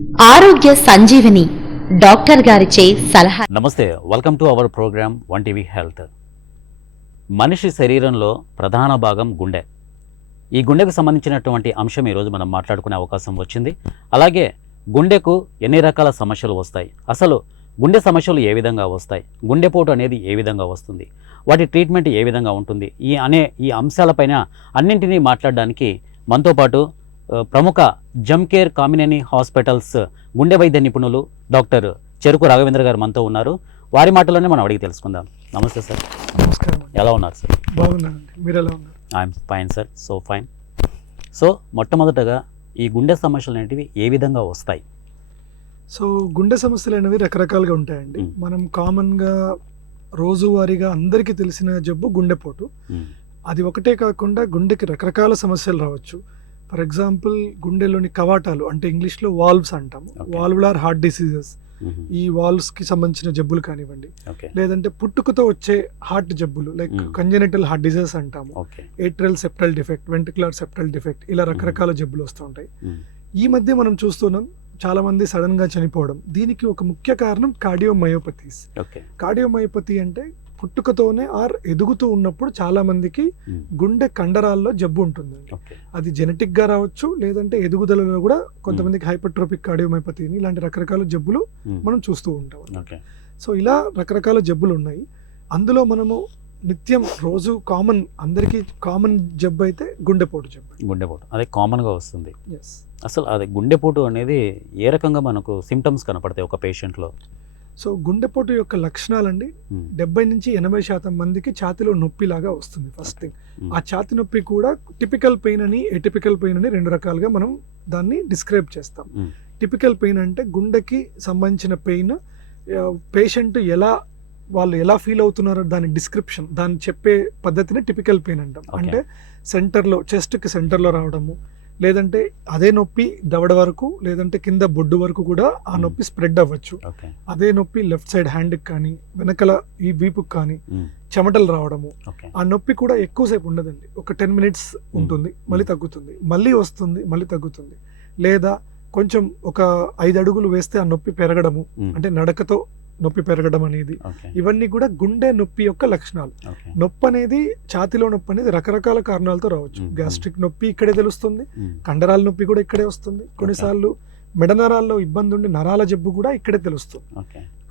ఆరోగ్య సంజీవని డాక్టర్ గారిచే సలహా. నమస్తే, welcome to our programme one TV health. మనిషి శరీరంలో ప్రధాన భాగం గుండె. ఈ గుండెకు సంబంధించినటువంటి అంశం ఈరోజు మనం మాట్లాడుకునే అవకాశం వచ్చింది. అలాగే గుండెకు ఎన్ని రకాల సమస్యలు వస్తాయి, అసలు గుండె సమస్యలు ఏ విధంగా వస్తాయి, గుండెపోటు అనేది ఏ విధంగా వస్తుంది, వాటి ట్రీట్మెంట్ ఏ విధంగా ఉంటుంది, ఈ అంశాలపైన అన్నింటినీ మాట్లాడడానికి మనతో పాటు ప్రముఖ జమ్కేర్ కామినేని హాస్పిటల్స్ గుండె వైద్య నిపుణులు డాక్టర్ చెరుకు రాఘవేంద్ర గారు మనతో ఉన్నారు. వారి మాటలోనే మనం అడిగి తెలుసుకుందాం. నమస్తే సార్. నమస్కారం. ఎలా ఉన్నారు సార్? బాగున్నానండి, మీరు ఎలా ఉన్నారు? I'm fine sir, so fine. So మొట్టమొదటగా ఈ గుండె సమస్యలు అనేటివి ఏ విధంగా వస్తాయి? సో గుండె సమస్యలు అనేవి రకరకాలుగా ఉంటాయండి. మనం కామన్గా రోజువారీగా అందరికీ తెలిసిన జబ్బు గుండెపోటు. అది ఒకటే కాకుండా గుండెకి రకరకాల సమస్యలు రావచ్చు. ఫర్ ఎగ్జాంపుల్ గుండెలోని కవాటాలు అంటే ఇంగ్లీష్లో వాల్వ్స్ అంటాము, వాల్వులార్ హార్ట్ డిసీజెస్, ఈ వాల్వ్స్కి సంబంధించిన జబ్బులు కానివ్వండి, లేదంటే పుట్టుకతో వచ్చే హార్ట్ జబ్బులు లైక్ కంజెనిటల్ హార్ట్ డిసీజెస్ అంటాము, atrial septal defect, ventricular septal defect, ఇలా రకరకాల జబ్బులు వస్తూ ఉంటాయి. ఈ మధ్య మనం చూస్తున్నాం చాలా మంది సడన్ గా చనిపోవడం. దీనికి ఒక ముఖ్య కారణం కార్డియోమయోపతీస్. కార్డియోమయోపతి అంటే పుట్టుకతోనే ఎదుగుతూ ఉన్నప్పుడు చాలా మందికి గుండె కండరాల్లో జబ్బు ఉంటుంది. అది జెనెటిక్ గా రావచ్చు, లేదంటే ఎదుగుదలలో కూడా కొంతమందికి హైపర్ట్రోపిక్ కార్డియోమయోపతి, ఇలాంటి రకరకాల జబ్బులు మనం చూస్తూ ఉంటాం. సో ఇలా రకరకాల జబ్బులు ఉన్నాయి. అందులో మనము నిత్యం రోజు అందరికీ కామన్ జబ్బు అయితే గుండెపోటు జబ్బు. గుండెపోటు అదే కామన్గా వస్తుంది. అసలు అది గుండెపోటు అనేది ఏ రకంగా మనకు సిమ్టమ్స్ కనపడతాయి ఒక పేషెంట్లో? సో గుండెపోటు యొక్క లక్షణాలండి, 70 నుంచి 80% మందికి ఛాతిలో నొప్పి లాగా వస్తుంది. ఫస్ట్ థింగ్, ఆ ఛాతి నొప్పి కూడా టిపికల్ పెయిన్ అని ఎటిపికల్ పెయిన్ అని రెండు రకాలుగా మనం దాన్ని డిస్క్రైబ్ చేస్తాం. టిపికల్ పెయిన్ అంటే గుండెకి సంబంధించిన పెయిన్, పేషెంట్ వాళ్ళు ఎలా ఫీల్ అవుతున్నారో దాని డిస్క్రిప్షన్, దాన్ని చెప్పే పద్ధతిని టిపికల్ పెయిన్ అంటాం. అంటే సెంటర్లో, చెస్ట్కి సెంటర్లో రావడము, లేదంటే అదే నొప్పి దవడ వరకు, లేదంటే కింద బొడ్డు వరకు కూడా ఆ నొప్పి స్ప్రెడ్ అవ్వచ్చు. అదే నొప్పి లెఫ్ట్ సైడ్ హ్యాండ్కి కానీ, వెనకల ఈ వీపుకి కానీ చెమటలు రావడము. ఆ నొప్పి కూడా ఎక్కువసేపు ఉండదండి, ఒక 10 minutes ఉంటుంది, మళ్ళీ తగ్గుతుంది, మళ్ళీ వస్తుంది, మళ్ళీ తగ్గుతుంది. లేదా కొంచెం ఒక 5 అడుగులు వేస్తే ఆ నొప్పి పెరగడము, అంటే నడకతో నొప్పి పెరగడం అనేది, ఇవన్నీ కూడా గుండె నొప్పి యొక్క లక్షణాలు. నొప్పి అనేది, ఛాతిలో నొప్పి అనేది రకరకాల కారణాలతో రావచ్చు. గ్యాస్ట్రిక్ నొప్పి ఇక్కడే తెలుస్తుంది, కండరాల నొప్పి కూడా ఇక్కడే వస్తుంది, కొన్నిసార్లు మెడనరాల్లో ఇబ్బంది ఉండి నరాల జబ్బు కూడా ఇక్కడే తెలుస్తుంది.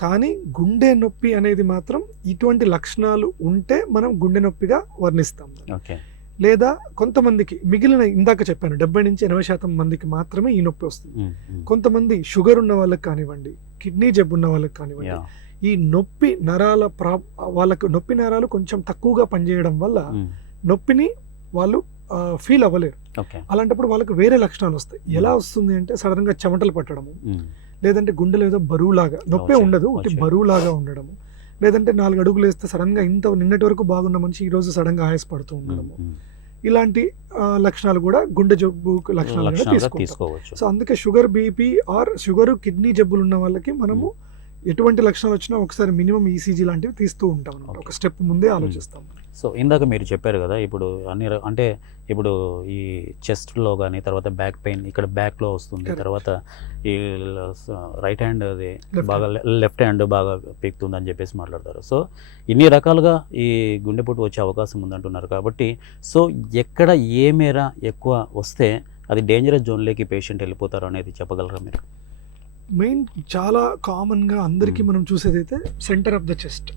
కానీ గుండె నొప్పి అనేది మాత్రం ఇటువంటి లక్షణాలు ఉంటే మనం గుండె నొప్పిగా వర్ణిస్తాం. లేదా కొంతమందికి మిగిలిన, ఇందాక చెప్పాను 70 నుంచి 80% మందికి మాత్రమే ఈ నొప్పి వస్తుంది. కొంతమంది షుగర్ ఉన్న వాళ్ళకి కానివ్వండి, కిడ్నీ జబ్బు ఉన్న వాళ్ళకి కానివ్వండి, ఈ నొప్పి నరాల వాళ్ళకు నొప్పి నరాలు కొంచెం తక్కువగా పనిచేయడం వల్ల నొప్పిని వాళ్ళు ఫీల్ అవ్వలేరు. అలాంటప్పుడు వాళ్ళకి వేరే లక్షణాలు వస్తాయి. ఎలా వస్తుంది అంటే సడన్ గా చెమటలు పట్టడము, లేదంటే గుండెలో ఏదో బరువులాగా, నొప్పే ఉండదు, బరువులాగా ఉండడము, లేదంటే 4 అడుగులు వేస్తే సడన్ గా నిన్నటి వరకు బాగున్న మనిషి ఈ రోజు సడన్ గా ఆయాసపడుతూ ఉండడము, ఇలాంటి లక్షణాలు కూడా గుండె జబ్బు లక్షణాలుగా తీసుకోవచ్చు. సో అందుకే sugar, BP or sugar, kidney జబ్బులు ఉన్న వాళ్ళకి మనము ఎటువంటి లక్షణాలు వచ్చినా ఒకసారి మినిమం ఈసీజీ లాంటివి తీస్తూ ఉంటాం అన్నమాట, ఒక స్టెప్ ముందే ఆలోచిస్తాం. సో ఇందాక మీరు చెప్పారు కదా, ఇప్పుడు అంటే ఇప్పుడు ఈ చెస్ట్లో కానీ, తర్వాత బ్యాక్ పెయిన్ ఇక్కడ బ్యాక్లో వస్తుంది, తర్వాత ఈ రైట్ హ్యాండ్ అది బాగా, లెఫ్ట్ హ్యాండ్ బాగా పీకుతుంది అని చెప్పేసి మాట్లాడతారు. సో ఇన్ని రకాలుగా ఈ గుండెపోటు వచ్చే అవకాశం ఉందంటున్నారు. కాబట్టి సో ఎక్కడ ఏ మేర ఎక్కువ వస్తే అది డేంజరస్ జోన్లోకి పేషెంట్ వెళ్ళిపోతారు అనేది చెప్పగలరా మీరు? మెయిన్ చాలా కామన్ గా అందరికి మనం చూసేదైతే సెంటర్ ఆఫ్ ద చెస్ట్.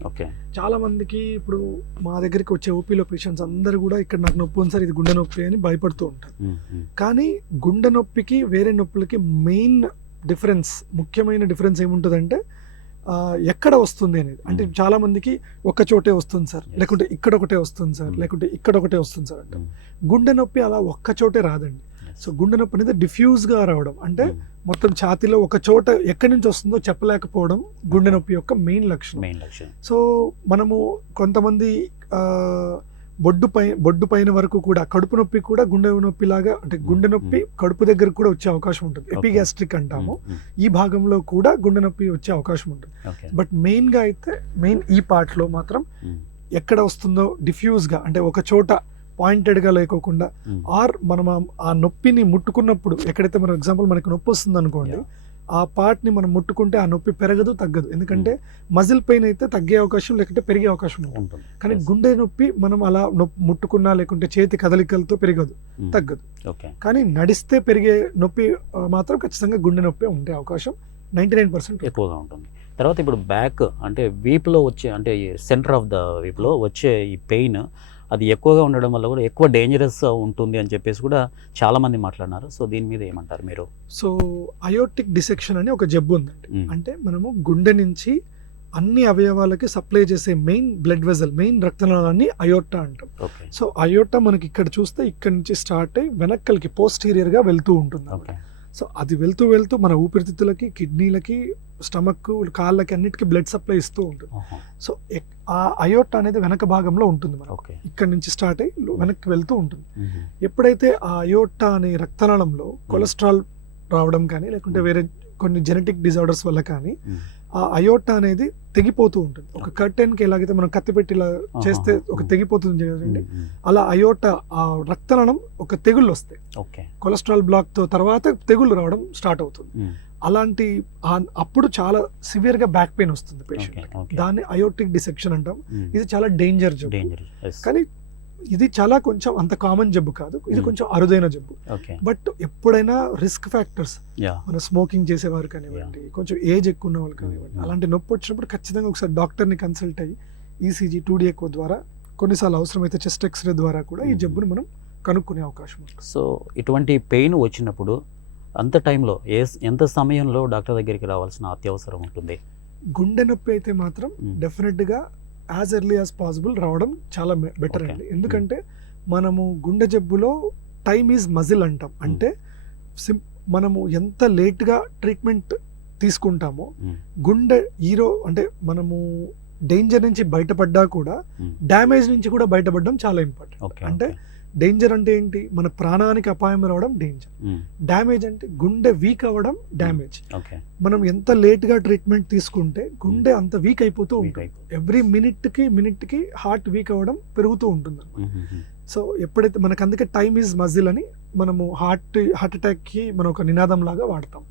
చాలా మందికి ఇప్పుడు మా దగ్గరికి వచ్చే ఓపీలో పేషెంట్స్ అందరూ కూడా ఇక్కడ నాకు నొప్పి ఉంది సార్, ఇది గుండె నొప్పి అని భయపడుతూ ఉంటారు. కానీ గుండె నొప్పికి వేరే నొప్పులకి మెయిన్ డిఫరెన్స్, ముఖ్యమైన డిఫరెన్స్ ఏముంటుందంటే ఎక్కడ వస్తుంది అనేది. అంటే చాలా మందికి ఒక చోటే వస్తుంది సార్, లేకుంటే ఇక్కడ ఒకటే వస్తుంది సార్, లేకుంటే ఇక్కడ ఒకటే వస్తుంది సార్ అంటే. గుండె నొప్పి అలా ఒక్క చోటే రాదండి. సో గుండె నొప్పి అనేది డిఫ్యూజ్ గా రావడం, అంటే మొత్తం ఛాతీలో ఒక చోట ఎక్కడి నుంచి వస్తుందో చెప్పలేకపోవడం గుండె నొప్పి యొక్క మెయిన్ లక్షణం. సో మనము కొంతమంది బొడ్డు పైన వరకు కూడా, కడుపు నొప్పి కూడా గుండె నొప్పి లాగా, అంటే గుండె నొప్పి కడుపు దగ్గర కూడా వచ్చే అవకాశం ఉంటుంది, ఎపిగ్యాస్ట్రిక్ అంటాము. ఈ భాగంలో కూడా గుండె నొప్పి వచ్చే అవకాశం ఉంటుంది. బట్ మెయిన్ గా అయితే ఈ పార్ట్ లో మాత్రం ఎక్కడ వస్తుందో డిఫ్యూజ్ గా, అంటే ఒక చోట పాయింటెడ్గా లేకోకుండా, ఆర్ మనం ఆ నొప్పిని ముట్టుకున్నప్పుడు ఎక్కడైతే మనం ఎగ్జాంపుల్ మనకి నొప్పి వస్తుంది అనుకోండి, ఆ పార్ట్ని మనం ముట్టుకుంటే ఆ నొప్పి పెరగదు, తగ్గదు. ఎందుకంటే మజిల్ పెయిన్ అయితే తగ్గే అవకాశం లేకుంటే పెరిగే అవకాశం ఉంటుంది. కానీ గుండె నొప్పి మనం అలా ముట్టుకున్నా లేకుంటే చేతి కదలికలతో పెరగదు, తగ్గదు. కానీ నడిస్తే పెరిగే నొప్పి మాత్రం ఖచ్చితంగా గుండె నొప్పి ఉండే అవకాశం 99% ఎక్కువగా ఉంటుంది. తర్వాత ఇప్పుడు బ్యాక్ అంటే వీపులో వచ్చే అంటే సెంటర్ ఆఫ్ ద వీపులో వచ్చే ఈ పెయిన్ అది ఎక్కువగా ఉండడం వల్ల కూడా ఎక్కువ డేంజరస్ ఉంటుంది అని చెప్పేసి కూడా చాలామంది మాట్లాడినారు. సో దీని మీద ఏమంటారు మీరు? సో అయోర్టిక్ డిసెక్షన్ అని ఒక జబ్బు ఉందండి. అంటే మనము గుండె నుంచి అన్ని అవయవాలకి సప్లై చేసే మెయిన్ బ్లడ్ వెజల్, మెయిన్ రక్తనాళాన్ని అయోర్టా అంటాం. సో అయోర్టా మనకి ఇక్కడ చూస్తే ఇక్కడ నుంచి స్టార్ట్ అయ్యి వెనక్కలకి పోస్టీరియర్గా వెళ్తూ ఉంటుంది. సో అది వెళ్తూ వెళ్తూ మన ఊపిరితిత్తులకి, కిడ్నీలకి, స్టమక్, కాళ్ళకి అన్నిటికీ బ్లడ్ సప్లై ఇస్తూ ఉంటుంది. సో ఆ అయోర్టా అనేది వెనక భాగంలో ఉంటుంది. మనకి ఇక్కడ నుంచి స్టార్ట్ అయ్యి వెనక్కి వెళ్తూ ఉంటుంది. ఎప్పుడైతే ఆ అయోర్టా అనే రక్తనాళంలో కొలెస్ట్రాల్ రావడం కానీ లేకుంటే వేరే కొన్ని జెనెటిక్ డిజార్డర్స్ వల్ల కానీ ఆ అయోర్టా అనేది తెగిపోతూ ఉంటుంది. ఒక కర్టెన్కి ఎలాగైతే మనం కత్తిపెట్టి ఇలా చేస్తే ఒక తెగిపోతుంది కదండి, అలా అయోర్టా ఆ రక్తనాళం ఒక తెగుళ్ళు వస్తాయి. కొలెస్ట్రాల్ బ్లాక్ తో తర్వాత తెగుళ్ళు రావడం స్టార్ట్ అవుతుంది. అలాంటి అప్పుడు చాలా సివియర్ గా బ్యాక్ పెయిన్ వస్తుంది పేషెంట్. దాన్ని అయోర్టిక్ డిసెక్షన్ అంటాం. ఇది చాలా డేంజర్ జబ్బు. కానీ ఇది చాలా కొంచెం అంత కామన్ జబ్బు కాదు, ఇది కొంచెం అరుదైన జబ్బు. బట్ ఎప్పుడైనా రిస్క్ ఫ్యాక్టర్స్, మన స్మోకింగ్ చేసేవారు కానివ్వండి, కొంచెం ఏజ్ ఎక్కువ ఉన్న వాళ్ళు కానివ్వండి, అలాంటి నొప్పి వచ్చినప్పుడు ఖచ్చితంగా ఒకసారి డాక్టర్ని కన్సల్ట్ అయ్యి ఈసీజీ, 2D ఎకో ద్వారా, కొన్నిసార్లు అవసరమైతే చెస్ట్ ఎక్స్రే ద్వారా కూడా ఈ జబ్బును మనం కనుక్కునే అవకాశం ఉంది. సో ఇటువంటి పెయిన్ వచ్చినప్పుడు అంత టైంలో ఎంత సమయంలో డాక్టర్ దగ్గరికి రావాల్సిన అత్యవసరం ఉంటుంది? గుండె నొప్పి అయితే మాత్రం డెఫినెట్గా యాజ్ ఎర్లీ యాజ్ పాసిబుల్ రావడం చాలా బెటర్ అండి. ఎందుకంటే మనము గుండె జబ్బులో టైమ్ ఈజ్ మజిల్ అంటాం. అంటే మనము ఎంత లేట్గా ట్రీట్మెంట్ తీసుకుంటామో గుండె అంటే మనము డేంజర్ నుంచి బయటపడ్డా కూడా డ్యామేజ్ నుంచి కూడా బయటపడడం చాలా ఇంపార్టెంట్. అంటే డేంజర్ అంటే ఏంటి? మన ప్రాణానికి అపాయం రావడం డేంజర్. డ్యామేజ్ అంటే గుండె వీక్ అవ్వడం డ్యామేజ్. మనం ఎంత లేట్ గా ట్రీట్మెంట్ తీసుకుంటే గుండె అంత వీక్ అయిపోతూ ఉంటుంది. ఎవ్రీ మినిట్ కి హార్ట్ వీక్ అవ్వడం పెరుగుతూ ఉంటుంది అన్నమాట. సో ఎప్పుడైతే మనకు అందుకే టైమ్ ఈజ్ మజిల్ అని మనము హార్ట్ అటాక్ కి మనం ఒక నినాదం లాగా వాడతాం.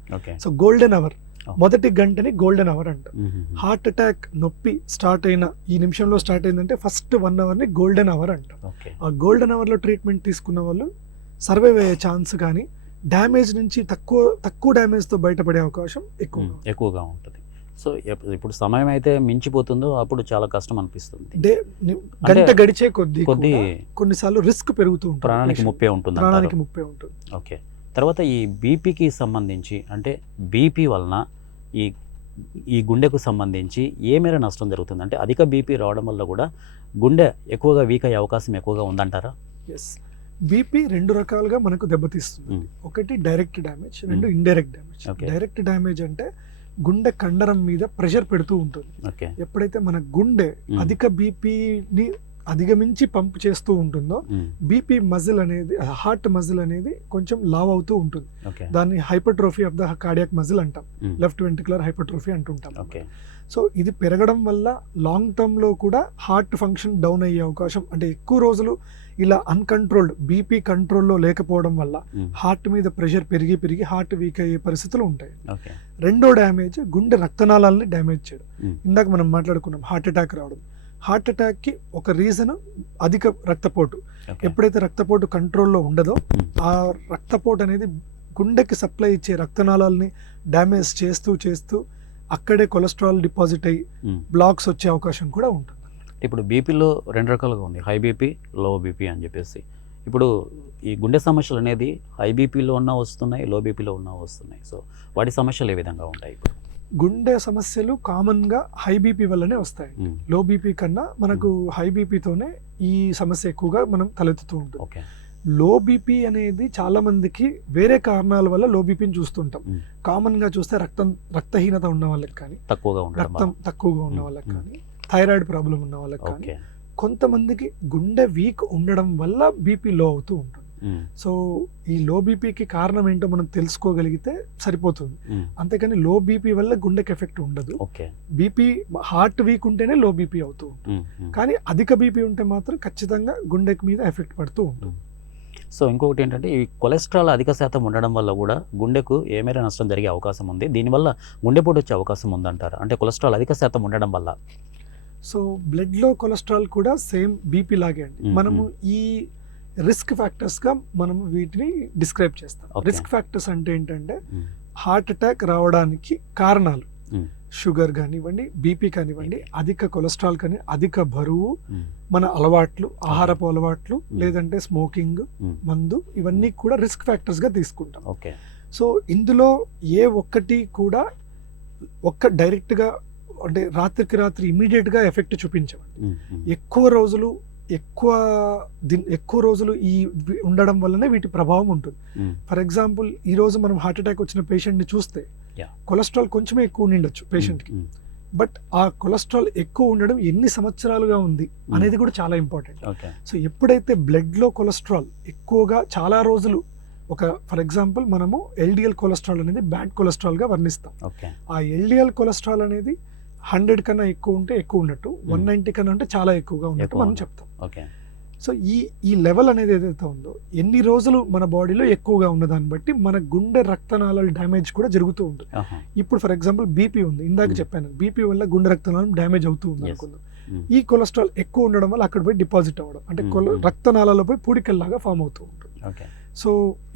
సో గోల్డెన్ అవర్, మొదటి గంటని గోల్డెన్ అవర్ అంటాం. హార్ట్ అటాక్ నొప్పి స్టార్ట్ అయిన ఈ నిమిషంలో స్టార్ట్ అయిందంటే ఫస్ట్ 1 అవర్ని గోల్డెన్ అవర్ అంటాం. ఆ గోల్డెన్ అవర్లో ట్రీట్మెంట్ తీసుకున్న వాళ్ళు సర్వైవ్ అయ్యే ఛాన్స్ కానీ డ్యామేజ్ నుంచి తక్కువ డ్యామేజ్తో బయటపడే అవకాశం ఎక్కువగా ఉంటుంది. సో ఇప్పుడు సమయం అయితే మించిపోతుందో అప్పుడు చాలా కష్టం అనిపిస్తుంది. గంట గడిచే కొద్ది కొన్నిసార్లు రిస్క్ పెరుగుతూ ఉంటుంది, ప్రాణానికి ముప్పే ఉంటుంది. ఓకే. తర్వాత ఈ బీపీకి సంబంధించి అంటే బీపీ వలన ఈ గుండెకు సంబంధించి ఏ మేర నష్టం జరుగుతుంది? అంటే అధిక బీపీ రావడం వల్ల కూడా గుండె ఎక్కువగా వీక్ అయ్యే అవకాశం ఎక్కువగా ఉందంటారా? ఎస్, బీపీ 2 రకాలుగా మనకు దెబ్బతీస్తుంది. ఒకటి direct damage, 2 indirect damage. Direct damage అంటే గుండె కండరం మీద ప్రెషర్ పెడుతూ ఉంటుంది. ఎప్పుడైతే మన గుండె అధిక బీపీని అధిగమించి పంప్ చేస్తూ ఉంటుందో బీపీ మజిల్ అనేది, హార్ట్ మజిల్ అనేది కొంచెం లావ్ అవుతూ ఉంటుంది. దాన్ని hypertrophy of the cardiac muscle అంటాం, లెఫ్ట్ వెంట్రికులర్ హైపర్ట్రోఫీ అంటుంటాం. సో ఇది పెరగడం వల్ల లాంగ్ టర్మ్ లో కూడా హార్ట్ ఫంక్షన్ డౌన్ అయ్యే అవకాశం, అంటే ఎక్కువ రోజులు ఇలా అన్కంట్రోల్డ్ బీపీ కంట్రోల్లో లేకపోవడం వల్ల హార్ట్ మీద ప్రెషర్ పెరిగి హార్ట్ వీక్ అయ్యే పరిస్థితులు ఉంటాయి. రెండో డ్యామేజ్ గుండె రక్తనాళాలని డ్యామేజ్ చేయడం. ఇందాక మనం మాట్లాడుకున్నాం హార్ట్ అటాక్ రావడం. హార్ట్ అటాక్కి ఒక రీజన్ అధిక రక్తపోటు. ఎప్పుడైతే రక్తపోటు కంట్రోల్లో ఉండదో ఆ రక్తపోటు అనేది గుండెకి సప్లై ఇచ్చే రక్తనాళాలని డ్యామేజ్ చేస్తూ అక్కడే కొలెస్ట్రాల్ డిపాజిట్ అయ్యి బ్లాక్స్ వచ్చే అవకాశం కూడా ఉంటుంది. ఇప్పుడు బీపీలో 2 రకాలుగా ఉంది, హై బీపీ, లో బీపీ అని చెప్పేసి. ఇప్పుడు ఈ గుండె సమస్యలు అనేది హై బీపీలో ఉన్నా వస్తున్నాయి, లో బీపీలో ఉన్నా వస్తున్నాయి. సో వాటి సమస్యలు ఏ విధంగా ఉంటాయి? ఇప్పుడు గుండె సమస్యలు కామన్ గా హై బీపీ వల్లనే వస్తాయి. లో బీపీ కన్నా మనకు హై బీపీతోనే ఈ సమస్య ఎక్కువగా మనం తలెత్తుతూ ఉంటుంది. లో బీపీ అనేది చాలా మందికి వేరే కారణాల వల్ల లో బీపీని చూస్తుంటాం. కామన్ గా చూస్తే రక్తహీనత ఉన్న వాళ్ళకి కానీ, రక్తం తక్కువగా ఉన్న వాళ్ళకి కానీ, థైరాయిడ్ ప్రాబ్లం ఉన్న వాళ్ళకి కానీ, కొంతమందికి గుండె వీక్ ఉండడం వల్ల బీపీ లో అవుతూ ఉంటుంది. సో ఈ లో బీపీకి కారణం ఏంటో మనం తెలుసుకోగలిగితే సరిపోతుంది. అంతేకాని లో బీపీ వల్ల గుండెకి ఎఫెక్ట్ ఉండదు. బీపీ హార్ట్ వీక్ ఉంటేనే లో బీపీ అవుతూ ఉంటుంది. కానీ అధిక బీపీ ఉంటే మాత్రం ఖచ్చితంగా గుండెకి మీద ఎఫెక్ట్ పడుతూ ఉంటుంది. సో ఇంకొకటి ఏంటంటే ఈ కొలెస్ట్రాల్ అధిక శాతం ఉండడం వల్ల కూడా గుండెకు ఏ మేర నష్టం జరిగే అవకాశం ఉంది, దీనివల్ల గుండెపోటు వచ్చే అవకాశం ఉందంటారు, అంటే కొలెస్ట్రాల్ అధిక శాతం ఉండడం వల్ల? సో బ్లడ్లో కొలెస్ట్రాల్ కూడా సేమ్ బీపీ లాగే అండి. మనము ఈ రిస్క్ ఫ్యాక్టర్స్గా మనం వీటిని డిస్క్రైబ్ చేస్తాం. రిస్క్ ఫ్యాక్టర్స్ అంటే ఏంటంటే హార్ట్ అటాక్ రావడానికి కారణాలు షుగర్ కానివ్వండి, బీపీ కానివ్వండి, అధిక కొలెస్ట్రాల్ కానీ, అధిక బరువు, మన అలవాట్లు, ఆహారపు అలవాట్లు, లేదంటే స్మోకింగ్, మందు, ఇవన్నీ కూడా రిస్క్ ఫ్యాక్టర్స్గా తీసుకుంటాం. సో ఇందులో ఏ ఒక్కటి కూడా డైరెక్ట్గా అంటే రాత్రికి రాత్రి ఇమీడియట్గా ఎఫెక్ట్ చూపించమండి. ఎక్కువ రోజులు ఈ ఉండడం వల్లనే వీటి ప్రభావం ఉంటుంది. ఫర్ ఎగ్జాంపుల్ ఈ రోజు మనం హార్ట్ అటాక్ వచ్చిన పేషెంట్ని చూస్తే కొలెస్ట్రాల్ కొంచెమే ఎక్కువ ఉండిండొచ్చు పేషెంట్కి, బట్ ఆ కొలెస్ట్రాల్ ఎక్కువ ఉండడం ఎన్ని సంవత్సరాలుగా ఉంది అనేది కూడా చాలా ఇంపార్టెంట్. సో ఎప్పుడైతే బ్లడ్లో కొలెస్ట్రాల్ ఎక్కువగా చాలా రోజులు, ఫర్ ఎగ్జాంపుల్ మనము ఎల్డిఎల్ కొలెస్ట్రాల్ అనేది బ్యాడ్ కొలెస్ట్రాల్గా వర్ణిస్తాం. ఆ ఎల్డిఎల్ కొలెస్ట్రాల్ అనేది 100 కన్నా ఎక్కువ ఉంటే ఎక్కువ ఉన్నట్టు, 190 కన్నా అంటే చాలా ఎక్కువగా ఉన్నట్టు మనం చెప్తాం. సో ఈ లెవెల్ అనేది ఏదైతే ఉందో ఎన్ని రోజులు మన బాడీలో ఎక్కువగా ఉన్నదాన్ని బట్టి మన గుండె రక్తనాళాల డ్యామేజ్ కూడా జరుగుతూ ఉంటుంది. ఇప్పుడు ఫర్ ఎగ్జాంపుల్ బీపీ ఉంది, ఇందాక చెప్పాను, బీపీ వల్ల గుండె రక్తనాళం డ్యామేజ్ అవుతూ ఉంది అనుకుందాం. ఈ కొలెస్ట్రాల్ ఎక్కువ ఉండడం వల్ల అక్కడ పోయి డిపాజిట్ అవ్వడం, అంటే రక్తనాళాలలో పోయి పూడికల్లాగా ఫామ్ అవుతూ ఉంటుంది. సో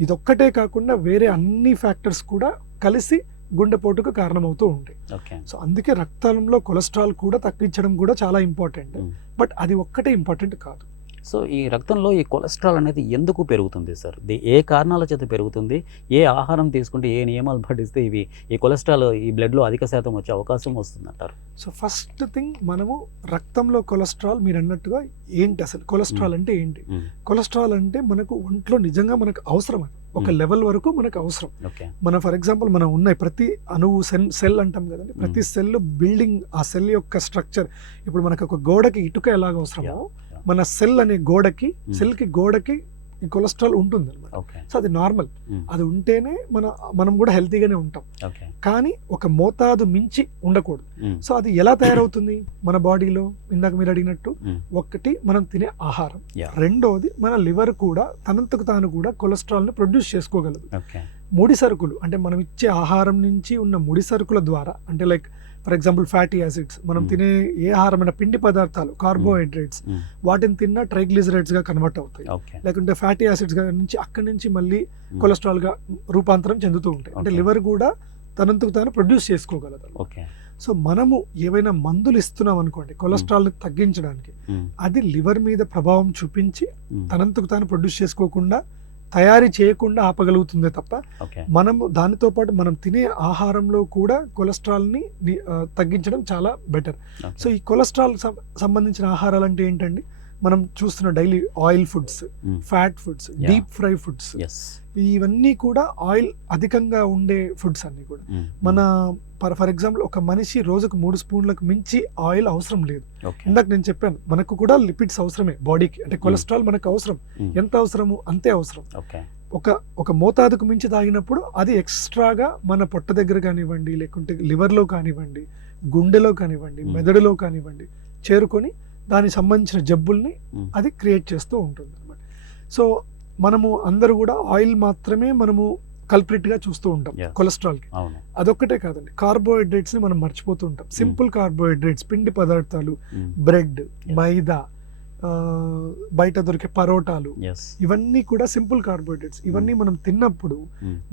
ఇదొక్కటే కాకుండా వేరే అన్ని ఫ్యాక్టర్స్ కూడా కలిసి గుండెపోటుకు కారణమవుతూ ఉంటాయి. సో అందుకే రక్తంలో కొలెస్ట్రాల్ కూడా తగ్గించడం కూడా చాలా ఇంపార్టెంట్, బట్ అది ఒక్కటే ఇంపార్టెంట్ కాదు. సో ఈ రక్తంలో ఈ కొలెస్ట్రాల్ అనేది ఎందుకు పెరుగుతుంది సార్? ఏ కారణాల చేత పెరుగుతుంది? ఏ ఆహారం తీసుకుంటే, ఏ నియమాలు పాటిస్తే ఈ కొలెస్ట్రాల్ ఈ బ్లడ్లో అధిక శాతం వచ్చే అవకాశం వస్తుందంటారు? సో ఫస్ట్ థింగ్, మనము రక్తంలో కొలెస్ట్రాల్, మీరు అన్నట్టుగా ఏంటి అసలు కొలెస్ట్రాల్ అంటే ఏంటి? కొలెస్ట్రాల్ అంటే మనకు ఒంట్లో నిజంగా మనకు అవసరం, ఒక లెవెల్ వరకు మనకు అవసరం. మన ఫర్ ఎగ్జాంపుల్ మనం ఉన్నాయి ప్రతి అణువు సెల్ అంటాం కదండి, ప్రతి సెల్ బిల్డింగ్, ఆ సెల్ యొక్క స్ట్రక్చర్. ఇప్పుడు మనకు ఒక గోడకి ఇటుక ఎలాగ అవసరమో మన సెల్ అనే సెల్కి గోడకి ఈ కొలెస్ట్రాల్ ఉంటుంది అనమాట. సో అది నార్మల్, అది ఉంటేనే మనం కూడా హెల్తీగానే ఉంటాం. కానీ ఒక మోతాదు మించి ఉండకూడదు. సో అది ఎలా తయారవుతుంది మన బాడీలో? ఇందాక మీరు అడిగినట్టు, ఒకటి మనం తినే ఆహారం, రెండోది మన లివర్ కూడా తనంతకు తాను కూడా కొలెస్ట్రాల్ ని ప్రొడ్యూస్ చేసుకోగలదు. ముడి సరుకులు అంటే మనం ఇచ్చే ఆహారం నుంచి ఉన్న ముడి సరుకుల ద్వారా, అంటే like for example fatty acids, మనం తినే ఏ ఆహారమైన పిండి పదార్థాలు, కార్బోహైడ్రేట్స్, వాటిని తిన్న ట్రైగ్లిజరైడ్స్ గా కన్వర్ట్ అవుతాయి, లేకుంటే ఫ్యాటీ యాసిడ్స్ గా నుంచి అక్కడి నుంచి మళ్ళీ కొలెస్ట్రాల్ గా రూపాంతరం చెందుతూ ఉంటాయి. అంటే లివర్ కూడా తనంతకు తాను ప్రొడ్యూస్ చేసుకోగలదు. సో మనము ఏవైనా మందులు ఇస్తున్నాం అనుకోండి కొలెస్ట్రాల్ ని తగ్గించడానికి, అది లివర్ మీద ప్రభావం చూపించి తనంతకు తాను ప్రొడ్యూస్ చేసుకోకుండా, తయారీ చేయకుండా ఆపగలుగుతుందే తప్ప, మనము దానితో పాటు మనం తినే ఆహారంలో కూడా కొలెస్ట్రాల్ ని తగ్గించడం చాలా బెటర్. సో ఈ కొలెస్ట్రాల్ సంబంధించిన ఆహారాలు అంటే ఏంటండి? మనం చూస్తున్న daily oil foods, fat foods, deep fry foods, ఇవన్నీ కూడా ఆయిల్ అధికంగా ఉండే ఫుడ్స్ అన్ని కూడా. మన ఫర్ ఎగ్జాంపుల్ ఒక మనిషి రోజుకు 3 స్పూన్లకు మించి ఆయిల్ అవసరం లేదు. ఇందాక నేను చెప్పాను, మనకు కూడా లిపిడ్స్ అవసరమే బాడీకి, అంటే కొలెస్ట్రాల్ మనకు అవసరం. ఎంత అవసరము అంతే అవసరం. ఒక మోతాదుకు మించి తాగినప్పుడు అది ఎక్స్ట్రాగా మన పొట్ట దగ్గర కానివ్వండి, లేకుంటే లివర్లో కానివ్వండి, గుండెలో కానివ్వండి, మెదడులో కానివ్వండి చేరుకొని దానికి సంబంధించిన జబ్బుల్ని అది క్రియేట్ చేస్తూ ఉంటుంది అన్నమాట. సో మనము అందరూ కూడా ఆయిల్ మాత్రమే మనము కల్ప్రిట్ గా చూస్తూ ఉంటాం కొలెస్ట్రాల్ కి. అదొక్కటే కాదండి, కార్బోహైడ్రేట్స్ ని మనం మర్చిపోతూ ఉంటాం. సింపుల్ కార్బోహైడ్రేట్స్, పిండి పదార్థాలు, బ్రెడ్, మైదా, బయట దొరికే పరోటాలు, ఇవన్నీ కూడా సింపుల్ కార్బోహైడ్రేట్స్. ఇవన్నీ మనం తిన్నప్పుడు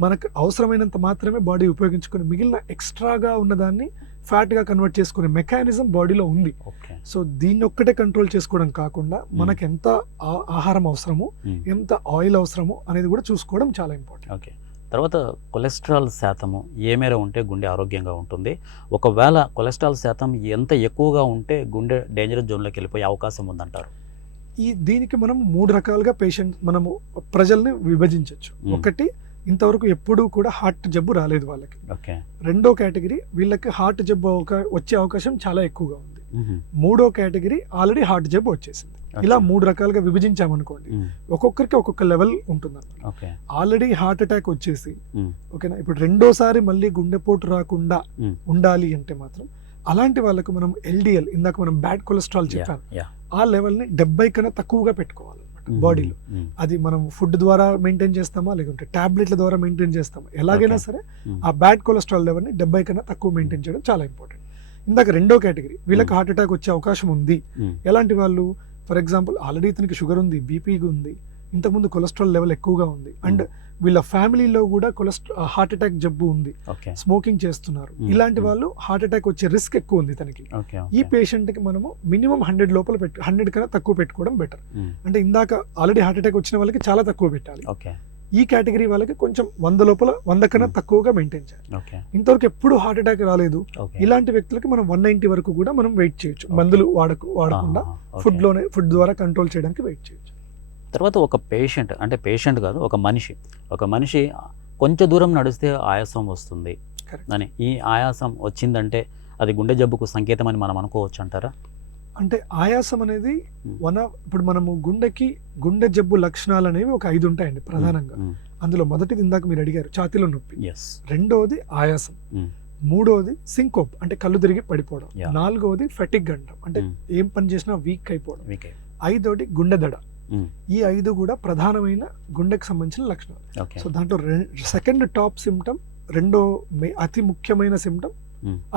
మనకు అవసరమైనంత మాత్రమే బాడీ ఉపయోగించుకొని మిగిలిన ఎక్స్ట్రాగా ఉన్నదాన్ని ఫ్యాట్ గా కన్వర్ట్ చేసుకునే మెకానిజం బాడీలో ఉంది. సో దీన్ని ఒక్కటే కంట్రోల్ చేసుకోవడం కాకుండా మనకు ఎంత ఆహారం అవసరమో, ఎంత ఆయిల్ అవసరమో అనేది కూడా చూసుకోవడం చాలా ఇంపార్టెంట్. తర్వాత కొలెస్ట్రాల్ శాతము ఏ మేర ఉంటే గుండె ఆరోగ్యంగా ఉంటుంది? ఒకవేళ కొలెస్ట్రాల్ శాతం ఎంత ఎక్కువగా ఉంటే గుండె డేంజరస్ జోన్లోకి వెళ్ళిపోయే అవకాశం ఉందంటారు? దీనికి మనం 3 రకాలుగా మనము ప్రజల్ని విభజించవచ్చు. ఒకటి, ఇంతవరకు ఎప్పుడూ కూడా హార్ట్ జబ్బు రాలేదు వాళ్ళకి. రెండో కేటగిరీ, వీళ్ళకి హార్ట్ జబ్బు వచ్చే అవకాశం చాలా ఎక్కువగా ఉంది. మూడో కేటగిరీ, ఆల్రెడీ హార్ట్ జబ్బు వచ్చేసింది. ఇలా 3 రకాలుగా విభజించామనుకోండి, ఒక్కొక్కరికి ఒక్కొక్క లెవెల్ ఉంటుంది. ఆల్రెడీ హార్ట్ అటాక్ వచ్చేసి ఓకేనా, ఇప్పుడు రెండోసారి మళ్ళీ గుండెపోటు రాకుండా ఉండాలి అంటే మాత్రం అలాంటి వాళ్ళకు మనం ఎల్డిఎల్, ఇందాక మనం బ్యాడ్ కొలెస్ట్రాల్ చెప్పాను, ఆ లెవెల్ని 70 కన్నా తక్కువగా పెట్టుకోవాలన్నమాట. బాడీలో. అది మనం ఫుడ్ ద్వారా మెయింటైన్ చేస్తామా లేకుంటే టాబ్లెట్ల ద్వారా మెయింటైన్ చేస్తామా, ఎలాగైనా సరే ఆ బ్యాడ్ కొలెస్ట్రాల్ లెవెల్ని 70 కన్నా తక్కువ మెయింటైన్ చేయడం చాలా ఇంపార్టెంట్. ఇందాక రెండో కేటగిరీ, వీళ్ళకి హార్ట్ అటాక్ వచ్చే అవకాశం ఉంది. ఎలాంటి వాళ్ళు, ఫర్ ఎగ్జాంపుల్ ఆల్రెడీ ఇతనికి షుగర్ ఉంది, బీపీ ఉంది, ఇంతకుముందు కొలెస్ట్రాల్ లెవెల్ ఎక్కువగా ఉంది, అండ్ వీళ్ళ ఫ్యామిలీలో కూడా హార్ట్ అటాక్ జబ్బు ఉంది, స్మోకింగ్ చేస్తున్నారు, ఇలాంటి వాళ్ళు హార్ట్ అటాక్ వచ్చే రిస్క్ ఎక్కువ ఉంది తనకి. ఈ పేషెంట్ కి మనము మినిమం 100 లోపల 100 కన్నా తక్కువ పెట్టుకోవడం బెటర్. అంటే ఇందాక ఆల్రెడీ హార్ట్ అటాక్ వచ్చిన వాళ్ళకి చాలా తక్కువ పెట్టాలి. ఈ కేటగిరీ వాళ్ళకి కొంచెం 100 లోపల 100 కన్నా తక్కువగా మెయింటైన్ చేయాలి. ఇంతవరకు ఎప్పుడు హార్ట్ అటాక్ రాలేదు ఇలాంటి వ్యక్తులకి మనం 190 వరకు కూడా మనం వెయిట్ చేయొచ్చు, మందులు వాడకుండా ఫుడ్ ద్వారా కంట్రోల్ చేయడానికి వెయిట్ చేయొచ్చు. తర్వాత ఒక పేషెంట్ కాదు, ఒక మనిషి కొంచెం దూరం నడిస్తే ఆయాసం వస్తుంది అని, ఈ ఆయాసం వచ్చిందంటే అది గుండె జబ్బుకు సంకేతం అని మనం అనుకోవచ్చు అంటారా? అంటే ఆయాసం అనేది ఇప్పుడు మనము గుండె జబ్బు లక్షణాలు అనేవి ఒక 5 ఉంటాయండి ప్రధానంగా. అందులో మొదటిది ఇందాక మీరు అడిగారు, ఛాతీలో నొప్పి. రెండోది ఆయాసం. మూడోది సింకోప్ అంటే కళ్ళు తిరిగి పడిపోవడం. నాలుగోది ఫెటిగ్ అంటాం, అంటే ఏం పని చేసినా వీక్ అయిపోవడం. ఐదోది గుండె దడ. ఈ 5 కూడా ప్రధానమైన గుండెకి సంబంధించిన లక్షణాలు. సో దాంట్లో సెకండ్ టాప్ సిమ్టమ్, రెండో అతి ముఖ్యమైన సిమ్టమ్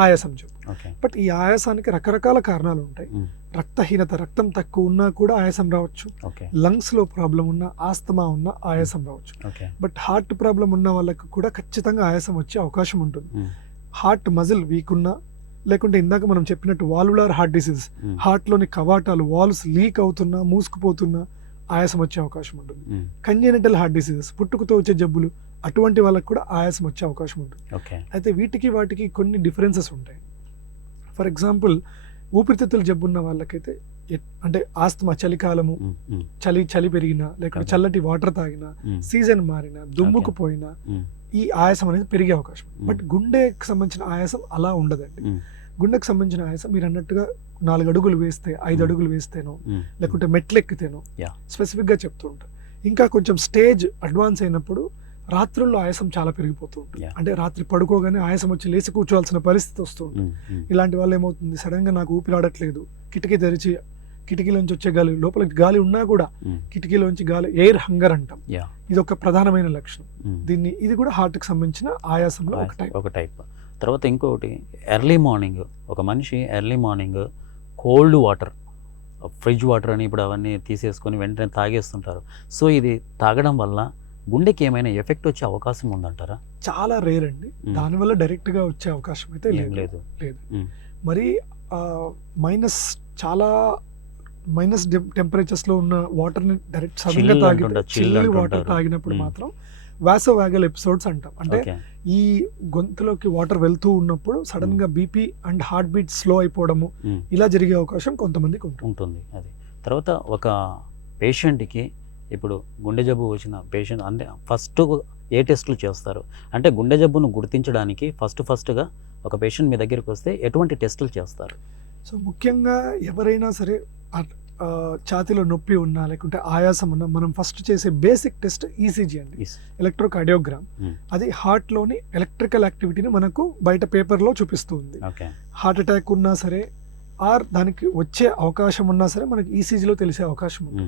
ఆయాసం జబ్బు. బట్ ఈ ఆయాసానికి రకరకాల కారణాలు ఉంటాయి. రక్తహీనత, రక్తం తక్కువ ఉన్నా కూడా ఆయాసం రావచ్చు. లంగ్స్ లో ప్రాబ్లం ఉన్నా, ఆస్తమా ఉన్నా ఆయాసం రావచ్చు. బట్ హార్ట్ ప్రాబ్లం ఉన్న వాళ్ళకి కూడా ఖచ్చితంగా ఆయాసం వచ్చే అవకాశం ఉంటుంది. హార్ట్ మజిల్ వీక్ ఉన్నా, లేకుంటే ఇందాక మనం చెప్పినట్టు వాల్వులార్ హార్ట్ డిసీజ్, హార్ట్ లోని కవాటాలు వాల్వ్స్ లీక్ అవుతున్నా, మూసుకుపోతున్నా ఆయాసం వచ్చే అవకాశం ఉంటుంది. కంజెనిటల్ హార్ట్ డిసీజెస్, పుట్టుకతో వచ్చే జబ్బులు, అటువంటి వాళ్ళకి కూడా ఆయాసం వచ్చే అవకాశం ఉంటుంది. అయితే వాటికి కొన్ని డిఫరెన్సెస్ ఉంటాయి. ఫర్ ఎగ్జాంపుల్ ఊపిరితిత్తుల జబ్బు ఉన్న వాళ్ళకైతే అంటే ఆస్తమా, చలికాలము, చలి పెరిగినా, లేకపోతే చల్లటి వాటర్ తాగినా, సీజన్ మారినా, దుమ్ముకు పోయినా ఈ ఆయాసం అనేది పెరిగే అవకాశం. బట్ గుండెకి సంబంధించిన ఆయాసం అలా ఉండదండి. గుండెకి సంబంధించిన ఆయాసం మీరు అన్నట్టుగా 4 అడుగులు వేస్తే, 5 అడుగులు వేస్తేనో, లేకుంటే మెట్లు ఎక్కితేనో స్పెసిఫిక్ గా చెప్తూ ఉంటారు. ఇంకా కొంచెం స్టేజ్ అడ్వాన్స్ అయినప్పుడు రాత్రుల్లో ఆయాసం చాలా పెరిగిపోతూ ఉంటుంది. అంటే రాత్రి పడుకోగానే ఆయాసం వచ్చి లేచి కూర్చోవాల్సిన పరిస్థితి వస్తూ ఉంటుంది. ఇలాంటి వాళ్ళు ఏమవుతుంది, సడన్ గా నాకు ఊపిరాడట్లేదు, కిటికీ తెరిచి కిటికీలోంచి వచ్చే గాలి, లోపల గాలి ఉన్నా కూడా కిటికీలోంచి గాలి, ఎయిర్ హంగర్ అంటాం, ఇది ఒక ప్రధానమైన లక్షణం. ఇది కూడా హార్ట్ కి సంబంధించిన ఆయాసంలో ఒక టైప్. తర్వాత ఇంకొకటి ఒక మనిషి early morning cold water, fridge water అని ఇప్పుడు అవన్నీ తీసేసుకొని వెంటనే తాగేస్తుంటారు. సో ఇది తాగడం వల్ల గుండెకి ఏమైనా ఎఫెక్ట్ వచ్చే అవకాశం ఉందంటారా? చాలా రేర్ అండి. దానివల్ల డైరెక్ట్ గా వచ్చే అవకాశం అయితే లేదు. మరి మైనస్ టెంపరేచర్స్ లో ఉన్న వాటర్ ని డైరెక్ట్ సడన్ గా చిల్లి వాటర్ తాగినప్పుడు మాత్రం వాసోవాగల్ ఎపిసోడ్స్ అంటాం. అంటే ఈ గొంతులోకి వాటర్ వెళ్తూ ఉన్నప్పుడు సడన్ గా BP and heart beat slow అయిపోవడము, ఇలా జరిగే అవకాశం కొంతమందికి ఉంటుంది. అది తర్వాత ఒక పేషెంట్కి ఇప్పుడు గుండె జబ్బు వచ్చిన పేషెంట్ అంటే ఫస్ట్ ఏ టెస్టులు చేస్తారు? అంటే గుండె జబ్బును గుర్తించడానికి ఫస్ట్గా ఒక పేషెంట్ మీ దగ్గరికి వస్తే ఎటువంటి టెస్టులు చేస్తారు? సో ముఖ్యంగా ఎవరైనా సరే ఛాతీలో నొప్పి ఉన్నా, లేకుంటే ఆయాసం ఉన్నా, మనం ఫస్ట్ చేసే బేసిక్ టెస్ట్ ఈసీజీ అండి, ఎలక్ట్రోకార్డియోగ్రామ్. అది హార్ట్ లోని ఎలక్ట్రికల్ యాక్టివిటీని మనకు బయట పేపర్లో చూపిస్తుంది. హార్ట్ అటాక్ ఉన్నా సరే, దానికి వచ్చే అవకాశం ఉన్నా సరే మనకి ఈసీజీలో తెలిసే అవకాశం ఉంది.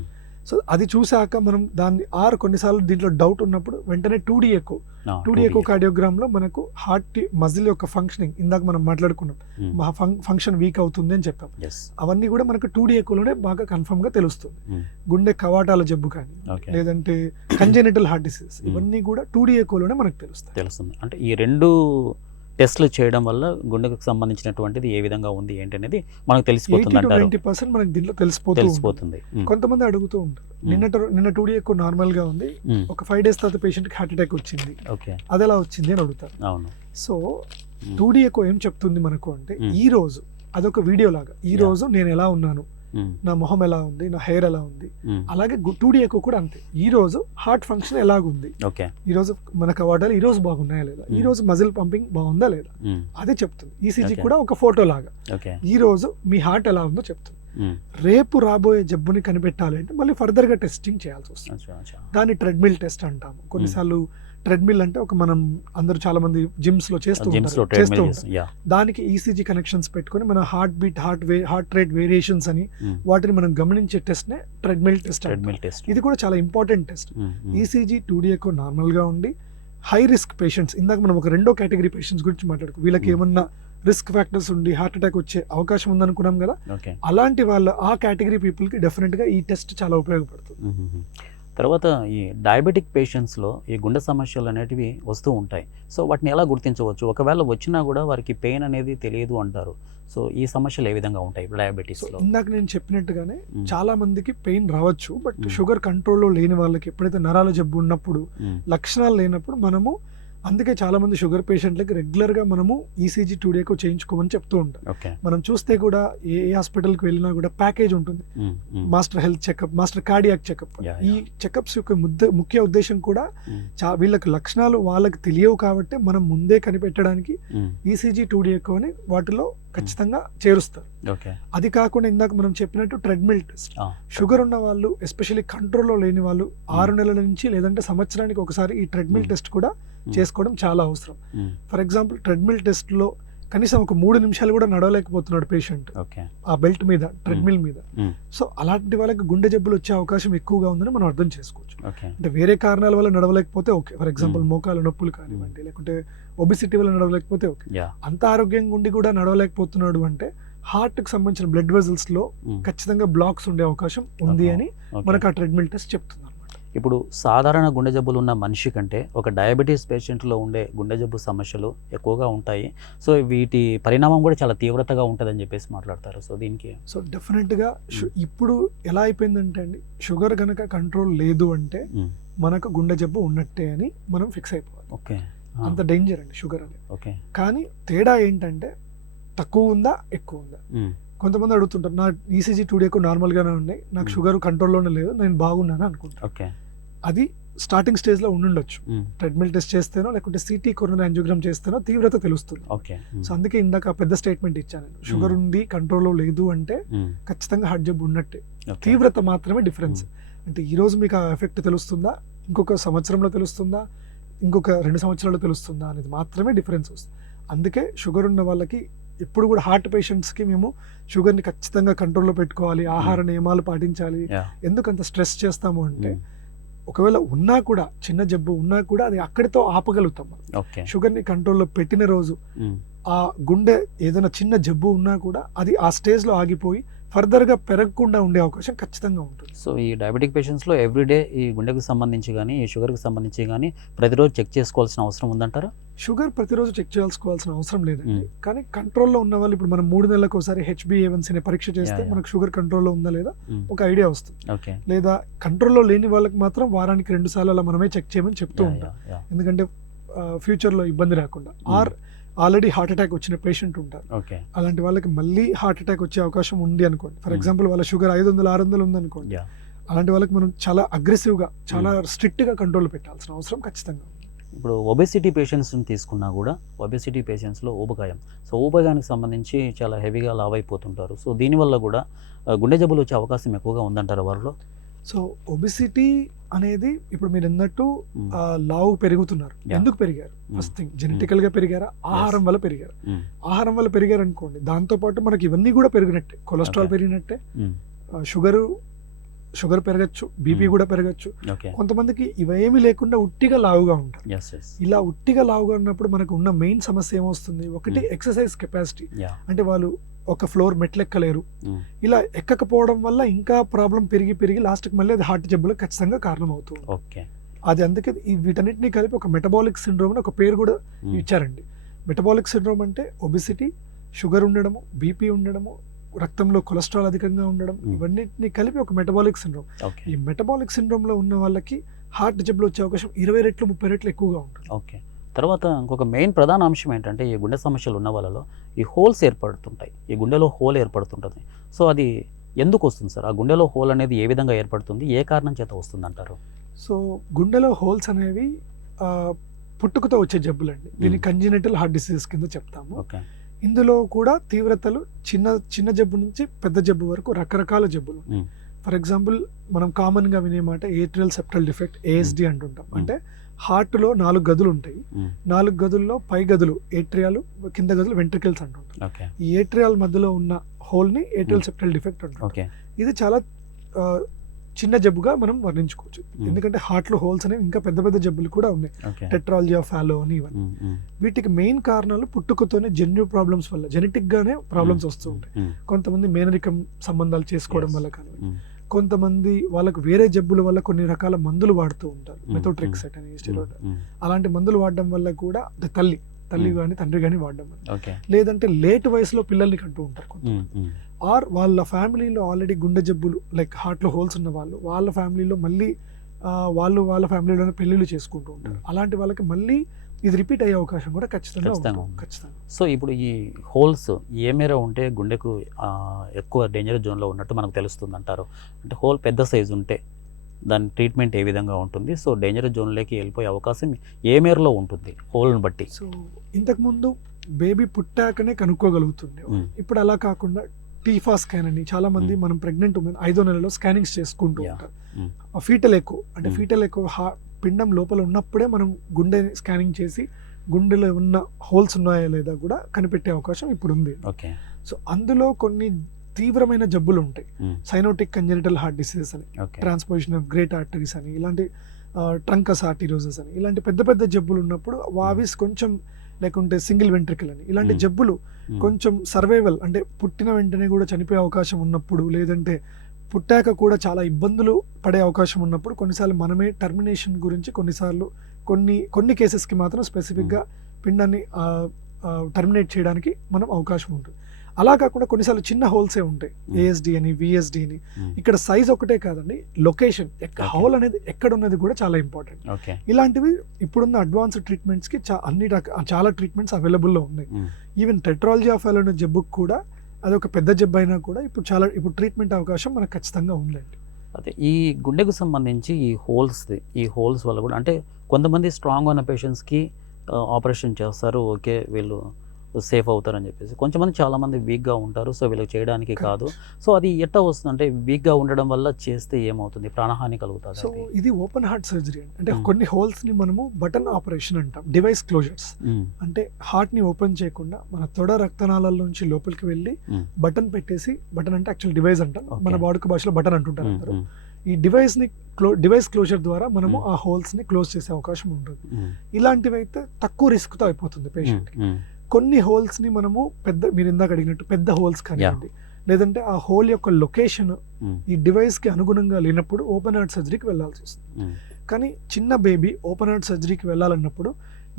సో అది చూసాక మనం దాన్ని కొన్నిసార్లు దీంట్లో డౌట్ ఉన్నప్పుడు వెంటనే 2D ఎకో కార్డియోగ్రామ్ లో మనకు హార్ట్ మజిల్ యొక్క ఫంక్షనింగ్, ఇందాక మనం మాట్లాడుకున్నాం, ఫంక్షన్ వీక్ అవుతుంది అని చెప్పాం. అవన్నీ కూడా మనకు 2D ఎకోలోనే బాగా కన్ఫర్మ్ గా తెలుస్తుంది. గుండె కవాటాల జబ్బు కానీ, లేదంటే కంజెనిటల్ హార్ట్ డిసీజ్, ఇవన్నీ కూడా 2D ఎకోలోనే మనకు తెలుస్తుంది. అంటే ఈ 2 టెస్ట్లు చేయడం వల్ల గుండెకు సంబంధించినటువంటిది ఏ విధంగా ఉంది ఏంటి అనేది మనకు తెలిసిపోతుంది అంటారు. 90% మనకు దీంట్లో తెలిసిపోతుంది. కొంతమంది అడుగుతూ ఉంటారు, నిన్న 2D ఎక్కువ నార్మల్ గా ఉంది, ఒక 5 days తర్వాత పేషెంట్ కి హార్ట్ అటాక్ వచ్చింది, అది ఎలా వచ్చింది అని అడుగుతారు. సో 2D ఎక్కువ ఏం చెప్తుంది మనకు అంటే, ఈ రోజు అదొక వీడియో లాగా, ఈ రోజు నేను ఎలా ఉన్నాను, నా మొహం ఎలా ఉంది, నా హెయిర్ ఎలా ఉంది, అలాగే 2D ఎక్కువ కూడా అంతే. ఈ రోజు హార్ట్ ఫంక్షన్ ఎలాగుంది, ఈ రోజు మన కవాటాలు ఈ రోజు బాగున్నాయా లేదా, ఈ రోజు మజిల్ పంపింగ్ బాగుందా లేదా, అదే చెప్తుంది. ఈసీజీ కూడా ఒక ఫోటో లాగా ఈ రోజు మీ హార్ట్ ఎలా ఉందో చెప్తుంది. రేపు రాబోయే జబ్బుని కనిపెట్టాలి అంటే మళ్ళీ ఫర్దర్ గా టెస్టింగ్ చేయాల్సి వస్తుంది. దాన్ని ట్రెడ్మిల్ టెస్ట్ అంటాము, కొన్నిసార్లు ట్రెడ్మిల్ అంటే ఒక మనం అందరూ చాలా మంది జిమ్స్ లో చేస్తూ జిమ్స్లో ఉంటారు, చేస్తూ ట్రెడ్మిల్ ఉంటారు. దానికి ఈసీజీ కనెక్షన్స్ పెట్టుకొని మన heart beat, heart rate variations అని వాటిని మనం గమనించే టెస్ట్ నే ట్రెడ్మిల్ టెస్ట్. టెస్ట్ ఇది కూడా చాలా important test. ECG 2DECO normal గా ఉండి హై రిస్క్ పేషెంట్స్, ఇందాక మనం ఒక రెండో కేటగిరీ పేషెంట్స్ గురించి మాట్లాడుకో, వీళ్ళకి ఏమన్నా రిస్క్ ఫ్యాక్టర్స్ ఉండి హార్ట్ అటాక్ వచ్చే అవకాశం ఉందనుకున్నాం కదా, అలాంటి వాళ్ళ ఆ కేటగిరీ పీపుల్ కి డెఫినెట్ గా ఈ టెస్ట్ చాలా ఉపయోగపడుతుంది. తర్వాత ఈ డయాబెటిక్ పేషెంట్స్లో ఈ గుండె సమస్యలు అనేటివి వస్తూ ఉంటాయి. సో వాటిని ఎలా గుర్తించవచ్చు? ఒకవేళ వచ్చినా కూడా వారికి పెయిన్ అనేది తెలియదు అంటారు. సో ఈ సమస్యలు ఏ విధంగా ఉంటాయి డయాబెటీస్లో? ఇందాక నేను చెప్పినట్టుగానే చాలా మందికి పెయిన్ రావచ్చు, బట్ షుగర్ కంట్రోల్లో లేని వాళ్ళకి ఎప్పుడైతే నరాల జబ్బు ఉన్నప్పుడు, లక్షణాలు లేనప్పుడు మనము, అందుకే చాలా మంది షుగర్ పేషెంట్లకి రెగ్యులర్ గా మనము ఈసీజీ 2DECO చేయించుకోమని చెప్తూ ఉంటాం. మనం చూస్తే కూడా ఏ హాస్పిటల్కి వెళ్ళినా కూడా ప్యాకేజ్ ఉంటుంది, master health checkup, master cardiac checkup. ఈ చెకప్స్ యొక్క ముఖ్య ఉద్దేశం కూడా వీళ్ళకి లక్షణాలు వాళ్ళకి తెలియవు కాబట్టి మనం ముందే కనిపెట్టడానికి ఈసీజీ 2DECO అని వాటిలో ఖచ్చితంగా చేరుస్తారు. అది కాకుండా ఇందాక మనం చెప్పినట్టు ట్రెడ్మిల్ టెస్ట్, షుగర్ ఉన్న వాళ్ళు ఎస్పెషల్లీ కంట్రోల్లో లేని వాళ్ళు 6 నెలల నుంచి లేదంటే సంవత్సరానికి ఒకసారి ఈ ట్రెడ్మిల్ టెస్ట్ కూడా చేసుకోవడం చాలా అవసరం. ఫర్ ఎగ్జాంపుల్ ట్రెడ్మిల్ టెస్ట్ లో కనీసం ఒక 3 నిమిషాలు కూడా నడవలేకపోతున్నాడు పేషెంట్ ఆ బెల్ట్ మీద, ట్రెడ్మిల్ మీద. సో అలాంటి వాళ్ళకి గుండె జబ్బులు వచ్చే అవకాశం ఎక్కువగా ఉందని మనం అర్థం చేసుకోవచ్చు. అంటే వేరే కారణాల వల్ల నడవలేకపోతే ఓకే, ఫర్ ఎగ్జాంపుల్ మోకాల నొప్పులు కానివ్వండి, లేకుంటే ఒబిసిటీ వల్ల నడవలేకపోతే ఓకే. అంత ఆరోగ్యంగా ఉండి కూడా నడవలేకపోతున్నాడు అంటే హార్ట్ కి సంబంధించిన బ్లడ్ వెజల్స్ లో ఖచ్చితంగా బ్లాక్స్ ఉండే అవకాశం ఉంది అని మనకు ఆ ట్రెడ్మిల్ టెస్ట్ చెప్తుంది. ఇప్పుడు సాధారణ గుండె జబ్బులు ఉన్న మనిషి కంటే ఒక డయాబెటీస్ పేషెంట్లో ఉండే గుండె జబ్బు సమస్యలు ఎక్కువగా ఉంటాయి. సో వీటి పరిణామం కూడా చాలా తీవ్రతగా ఉంటుందని చెప్పేసి మాట్లాడతారు. సో దీనికి డెఫినెట్గా ఇప్పుడు ఎలా అయిపోయిందంటే అండి, షుగర్ కనుక కంట్రోల్ లేదు అంటే మనకు గుండె జబ్బు ఉన్నట్టే అని మనం ఫిక్స్ అయిపోవాలి. ఓకే, అంత డేంజర్ అండి షుగర్ అనేది. ఓకే, కానీ తేడా ఏంటంటే తక్కువ ఉందా ఎక్కువ ఉందా. కొంతమంది అడుగుతుంటారు, నా ఈసీజీ 2DECO నార్మల్ గానే ఉన్నాయి, నాకు షుగర్ కంట్రోల్లోనే లేదు, నేను బాగున్నాను అనుకుంటాను. అది స్టార్టింగ్ స్టేజ్ లో ఉండుండొచ్చు. ట్రెడ్మిల్ టెస్ట్ చేస్తేనో లేకుంటే సిటీ కొరోనా యాంజియోగ్రామ్ చేస్తేనో తీవ్రత తెలుస్తుంది. సో అందుకే ఇందాక పెద్ద స్టేట్మెంట్ ఇచ్చాను, షుగర్ ఉంది కంట్రోల్లో లేదు అంటే ఖచ్చితంగా హార్ట్ జబ్బు ఉన్నట్టే. తీవ్రత మాత్రమే డిఫరెన్స్. అంటే ఈ రోజు మీకు ఆ ఎఫెక్ట్ తెలుస్తుందా, ఇంకొక సంవత్సరంలో తెలుస్తుందా, ఇంకొక 2 సంవత్సరాలు తెలుస్తుందా అనేది మాత్రమే డిఫరెన్స్ వస్తుంది. అందుకే షుగర్ ఉన్న వాళ్ళకి ఎప్పుడు కూడా హార్ట్ పేషెంట్స్కి మేము షుగర్ని ఖచ్చితంగా కంట్రోల్లో పెట్టుకోవాలి, ఆహార నియమాలు పాటించాలి. ఎందుకంత స్ట్రెస్ చేస్తాము అంటే ఒకవేళ ఉన్నా కూడా, చిన్న జబ్బు ఉన్నా కూడా అది అక్కడితో ఆపగలుగుతాం. షుగర్ని కంట్రోల్లో పెట్టిన రోజు ఆ గుండె ఏదైనా చిన్న జబ్బు ఉన్నా కూడా అది ఆ స్టేజ్లో ఆగిపోయి ఫర్దర్గా పెరగకుండా ఉండే అవకాశం ఖచ్చితంగా ఉంటుంది. సో ఈ డయాబెటిక్ పేషెంట్స్లో ఎవ్రీడే ఈ గుండెకు సంబంధించి కానీ ఈ షుగర్కి సంబంధించి కానీ ప్రతిరోజు చెక్ చేసుకోవాల్సిన అవసరం ఉందంటారా? షుగర్ ప్రతిరోజు చెక్ చేసుకోవాల్సిన అవసరం లేదండి, కానీ కంట్రోల్లో ఉన్న వాళ్ళు ఇప్పుడు మనం 3 నెలలకు ఒకసారి HbA1c అనే పరీక్ష చేస్తే మనకు షుగర్ కంట్రోల్లో ఉందా లేదా ఒక ఐడియా వస్తుంది. లేదా కంట్రోల్లో లేని వాళ్ళకి మాత్రం వారానికి 2 సార్లు అలా మనమే చెక్ చేయమని చెప్తూ ఉంటాం. ఎందుకంటే ఫ్యూచర్లో ఇబ్బంది రాకుండా. ఆల్రెడీ హార్ట్ అటాక్ వచ్చిన పేషెంట్ ఉంటారు, అలాంటి వాళ్ళకి మళ్ళీ హార్ట్ అటాక్ వచ్చే అవకాశం ఉంది అనుకోండి. ఫర్ ఎగ్జాంపుల్ వాళ్ళ షుగర్ 500-600 ఉంది అనుకోండి, అలాంటి వాళ్ళకి మనం చాలా అగ్రెసివ్గా, చాలా స్ట్రిక్ట్గా కంట్రోల్ పెట్టాల్సిన అవసరం ఖచ్చితంగా ఉంది. ఇప్పుడు ఒబెసిటీ పేషెంట్స్ని తీసుకున్నా కూడా ఒబెసిటీ పేషెంట్స్లో ఊబకాయం, సో ఊబకాయానికి సంబంధించి చాలా హెవీగా లావ్ అయిపోతుంటారు. సో దీనివల్ల కూడా గుండె జబ్బులు వచ్చే అవకాశం ఎక్కువగా ఉందంటారు వారిలో. సో ఒబిసిటీ అనేది ఇప్పుడు మీరు అన్నట్టు లావు పెరుగుతున్నారు, ఎందుకు పెరిగారు? ఫస్ట్ థింగ్ జెనెటికల్ గా పెరిగారా, ఆహారం వల్ల పెరిగారు. ఆహారం వల్ల పెరిగారు అనుకోండి, దాంతో పాటు మనకి ఇవన్నీ కూడా పెరిగినట్టే, కొలెస్ట్రాల్ పెరిగినట్టే, షుగర్ పెరగచ్చు, బీపీ కూడా పెరగచ్చు. కొంతమందికి ఇవేమీ లేకుండా ఉట్టిగా లావుగా ఉంటారు. ఇలా ఉట్టిగా లావుగా ఉన్నప్పుడు మనకు ఉన్న మెయిన్ సమస్య ఏమొస్తుంది, ఒకటి ఎక్సర్సైజ్ కెపాసిటీ, అంటే వాళ్ళు ఒక ఫ్లోర్ మెట్లెక్కలేరు. ఇలా ఎక్కకపోవడం వల్ల ఇంకా ప్రాబ్లం పెరిగి లాస్ట్కి మళ్ళీ అది హార్ట్ జబ్బులకు ఖచ్చితంగా కారణం అవుతుంది. అది అందుకే వీటన్నిటినీ కలిపి ఒక మెటబాలిక్ సిండ్రోమ్ అని ఒక పేరు కూడా ఇచ్చారండి. మెటబాలిక్ సిండ్రోమ్ అంటే ఒబిసిటీ, షుగర్ ఉండడము, బీపీ ఉండడము, రక్తంలో కొలెస్ట్రాల్ అధికంగా ఉండడం, ఇవన్నిటిని కలిపి ఒక మెటబాలిక్ సిండ్రోమ్. ఈ మెటబాలిక్ సిండ్రోమ్ లో ఉన్న వాళ్ళకి హార్ట్ జబ్బులు వచ్చే అవకాశం 20 రెట్లు 30 రెట్లు ఎక్కువగా ఉంటుంది. తర్వాత ఇంకొక మెయిన్ ప్రధాన అంశం ఏంటంటే ఈ గుండె సమస్యలు ఉన్న వాళ్ళలో ఈ హోల్స్ ఏర్పడుతుంటాయి, ఈ గుండెలో హోల్ ఏర్పడుతుంటుంది. సో అది ఎందుకు వస్తుంది సార్? ఆ గుండెలో హోల్ అనేది ఏ విధంగా ఏర్పడుతుంది, ఏ కారణం చేత వస్తుంది అంటారు? సో గుండెలో హోల్స్ అనేవి పుట్టుకతో వచ్చే జబ్బులండి, దీన్ని కంజెనిటల్ హార్ట్ డిసీజెస్ కింద చెప్తాము. ఇందులో కూడా తీవ్రతలు చిన్న జబ్బు నుంచి పెద్ద జబ్బు వరకు రకరకాల జబ్బులు. ఫర్ ఎగ్జాంపుల్ మనం కామన్గా వినే మాట ఏట్రియల్ సెప్టల్ డిఫెక్ట్, ASD అంటుంటాం. అంటే హార్ట్లో 4 గదులు ఉంటాయి. మ్మ్. 4 గదుల్లో పై గదులు ఏట్రియాలు, కింద గదులు వెంట్రికల్స్ అంటుంటారు. ఓకే. ఈ ఏట్రియాల మధ్యలో ఉన్న హోల్ని ఏట్రియల్ సెప్టల్ డిఫెక్ట్ అంటారు. ఓకే. ఇది చాలా చిన్న జబ్బుగా మనం వర్ణించుకోవచ్చు. ఎందుకంటే హార్ట్లో హోల్స్ అనేవి ఇంకా పెద్ద పెద్ద జబ్బులు కూడా ఉన్నాయి. ఓకే. టెట్రాలజీ ఆఫ్ ఫాలో అని ఇవన్నీ. వీటికి మెయిన్ కారణాలు పుట్టుకతోనే జన్యు ప్రాబ్లమ్స్ వల్ల, జెనెటిక్ గానే ప్రాబ్లమ్స్ వస్తూ ఉంటాయి. కొంతమంది మేనరికం సంబంధాలు చేసుకోవడం వల్ల కానీ, కొంతమంది వాళ్ళకు వేరే జబ్బుల వల్ల కొన్ని రకాల మందులు వాడుతూ ఉంటారు, మెథోట్రెక్సెట్ అని, స్టెరాయిడ్, అలాంటి మందులు వాడడం వల్ల కూడా తల్లి కానీ తండ్రి కానీ వాడడం వల్ల, లేదంటే లేట్ వయసులో పిల్లల్ని కంటూ ఉంటారు కొంతమంది, ఆర్ వాళ్ళ ఫ్యామిలీలో ఆల్రెడీ గుండె జబ్బులు లైక్ హార్ట్లో హోల్స్ ఉన్న వాళ్ళు, వాళ్ళ ఫ్యామిలీలో మళ్ళీ వాళ్ళ ఫ్యామిలీలోనే పెళ్ళిళ్ళు చేసుకుంటూ ఉంటారు. అలాంటి వాళ్ళకి మళ్ళీ ఇది రిపీట్ అయ్యే అవకాశం కూడా ఖచ్చితంగా. సో ఇప్పుడు ఈ హోల్స్ ఏ మేర ఉంటే గుండెకు ఎక్కువ డేంజర్ జోన్లో ఉన్నట్టు మనకు తెలుస్తుంది అంటారు? అంటే హోల్ పెద్ద సైజు ఉంటే దాని ట్రీట్మెంట్ ఏ విధంగా ఉంటుంది? సో డేంజర్ జోన్లోకి వెళ్ళిపోయే అవకాశం ఏ మేరలో ఉంటుంది హోల్ని బట్టి? సో ఇంతకుముందు బేబీ పుట్టాకనే కనుక్కోగలుగుతుండే, ఇప్పుడు అలా కాకుండా టీఫా స్కాన్ అని చాలా మంది మనం ప్రెగ్నెంట్ ఉమెన్ 5వ నెలలో స్కానింగ్స్ చేసుకుంటూ ఉంటారు. ఫీటల్ ఎకో అంటే ఫీటల్ ఎకో పిండం లోపల ఉన్నప్పుడే మనం గుండె స్కానింగ్ చేసి గుండెలో ఉన్న హోల్స్ ఉన్నాయా లేదా కూడా కనిపెట్టే అవకాశం ఇప్పుడు ఉంది. సో అందులో కొన్ని తీవ్రమైన జబ్బులు ఉంటాయి, సైనోటిక్ కంజెనిటల్ హార్ట్ డిసీజెస్ అని, ట్రాన్స్పోజిషన్ ఆఫ్ గ్రేట్ ఆర్టరీస్ అని, ఇలాంటి ట్రంకస్ ఆర్టిరోజెస్ అని, ఇలాంటి పెద్ద పెద్ద జబ్బులు ఉన్నప్పుడు వావిస్ కొంచెం, లేకుంటే సింగిల్ వెంట్రికల్ అని, ఇలాంటి జబ్బులు కొంచెం సర్వైవల్ అంటే పుట్టిన వెంటనే కూడా చనిపోయే అవకాశం ఉన్నప్పుడు, లేదంటే పుట్టాక కూడా చాలా ఇబ్బందులు పడే అవకాశం ఉన్నప్పుడు కొన్నిసార్లు మనమే టర్మినేషన్ గురించి కొన్ని కేసెస్కి మాత్రం స్పెసిఫిక్గా పిండాన్ని టర్మినేట్ చేయడానికి మనం అవకాశం ఉంటుంది. అలా కాకుండా కొన్నిసార్లు చిన్న హోల్సే ఉంటాయి, ఏఎస్డి అని, విఎస్డి అని. ఇక్కడ సైజ్ ఒకటే కాదండి, లొకేషన్ హోల్ అనేది ఎక్కడ ఉన్నది కూడా చాలా ఇంపార్టెంట్. ఇలాంటివి ఇప్పుడున్న అడ్వాన్స్డ్ ట్రీట్మెంట్స్కి చాలా ట్రీట్మెంట్స్ అవైలబుల్లో ఉన్నాయి. ఈవెన్ టెట్రాలజీ ఆఫ్ ఫాలో అనే జబ్బుకు కూడా, అది ఒక పెద్ద జబ్బు అయినా కూడా ఇప్పుడు ట్రీట్మెంట్ అవకాశం మనకు ఖచ్చితంగా ఉందండి. అదే ఈ గుండెకు సంబంధించి ఈ హోల్స్ వల్ల కూడా, అంటే కొంతమంది స్ట్రాంగ్ ఉన్న పేషెంట్స్కి ఆపరేషన్ చేస్తారు, ఓకే వీళ్ళు సేఫ్ అవుతారని చెప్పేసి, కొంతమంది చాలామంది వీక్గా ఉంటారు, సో వీళ్ళకి చేయడానికి కాదు. సో అది ఎట్లా వస్తుంది? అంటే వీక్గా ఉండడం వల్ల చేస్తే ఏమవుతుంది, ప్రాణహాని కలుగుతుంది? సో ఇది ఓపెన్ హార్ట్ సర్జరీ అంటే కొన్ని హోల్స్ని మనము బటన్ ఆపరేషన్ అంటాం, డివైస్ క్లోజర్స్. అంటే హార్ట్ని ఓపెన్ చేయకుండా మన తొడ రక్తనాళాల నుంచి లోపలికి వెళ్ళి బటన్ పెట్టేసి, బటన్ అంటే యాక్చువల్ డివైస్ అంటాం, మన వాడుక భాషలో బటన్ అంటుంటారు అందరూ. ఈ డివైస్ క్లోజర్ ద్వారా మనము ఆ హోల్స్ ని క్లోజ్ చేసే అవకాశం ఉంటుంది. ఇలాంటివి అయితే తక్కువ రిస్క్ తో అయిపోతుంది పేషెంట్ కి. కొన్ని హోల్స్ ని మనము మీరు ఇందాక అడిగినట్టు పెద్ద హోల్స్ కానివ్వండి, లేదంటే ఆ హోల్ యొక్క లొకేషన్ ఈ డివైస్ కి అనుగుణంగా లేనప్పుడు ఓపెన్ హార్ట్ సర్జరీకి వెళ్ళాల్సి వస్తుంది. కానీ చిన్న బేబీ ఓపెన్ హార్ట్ సర్జరీకి వెళ్ళాలన్నప్పుడు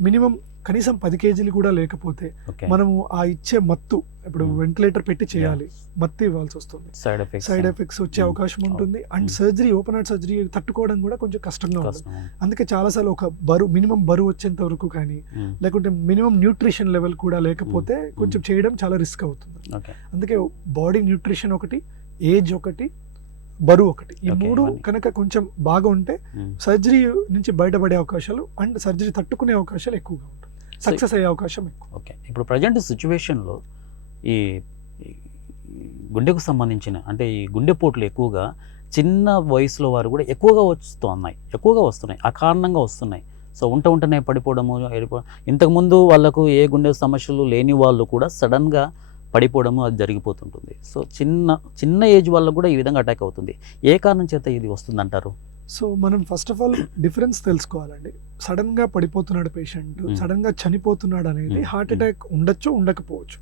మినిమం కనీసం 10 కేజీలు కూడా లేకపోతే మనము ఆ ఇచ్చే మత్తు, ఇప్పుడు వెంటిలేటర్ పెట్టి చేయాలి, మత్తు ఇవ్వాల్సి వస్తుంది, సైడ్ ఎఫెక్ట్స్ వచ్చే అవకాశం ఉంటుంది. And surgery, open heart surgery తట్టుకోవడం కూడా కొంచెం కష్టంగా ఉంటుంది. అందుకే చాలాసార్లు ఒక మినిమం బరువు వచ్చేంత వరకు కానీ, లేకుంటే మినిమం న్యూట్రిషన్ లెవెల్ కూడా లేకపోతే కొంచెం చేయడం చాలా రిస్క్ అవుతుంది. అందుకే బాడీ న్యూట్రిషన్ ఒకటి, ఏజ్ ఒకటి, బరువు ఒకటి, ఈ 3 కనుక కొంచెం బాగా ఉంటే సర్జరీ నుంచి బయటపడే అవకాశాలు అండ్ సర్జరీ తట్టుకునే అవకాశాలు ఎక్కువగా ఉంటాయి, సక్సెస్ అయ్యే అవకాశం ఎక్కువ. ఓకే, ఇప్పుడు ప్రజెంట్ సిచ్యువేషన్లో ఈ గుండెకు సంబంధించిన, అంటే ఈ గుండెపోట్లు ఎక్కువగా చిన్న వయసులో వారు కూడా ఎక్కువగా వస్తున్నాయి, అకారణంగా వస్తున్నాయి. సో ఉంటనే పడిపోవడము, ఇంతకుముందు వాళ్ళకు ఏ గుండె సమస్యలు లేని వాళ్ళు కూడా సడన్గా పడిపోవడము అది జరిగిపోతుంటుంది. సో చిన్న ఏజ్ వాళ్ళకు కూడా ఈ విధంగా అటాక్ అవుతుంది. ఏ కారణం చేత ఇది వస్తుందంటారు? సో మనం ఫస్ట్ ఆఫ్ ఆల్ డిఫరెన్స్ తెలుసుకోవాలండి. సడన్ గా పడిపోతున్నాడు పేషెంట్, సడన్ గా చనిపోతున్నాడు అనేది హార్ట్ అటాక్ ఉండొచ్చు, ఉండకపోవచ్చు.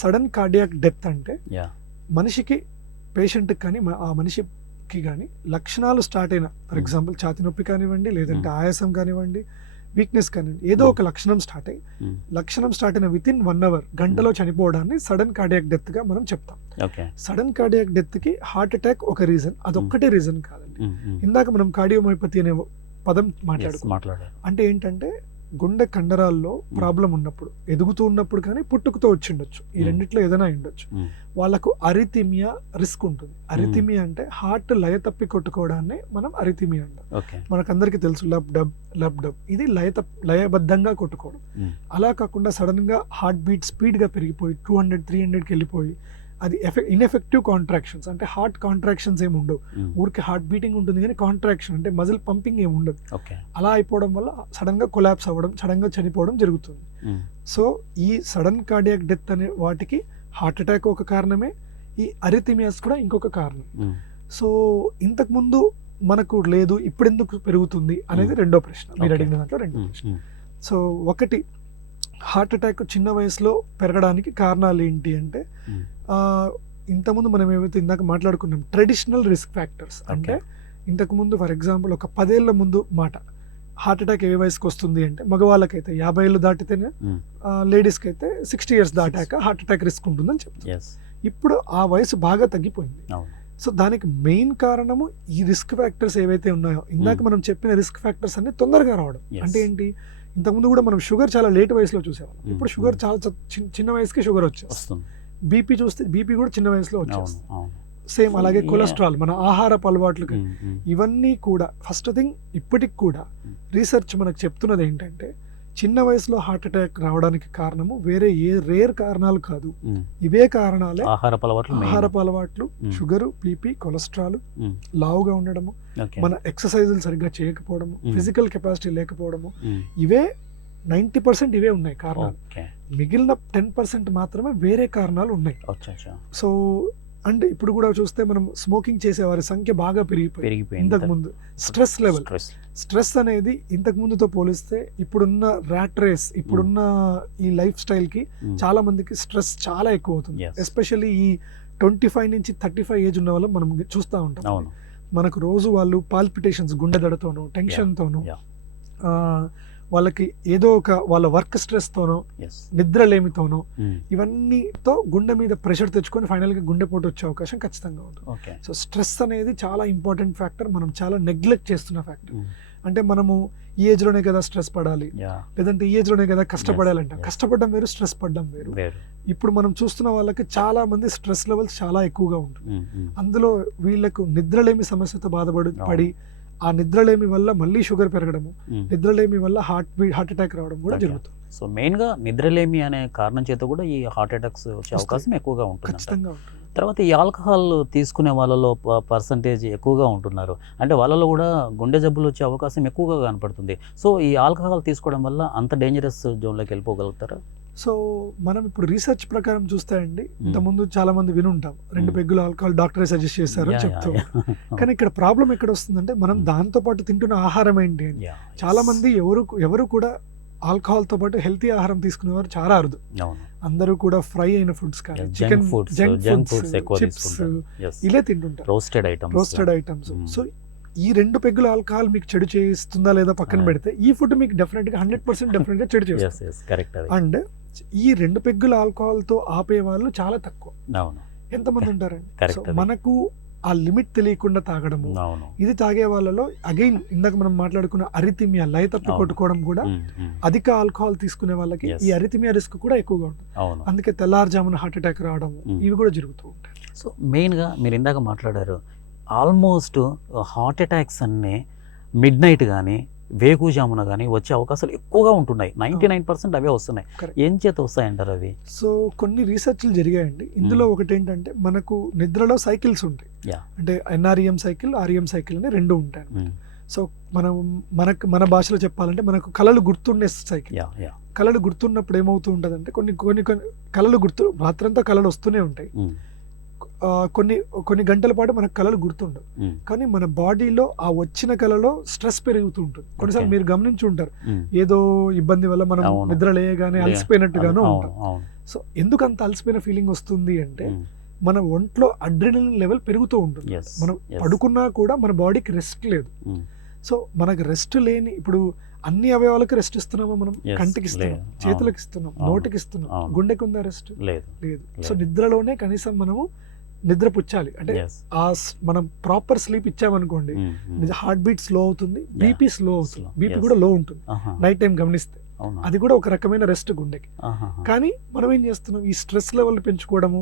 సడన్ కార్డియాక్ డెత్ అంటే మనిషికి, పేషెంట్ కానీ ఆ మనిషికి కానీ లక్షణాలు స్టార్ట్ అయిన, ఫర్ ఎగ్జాంపుల్ ఛాతి నొప్పి కానివ్వండి, లేదంటే ఆయాసం కానివ్వండి, వీక్నెస్ కానివ్వండి, ఏదో ఒక లక్షణం స్టార్ట్ అయిన వితిన్ 1 hour, గంటలో చనిపోవడాన్ని సడన్ కార్డియాక్ డెత్ గా మనం చెప్తాం. సడన్ కార్డియాక్ డెత్ కి హార్ట్ అటాక్ ఒక రీజన్, అదొక్కటే రీజన్ కాదండి. ఇందాక మనం కార్డియోమయోపతి అనే పదం మాట్లాడారు. అంటే ఏంటంటే గుండె కండరాల్లో ప్రాబ్లం ఉన్నప్పుడు, ఎదుగుతూ ఉన్నప్పుడు కానీ పుట్టుకతో వచ్చిండొచ్చు, ఈ రెండిట్లో ఏదైనా ఉండొచ్చు, వాళ్ళకు అరిథిమియా రిస్క్ ఉంటుంది. అరిథిమియా అంటే హార్ట్ లయ తప్పి కొట్టుకోవడాన్ని మనం అరిథిమియా అంటాం. మనకందరికి తెలుసు లబ్ డబ్, ఇది లయబద్ధంగా కొట్టుకోవడం. అలా కాకుండా సడన్ గా హార్ట్ బీట్ స్పీడ్ గా పెరిగిపోయి 200-300కి వెళ్ళిపోయి అది ఇన్ఎఫెక్టివ్ కాంట్రాక్షన్స్, అంటే హార్ట్ కాంట్రాక్షన్స్ ఏమి ఉండవు, ఊరికి హార్ట్ బీటింగ్ ఉంటుంది కానీ కాంట్రాక్షన్ అంటే మజిల్ పంపింగ్ ఏమి ఉండదు. అలా అయిపోవడం వల్ల సడన్ గా కొలాప్స్ అవ్వడం, సడన్ గా చనిపోవడం జరుగుతుంది. సో ఈ సడన్ కార్డియాక్ డెత్ అనే వాటికి హార్ట్ అటాక్ ఒక కారణమే, ఈ అరిథిమియాస్ కూడా ఇంకొక కారణం. సో ఇంతకు ముందు మనకు లేదు, ఇప్పుడు ఎందుకు పెరుగుతుంది అనేది రెండో ప్రశ్న, మీరు అడిగిన దాంట్లో రెండో ప్రశ్న. సో ఒకటి, హార్ట్ అటాక్ చిన్న వయసులో పెరగడానికి కారణాలు ఏంటి అంటే, ఇంతకుముందు మనం ఏమైతే ఇందాక మాట్లాడుకున్నాం ట్రెడిషనల్ రిస్క్ ఫ్యాక్టర్స్, అంటే ఇంతకుముందు ఫర్ ఎగ్జాంపుల్ ఒక 10 ఏళ్ల ముందు మాట హార్ట్ అటాక్ ఏ వయసుకి వస్తుంది అంటే, మగవాళ్ళకైతే 50 ఏళ్ళు దాటితేనే, లేడీస్కి అయితే 60 years దాటాక హార్ట్ అటాక్ రిస్క్ ఉంటుందని చెప్తారు. ఇప్పుడు ఆ వయసు బాగా తగ్గిపోయింది. సో దానికి మెయిన్ కారణము ఈ రిస్క్ ఫ్యాక్టర్స్ ఏవైతే ఉన్నాయో, ఇందాక మనం చెప్పిన రిస్క్ ఫ్యాక్టర్స్ అన్ని తొందరగా రావడం. అంటే ఏంటి, ఇంతకుముందు కూడా మనం షుగర్ చాలా లేట్ వయసులో చూసేవాళ్ళం, ఇప్పుడు షుగర్ చాలా చిన్న వయసుకి షుగర్ వచ్చేస్తుంది. బీపీ చూస్తే బీపీ కూడా చిన్న వయసులో వచ్చేస్తుంది. సేమ్ అలాగే కొలెస్ట్రాల్, మన ఆహారపు అలవాట్లకి, ఇవన్నీ కూడా ఫస్ట్ థింగ్ ఇప్పటికి కూడా రీసెర్చ్ మనకు చెప్తున్నది ఏంటంటే, చిన్న వయసులో హార్ట్ అటాక్ రావడానికి కారణము వేరే ఏ రేర్ కారణాలు కాదు, ఇవే కారణాలే. ఆహారపు అలవాట్లు, షుగర్, బీపీ, కొలెస్ట్రాల్, లావుగా ఉండడము, మన ఎక్సర్సైజులు సరిగ్గా చేయకపోవడము, ఫిజికల్ కెపాసిటీ లేకపోవడము, ఇవే 90% ఇవే ఉన్నాయి కారణాలు. మిగిలిన 10% మాత్రమే వేరే కారణాలు ఉన్నాయి. సో అండ్ ఇప్పుడు కూడా చూస్తే మనం స్మోకింగ్ చేసేవారి సంఖ్య బాగా పెరిగిపోయింది. ఇంతకు ముందు స్ట్రెస్ లెవెల్, స్ట్రెస్ అనేది ఇంతకు ముందుతో పోలిస్తే ఇప్పుడున్న ర్యాట్ రేస్, ఇప్పుడున్న ఈ లైఫ్ స్టైల్ కి చాలా మందికి స్ట్రెస్ చాలా ఎక్కువ అవుతుంది. ఎస్పెషల్లీ ఈ 25 నుంచి 35 ఏజ్ ఉన్న వాళ్ళం మనం చూస్తూ ఉంటాం. మనకు రోజు వాళ్ళు పాల్పిటేషన్స్, గుండె దడతోనో, టెన్షన్తోనో, వాళ్ళకి ఏదో ఒక వాళ్ళ వర్క్ స్ట్రెస్ తోనో, నిద్రలేమితోనో, ఇవన్నీతో గుండె మీద ప్రెషర్ తెచ్చుకొని ఫైనల్ గా గుండెపోటు వచ్చే అవకాశం ఖచ్చితంగా ఉంటుంది. సో స్ట్రెస్ అనేది చాలా ఇంపార్టెంట్ ఫ్యాక్టర్, మనం చాలా నెగ్లెక్ట్ చేస్తున్న ఫ్యాక్టర్. అంటే మనము ఈ ఏజ్ లోనే కదా స్ట్రెస్ పడాలి, లేదంటే ఈ ఏజ్ లోనే కదా కష్టపడాలంట. కష్టపడడం వేరు, స్ట్రెస్ పడడం వేరు. ఇప్పుడు మనం చూస్తున్న వాళ్ళకి చాలా మంది స్ట్రెస్ లెవెల్స్ చాలా ఎక్కువగా ఉంటుంది. అందులో వీళ్ళకు నిద్రలేమి సమస్యతో బాధపడి ఆ నిద్రలేమి వల్ల మళ్ళీ షుగర్ పెరగడము, నిద్రలేమి వల్ల హార్ట్ అటాక్ రావడం కూడా జరుగుతుంది. సో మెయిన్ గా నిద్రలేమి అనే కారణం చేత కూడా ఈ హార్ట్ అటాక్స్ వచ్చే అవకాశం ఎక్కువగా ఉంటుంది. ఖచ్చితంగా ఉంటుంది. తర్వాత ఈ ఆల్కహాల్ తీసుకునే వాళ్ళలో పర్సంటేజ్ ఎక్కువగా ఉంటున్నారు, అంటే వాళ్ళలో కూడా గుండె జబ్బులు వచ్చే అవకాశం ఎక్కువగా కనపడుతుంది. సో ఈ ఆల్కహాల్ తీసుకోవడం వల్ల అంత డేంజరస్ జోన్లోకి వెళ్ళిపోగలుగుతారా? సో మనం ఇప్పుడు రీసెర్చ్ ప్రకారం చూస్తే అండి, ఇంతకుముందు చాలా మంది వినుంటాం 2 పెగ్గులు ఆల్కహాల్ డాక్టరే సజెస్ట్ చేశారు అని చెప్తూ. కానీ ఇక్కడ ప్రాబ్లం ఎక్కడ వస్తుందంటే, మనం దాంతో పాటు తింటున్న ఆహారం ఏంటి అని. చాలా మంది ఎవరు కూడా ఆల్కహాల్ తో పాటు హెల్తీ ఆహారం తీసుకునేవారు చాలా అరుదు. అందరూ కూడా ఫ్రై అయిన ఫుడ్స్ కానీ, చికెన్, జంక్ ఫుడ్స్, చిప్స్ ఇలా తింటుంటారు, రోస్టెడ్ ఐటమ్స్. సో ఈ 2 పెగ్గుల ఆల్కహాల్ మీకు చెడు చేస్తుందా లేదా పక్కన పెడితే, ఈ ఫుడ్ మీకు డెఫినెట్ గా 100% డెఫినెట్ గా చెడు చేస్తుంది. అండ్ ఈ 2 పెగ్గుల ఆల్కహాల్ తో ఆపే వాళ్ళు చాలా తక్కువ. ఎంతమంది ఉంటారండి? సో మనకు ఆ లిమిట్ తెలియకుండా తాగడము, ఇది తాగే వాళ్ళలో అగైన్ ఇందాక మనం మాట్లాడుకున్న అరిథిమియా, లయ తప్పి కొట్టుకోవడం కూడా, అధిక ఆల్కహాల్ తీసుకునే వాళ్ళకి ఈ అరిథిమియా రిస్క్ కూడా ఎక్కువగా ఉంటుంది. అందుకే తెల్లారుజామున హార్ట్ అటాక్ రావడము ఇవి కూడా జరుగుతూ ఉంటాయి. సో మెయిన్గా మీరు ఇందాక మాట్లాడారు, ఆల్మోస్ట్ హార్ట్ అటాక్స్ అన్నీ మిడ్ నైట్ కానీ వేకుజామున కానీ వచ్చే అవకాశాలు ఎక్కువగా ఉంటున్నాయి. 99% అవే వస్తున్నాయి. ఏం చేత వస్తాయంటారు అవి? సో కొన్ని రీసెర్చ్లు జరిగాయండి. ఇందులో ఒకటి ఏంటంటే, మనకు నిద్రలో సైకిల్స్ ఉంటాయి. అంటే NREM సైకిల్, REM సైకిల్ అని 2 ఉంటాయి. సో మన భాషలో చెప్పాలంటే మనకు కళలు గుర్తుండే సైకిల్. కళలు గుర్తున్నప్పుడు ఏమవుతూ ఉంటుంది అంటే, కొన్ని కళలు రాత్రంతా కళలు వస్తూనే ఉంటాయి. కొన్ని గంటల పాటు మనకు కళలు గుర్తుండవు, కానీ మన బాడీలో ఆ వచ్చిన కళలో స్ట్రెస్ పెరుగుతూ ఉంటుంది. కొన్నిసార్లు మీరు గమనించి ఉంటారు, ఏదో ఇబ్బంది వల్ల మనం నిద్ర లేయగానే అలసిపోయినట్టుగానూ ఉంటాం. సో ఎందుకు అంత అలసిపోయిన ఫీలింగ్ వస్తుంది అంటే, మన ఒంట్లో అడ్రినలిన్ లెవెల్ పెరుగుతూ ఉంటుంది. మనం పడుకున్నా కూడా మన బాడీకి రెస్ట్ లేదు. సో మనకు రెస్ట్ లేని, ఇప్పుడు అన్ని అవయవాలకు రెస్ట్ ఇస్తున్నామా? మనం కంటికి ఇస్తున్నాం, చేతులకు ఇస్తున్నాం, నోటికి ఇస్తున్నాం, గుండెకి ఉందా రెస్ట్? లేదు. సో నిద్రలోనే కనీసం మనము నిద్ర పుచ్చాలి. అంటే మనం ప్రాపర్ స్లీప్ ఇచ్చామనుకోండి, హార్ట్ బీట్ స్లో అవుతుంది, బీపీ స్లో అవుతుంది, బీపీ కూడా లో ఉంటుంది నైట్ టైం గమనిస్తే. అది కూడా ఒక రకమైన రెస్ట్ గుండెకి. కానీ మనం ఏం చేస్తున్నాం, ఈ స్ట్రెస్ లెవెల్ పెంచుకోవడము,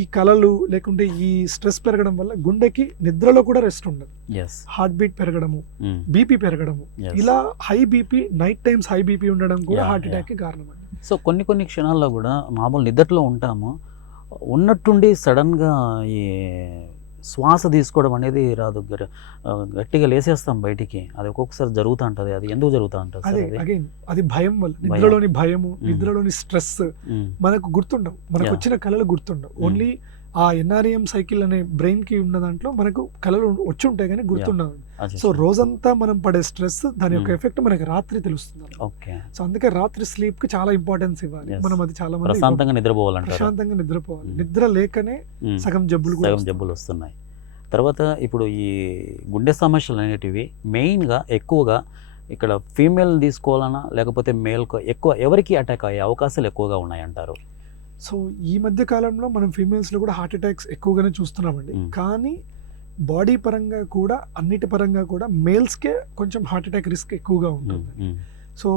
ఈ కలలు లేకుంటే ఈ స్ట్రెస్ పెరగడం వల్ల గుండెకి నిద్రలో కూడా రెస్ట్ ఉండదు. హార్ట్ బీట్ పెరగడము, బీపీ పెరగడము, ఇలా high BP, night times high BP ఉండడం కూడా హార్ట్ అటాక్ కి కారణం అండి. సో కొన్ని క్షణాల్లో కూడా మామూలు నిద్రలో ఉంటాము, ఉన్నట్టుండి సడన్గా ఈ శ్వాస తీసుకోవడం అనేది రాదు, గట్టిగా లేసేస్తాం బయటికి, అది ఒక్కొక్కసారి జరుగుతూ ఉంటుంది. అది ఎందుకు జరుగుతూ ఉంటుంది అదే సార్ అది? అగైన్ అది భయం వల్ల, నిద్రలోని భయము, నిద్రలోని స్ట్రెస్ మనకు గుర్తుండవు, మనకు వచ్చిన కళలు గుర్తుండవు. ఓన్లీ ఆ ఎన్ఆర్ఎం సైకిల్ అనే బ్రెయిన్ కి ఉన్న దాంట్లో మనకు కళలు వచ్చి ఉంటాయి కానీ గుర్తుండవు. సో రోజంతా మనం పడే స్ట్రెస్ దాని యొక్క ఎఫెక్ట్ మనకి రాత్రి తెలుస్తుంది. ఓకే. సో అందుకే రాత్రి స్లీప్ కి చాలా ఇంపార్టెన్స్ ఇవ్వాలి. మనం అది చాలా మంది ప్రశాంతంగా నిద్రపోవాలంటారు. ప్రశాంతంగా నిద్రపోవాలి. నిద్ర లేకనే సగం జబ్బులు వస్తున్నాయి. తర్వాత ఇప్పుడు ఈ గుండె సమస్యలు అనేటివి మెయిన్గా ఎక్కువగా ఇక్కడ ఫీమేల్ తీసుకోవాలన్నా లేకపోతే మేల్కు ఎక్కువ ఎవరికి అటాక్ అయ్యే అవకాశాలు ఎక్కువగా ఉన్నాయంటారు? సో ఈ మధ్య కాలంలో మనం ఫీమేల్స్ లో కూడా హార్ట్ అటాక్స్ ఎక్కువగానే చూస్తున్నామండి. కానీ బాడీ పరంగా కూడా అన్నిటి పరంగా కూడా మేల్స్ కే కొంచెం హార్ట్ అటాక్ రిస్క్ ఎక్కువగా ఉంటుంది. సో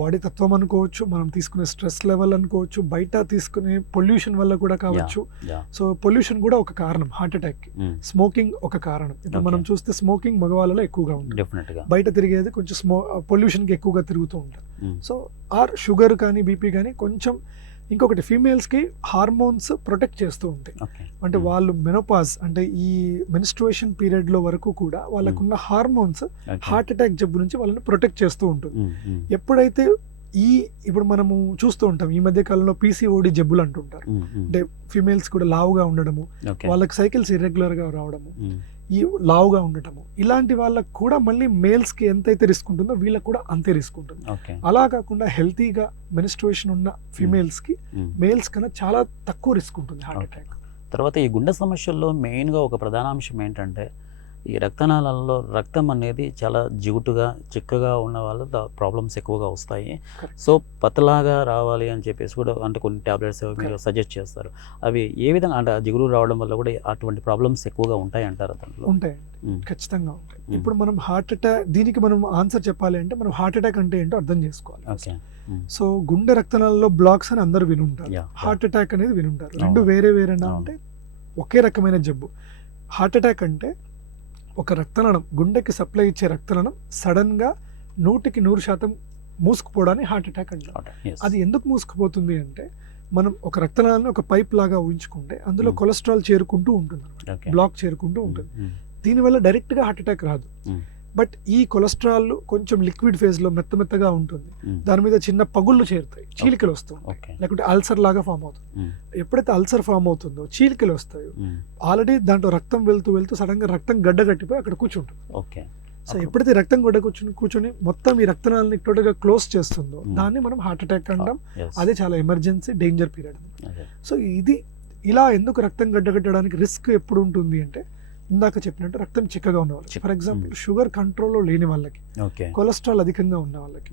బాడీ తత్వం అనుకోవచ్చు, మనం తీసుకునే స్ట్రెస్ లెవెల్ అనుకోవచ్చు, బయట తీసుకునే పొల్యూషన్ వల్ల కూడా కావచ్చు. సో పొల్యూషన్ కూడా ఒక కారణం హార్ట్ అటాక్ కి. స్మోకింగ్ ఒక కారణం. ఇప్పుడు మనం చూస్తే స్మోకింగ్ మగవాళ్ళలో ఎక్కువగా ఉంటుంది. బయట తిరిగేది కొంచెం పొల్యూషన్ కి ఎక్కువగా తిరుగుతూ ఉంటారు. సో ఆర్ షుగర్ కానీ బీపీ కానీ కొంచెం. ఇంకొకటి ఫీమేల్స్ కి హార్మోన్స్ ప్రొటెక్ట్ చేస్తూ ఉంటాయి. అంటే వాళ్ళు మెనోపాజ్ అంటే ఈ మెన్స్ట్రుయేషన్ పీరియడ్ లో వరకు కూడా వాళ్ళకున్న హార్మోన్స్ హార్ట్ అటాక్ జబ్బు నుంచి వాళ్ళని ప్రొటెక్ట్ చేస్తూ ఉంటుంది. ఎప్పుడైతే ఇప్పుడు మనము చూస్తూ ఉంటాం ఈ మధ్య కాలంలో పీసీఓడి జబ్బులు అంటుంటారు. అంటే ఫీమేల్స్ కూడా లావుగా ఉండడము, వాళ్ళకి సైకిల్స్ ఇర్రెగ్యులర్ గా రావడము, ఈ లావుగా ఉండటము, ఇలాంటి వాళ్ళకు కూడా మళ్ళీ మేల్స్ కి ఎంతైతే రిస్క్ ఉంటుందో వీళ్ళకి కూడా అంతే రిస్క్ ఉంటుంది. అలా కాకుండా హెల్తీగా మెన్స్ట్రుయేషన్ ఉన్న ఫీమేల్స్ కి మేల్స్ కన్నా చాలా తక్కువ రిస్క్ ఉంటుంది హార్ట్ అటాక్. తర్వాత ఈ గుండె సమస్యల్లో మెయిన్గా ఒక ప్రధాన అంశం ఏంటంటే ఈ రక్తనాళాలలో రక్తం అనేది చాలా జిగుటుగా చిక్కగా ఉన్న వాళ్ళు ప్రాబ్లమ్స్ ఎక్కువగా వస్తాయి. సో పతలాగా రావాలి అని చెప్పేసి కూడా అంటే కొన్ని ట్యాబ్లెట్స్ మీరు సజెస్ట్ చేస్తారు. అవి ఏ విధంగా అంటే జిగురు రావడం వల్ల కూడా అటువంటి ప్రాబ్లమ్స్ ఎక్కువగా ఉంటాయి అంటారు? దాంట్లో ఉంటాయండి, ఖచ్చితంగా ఉంటాయి. ఇప్పుడు మనం హార్ట్ అటాక్ దీనికి మనం ఆన్సర్ చెప్పాలి అంటే మనం హార్ట్ అటాక్ అంటే ఏంటో అర్థం చేసుకోవాలి. సో గుండె రక్తనాళాలలో బ్లాక్స్ అని అందరూ వినుంటారు, హార్ట్ అటాక్ అనేది వినుంటారు. రెండు వేరే వేరేనా అంటే ఒకే రకమైన జబ్బు. హార్ట్ అటాక్ అంటే ఒక రక్తనాళం, గుండెకి సప్లై ఇచ్చే రక్తనాళం సడన్ గా 100% మూసుకుపోవడాన్ని హార్ట్ అటాక్ అంటారు. అది ఎందుకు మూసుకుపోతుంది అంటే మనం ఒక రక్తనాళాన్ని ఒక పైప్ లాగా ఊహించుకుంటే అందులో కొలెస్ట్రాల్ చేరుకుంటూ ఉంటుంది, బ్లాక్ చేరుకుంటూ ఉంటుంది. దీనివల్ల డైరెక్ట్ గా హార్ట్ అటాక్ రాదు. బట్ ఈ కొలెస్ట్రాల్ కొంచెం లిక్విడ్ ఫేజ్ లో మెత్తగా ఉంటుంది, దాని మీద చిన్న పగుళ్ళు చేరుతాయి, చీలికలు వస్తాయి, లేకుంటే అల్సర్ లాగా ఫామ్ అవుతుంది. ఎప్పుడైతే అల్సర్ ఫామ్ అవుతుందో చీలికలు వస్తాయో ఆల్రెడీ దాంట్లో రక్తం వెళ్తూ సడన్ గా రక్తం గడ్డ కట్టిపోయి అక్కడ కూర్చుంటుంది. సో ఎప్పుడైతే రక్తం గడ్డ కూర్చొని మొత్తం ఈ రక్తనాళాన్ని టోటల్ గా క్లోజ్ చేస్తుందో దాన్ని మనం హార్ట్ అటాక్ అంటాం. అదే చాలా ఎమర్జెన్సీ డేంజర్ పీరియడ్. సో ఇది ఇలా ఎందుకు రక్తం గడ్డ కట్టడానికి రిస్క్ ఎప్పుడు ఉంటుంది అంటే ఇందాక చెప్పినట్టు రక్తం చిక్కగా ఉన్న వాళ్ళకి, ఫర్ ఎగ్జాంపుల్ షుగర్ కంట్రోల్లో లేని వాళ్ళకి, కొలెస్ట్రాల్ అధికంగా ఉన్న వాళ్ళకి,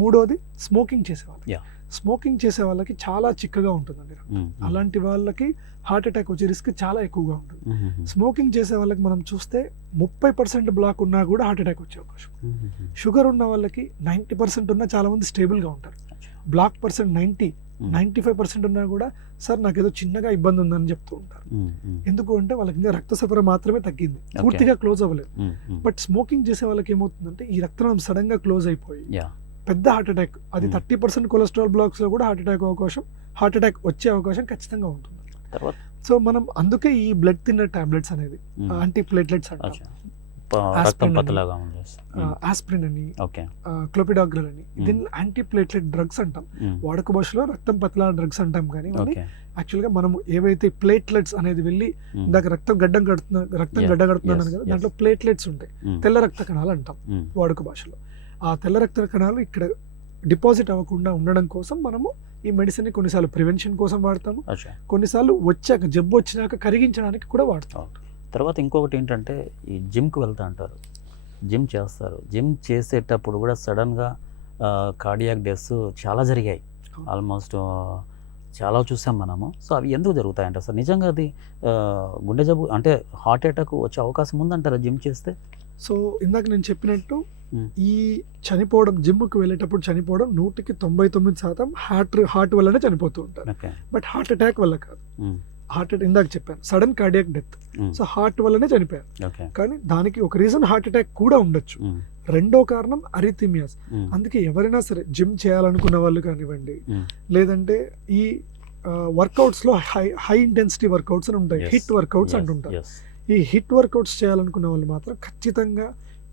మూడోది స్మోకింగ్ చేసే వాళ్ళకి. స్మోకింగ్ చేసే వాళ్ళకి చాలా చిక్కగా ఉంటుందండి. అలాంటి వాళ్ళకి హార్ట్ అటాక్ వచ్చే రిస్క్ చాలా ఎక్కువగా ఉంటుంది. స్మోకింగ్ చేసే వాళ్ళకి మనం చూస్తే 30% బ్లాక్ ఉన్నా కూడా హార్ట్ అటాక్ వచ్చే అవకాశం. షుగర్ ఉన్న వాళ్ళకి 90% ఉన్నా చాలా మంది స్టేబుల్ గా ఉంటారు. బ్లాక్ పర్సెంట్ 95% ఉన్నా కూడా సార్ నాకు ఏదో చిన్నగా ఇబ్బంది ఉందని చెప్తూ ఉంటారు. ఎందుకు అంటే వాళ్ళకి ఇంకా రక్త సరఫరా మాత్రమే తగ్గింది, పూర్తిగా క్లోజ్ అవ్వలేదు. బట్ స్మోకింగ్ చేసే వాళ్ళకి ఏమవుతుందంటే ఈ రక్తనాళం సడన్ గా క్లోజ్ అయిపోయి పెద్ద హార్ట్ అటాక్, అది 30% కొలెస్ట్రాల్ బ్లాక్స్ లో కూడా హార్ట్ అటాక్ వచ్చే అవకాశం ఖచ్చితంగా ఉంటుంది. సో మనం అందుకే ఈ బ్లడ్ థిన్నర్ టాబ్లెట్స్ అనేది యాంటీ ప్లేట్లెట్స్ అంటారు, ఆస్ప్రిన్ అని, క్లోపిడాగ్రల్ అని, దీన్ని యాంటీ ప్లేట్లెట్ డ్రగ్స్ అంటాం. వాడుక భాషలో రక్తం పతలా డ్రగ్స్ అంటాం. కానీ యాక్చువల్ గా మనం ఏవైతే ప్లేట్లెట్స్ అనేది వెళ్ళి ఇందాక రక్తం గడ్డ కడుతున్నాను కదా, దాంట్లో ప్లేట్లెట్స్ ఉంటాయి, తెల్ల రక్త కణాలు అంటాం వాడుక భాషలో. ఆ తెల్ల రక్త కణాలు ఇక్కడ డిపాజిట్ అవ్వకుండా ఉండడం కోసం మనము ఈ మెడిసిన్ కొన్నిసార్లు ప్రివెన్షన్ కోసం వాడతాము, కొన్నిసార్లు జబ్బు వచ్చినాక కరిగించడానికి కూడా వాడతాం. తర్వాత ఇంకొకటి ఏంటంటే ఈ జిమ్కి వెళ్తా అంటారు, జిమ్ చేస్తారు. జిమ్ చేసేటప్పుడు కూడా సడన్గా కార్డియాక్ డెత్స్ చాలా జరిగాయి, ఆల్మోస్ట్ చాలా చూసాం మనము. సో అవి ఎందుకు జరుగుతాయంట సార్? నిజంగా అది గుండె జబ్బు అంటే హార్ట్ అటాక్ వచ్చే అవకాశం ఉందంటారా జిమ్ చేస్తే? సో ఇందాక నేను చెప్పినట్టు ఈ చనిపోవడం, జిమ్కి వెళ్ళేటప్పుడు చనిపోవడం 99% హార్ట్ వల్లనే చనిపోతూ ఉంటారు. బట్ హార్ట్ అటాక్ వల్ల కాదు. ఇందాక చెప్పాను sudden cardiac death, so heart వల్లనే చనిపోయారు. కానీ దానికి ఒక రీజన్ హార్ట్ అటాక్ కూడా ఉండొచ్చు. రెండో కారణం అరిథిమియాస్. అందుకే ఎవరైనా సరే జిమ్ చేయాలనుకున్న వాళ్ళు కానివ్వండి, లేదంటే ఈ వర్కౌట్స్లో హై ఇంటెన్సిటీ వర్కౌట్స్ అని ఉంటాయి, హిట్ వర్కౌట్స్ అంటుంటారు. ఈ హిట్ వర్కౌట్స్ చేయాలనుకున్న వాళ్ళు మాత్రం ఖచ్చితంగా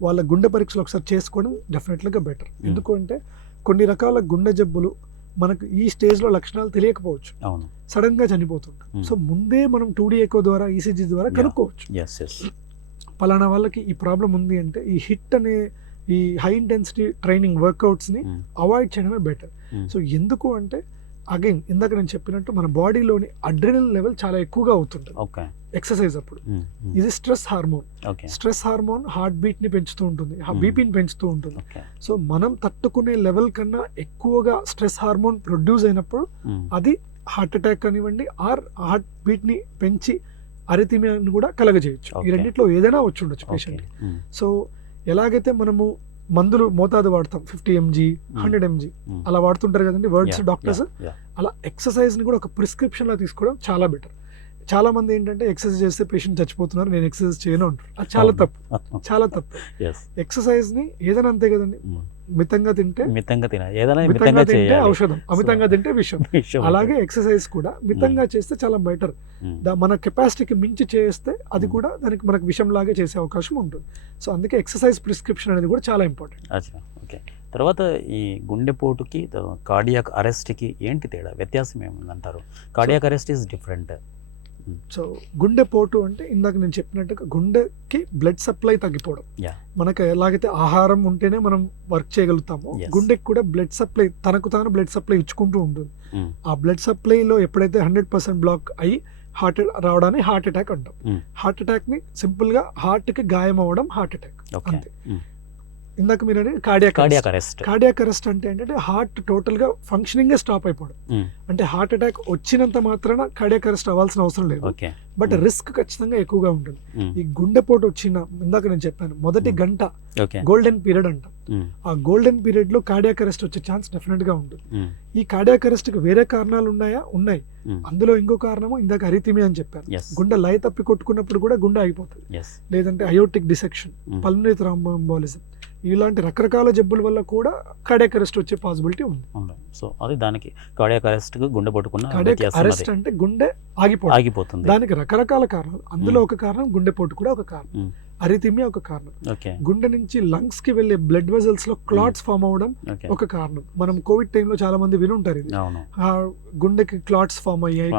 వాళ్ళ గుండె పరీక్షలు ఒకసారి చేసుకోవడం డెఫినెట్లీగా బెటర్. ఎందుకంటే కొన్ని రకాల గుండె జబ్బులు మనకు ఈ స్టేజ్లో లక్షణాలు తెలియకపోవచ్చు, సడన్గా చనిపోతుంటాం. సో ముందే మనం 2D ఎకో ద్వారా ఈసీజీ ద్వారా కనుక్కోవచ్చు పలానా వాళ్ళకి ఈ ప్రాబ్లం ఉంది అంటే. ఈ హిట్ అనే ఈ హై ఇంటెన్సిటీ ట్రైనింగ్ వర్కౌట్స్ని అవాయిడ్ చేయడమే బెటర్. సో ఎందుకు అంటే అగైన్ ఇందాక నేను చెప్పినట్టు మన బాడీలోని అడ్రినల్ లెవెల్ చాలా ఎక్కువగా అవుతుంటుంది ఎక్సర్సైజ్ అప్పుడు. ఇది స్ట్రెస్ హార్మోన్ హార్ట్ బీట్ ని పెంచుతూ ఉంటుంది, బీపీని పెంచుతూ ఉంటుంది. సో మనం తట్టుకునే లెవెల్ కన్నా ఎక్కువగా స్ట్రెస్ హార్మోన్ ప్రొడ్యూస్ అయినప్పుడు అది హార్ట్ అటాక్ కానివ్వండి ఆర్ హార్ట్ బీట్ ని పెంచి అరిథిమియాని కూడా కలగజేయచ్చు. ఈ రెండిట్లో ఏదైనా వచ్చి ఉండొచ్చు పేషెంట్. సో ఎలాగైతే మనము మందులు మోతాదు వాడతాం 50 mg 100 mg అలా వాడుతుంటారు కదండి వర్డ్స్ డాక్టర్స్, అలా ఎక్సర్సైజ్ ని కూడా ఒక ప్రిస్క్రిప్షన్ లా తీసుకోవడం చాలా బెటర్. చాలా మంది ఏంటంటే ఎక్సర్సైజ్ చేస్తే పేషెంట్ చచ్చిపోతున్నారు, నేను ఎక్సర్సైజ్ చేయను అంటారు. అది చాలా తప్పు, చాలా తప్పు. ఎక్సర్సైజ్ ని ఏదైనా అంతే కదండి, మితంగా తింటే ఔషధం, అమితంగా తింటే విషం. అలాగే ఎక్సర్సైజ్ కూడా మితంగా చేస్తే చాలా బెటర్. మన కెపాసిటీకి మించి చేస్తే అది కూడా దానికి మనకు విషం లాగే చేసే అవకాశం ఉంటుంది. సో అందుకే ఎక్సర్సైజ్ ప్రిస్క్రిప్షన్ అనేది కూడా చాలా ఇంపార్టెంట్. ఓకే, తర్వాత ఈ గుండెపోటుకి కార్డియాక్ అరెస్ట్కి ఏంటి తేడా, వ్యత్యాసం ఏముందంటారు? Cardiac arrest is different. So గుండెపోటు అంటే ఇందాక నేను చెప్పినట్టుగా గుండెకి బ్లడ్ సప్లై తగ్గిపోవడం. మనకు ఎలాగైతే ఆహారం ఉంటేనే మనం వర్క్ చేయగలుగుతామో గుండెకి కూడా బ్లడ్ సప్లై తనకు తాను బ్లడ్ సప్లై ఇచ్చుకుంటూ ఉంటుంది. ఆ బ్లడ్ సప్లైలో ఎప్పుడైతే 100% బ్లాక్ అయ్యి హార్ట్ రావడాన్ని హార్ట్ అటాక్ అంటాం. హార్ట్ అటాక్ ని సింపుల్ గా హార్ట్ కి గాయం అవ్వడం హార్ట్ అటాక్ అంతే. ఇందాక మీరు కార్డియాక్ అరెస్ట్ అంటే ఏంటంటే హార్ట్ టోటల్ గా ఫంక్షనింగ్ స్టాప్ అయిపోవడం. అంటే హార్ట్ అటాక్ వచ్చినంత మాత్రాన కార్డియాక్ అరెస్ట్ అవ్వాల్సిన అవసరం లేదు, బట్ రిస్క్ ఖచ్చితంగా ఎక్కువగా ఉంటుంది. ఈ గుండెపోటు వచ్చిన ఇందాక నేను చెప్పాను మొదటి గంట గోల్డెన్ పీరియడ్ అంటాం. ఆ గోల్డెన్ పీరియడ్ లో కార్డియాక్ అరెస్ట్ వచ్చే ఛాన్స్ డెఫినెట్ గా ఉంటుంది. ఈ కార్డియాక్ అరెస్ట్ కి వేరే కారణాలు ఉన్నాయా? ఉన్నాయి. అందులో ఇంకో కారణము ఇందాక అరిథిమియా అని చెప్పాను. గుండె లయ తప్పి కొట్టుకున్నప్పుడు కూడా గుండె ఆగిపోతుంది, లేదంటే అయోటిక్ డిసెక్షన్, పల్మనరీ థ్రాంబోఎంబాలిజం, ఇలాంటి రకరకాల జబ్బుల వల్ల కూడా కార్డియాక్ అరెస్ట్ వచ్చే పాసిబిలిటీ ఉంది. సో అది దానికి కార్డియాక్ అరెస్ట్ గుండెపోటుకున్న కార్డియాక్ అరెస్ట్ అంటే గుండె ఆగిపోతుంది. దానికి రకరకాల కారణాలు, అందులో ఒక కారణం గుండెపోటు కూడా ఒక కారణం, అరిథిమియా ఒక కారణం. గుండె నుంచి లంగ్స్ కి వెళ్లే బ్లడ్ వెజల్స్ లో క్లాట్స్ ఫామ్ అవడం ఒక కారణం. మనం కోవిడ్ టైంలో చాలా మంది వినుంటారు ఇది, గుండెకి క్లాట్స్ ఫామ్ అయ్యాయి.